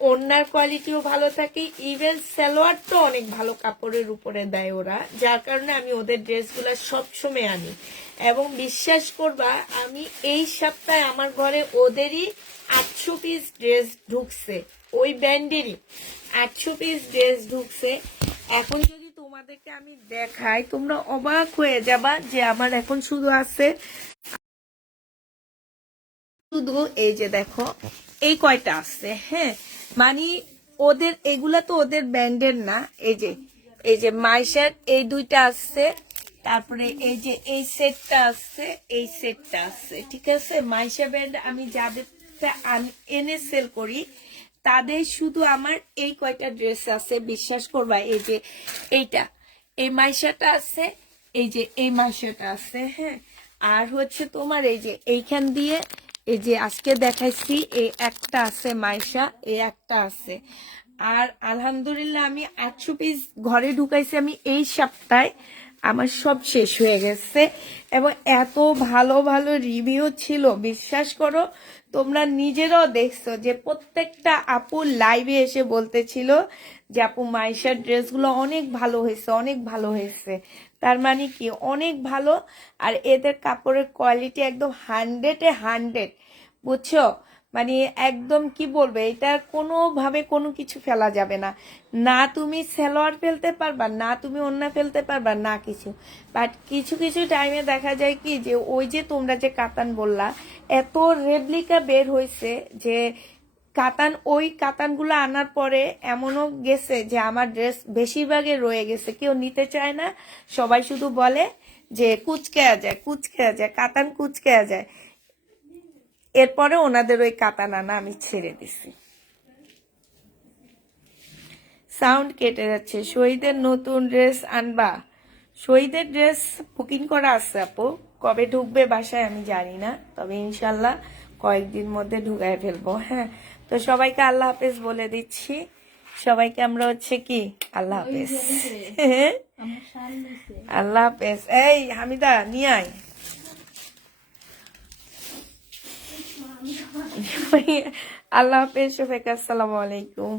ওড়নার কোয়ালিটিও ভালো থাকে। ইভেন সালোয়ার তো অনেক ভালো কাপড়ের উপরে দেয় ওরা, যার কারণে আমি ওদের ড্রেসগুলো সবসময় আনি। এবং বিশ্বাস করবা আমি এই সপ্তাহে আমার ঘরে ওদেরই 800 পিস ড্রেস ঢুকছে, ওই ব্র্যান্ডেরই 800 পিস ড্রেস ঢুকছে। এখন যদি তোমাদেরকে আমি দেখাই তোমরা অবাক হয়ে যাবা যে আমার এখন শুধু আছে শুধু এই যে দেখো এই কয়টা আছে। হ্যাঁ মানে ওদের এগুলা তো ওদের ব্র্যান্ডের না, এই যে মাইশার এই দুইটা আছে, তারপরে এই যে এই সেটটা আছে, এই সেটটা আছে, ঠিক আছে। মাইশা ব্র্যান্ড আমি যাদের এনে সেল করি তাদের শুধু আমার এই কয়টা ড্রেস আছে, বিশ্বাস করবা। এই যে এইটা এই মাইশাটা আছে, এই যে এই মাইশাটা আছে। হ্যাঁ আর হচ্ছে তোমার এই যে এইখান দিয়ে এই যে আজকে দেখাইছি এই একটা আছে মাইশা, এই একটা আছে। আর আলহামদুলিল্লাহ আমি 800 পিস ঘরে ঢুকাইছি আমি এই সপ্তাহে, আমার সব শেষ হয়ে গেছে। এবং এত ভালো ভালো রিভিউ ছিল, বিশ্বাস করো তোমরা নিজেরাও দেখছো যে প্রত্যেকটা আপু লাইভে এসে বলতেছিল যে আপু মাইশার ড্রেসগুলো অনেক ভালো হয়েছে, অনেক ভালো হয়েছে। তার মানে কি অনেক ভালো। আর এদের কাপড়ের কোয়ালিটি একদম 100-এ 100, বুঝছো। মানে একদম কি বলবে, এটা কোনোভাবে কোনো কিছু ফেলা যাবে না, না তুমি সালোয়ার ফেলতে পারবা, না তুমি ওড়না ফেলতে পারবা, না কিছু। বাট কিছু কিছু টাইমে দেখা যায় কি যে ওই যে তোমরা যে কাতান বললা এত রেপ্লিকা বের হয়েছে যে কাতান, ওই কাতানগুলো আনার পরে এমনও গেছে যে আমার ড্রেস বেশিরভাগে রয়ে গেছে, কেউ নিতে চায় না। সবাই শুধু বলে যে কুচকে যায় কাতান কুচকে যায়। এরপরে ওনাদের ওই কাতান আনা আমি ছেড়ে দিছি। সাউন্ড কেটে যাচ্ছে। শহীদের নতুন ড্রেস আনবা? শহীদের ড্রেস বুকিং করা আছে আপু, কবে ঢুকবে বাসায় আমি জানি না, তবে ইনশাল্লাহ কয়েকদিন মধ্যে ঢুকায় ফেলবো। হ্যাঁ তো সবাইকে আল্লাহ হাফেজ বলে দিচ্ছি। সবাইকে আমরা হচ্ছে কি আল্লাহ হাফেজ। আল্লাহ হাফেজ। এই হামিদা নিয়ে আয়। আল্লাহ হাফেজ। শফিক আসসালামু আলাইকুম।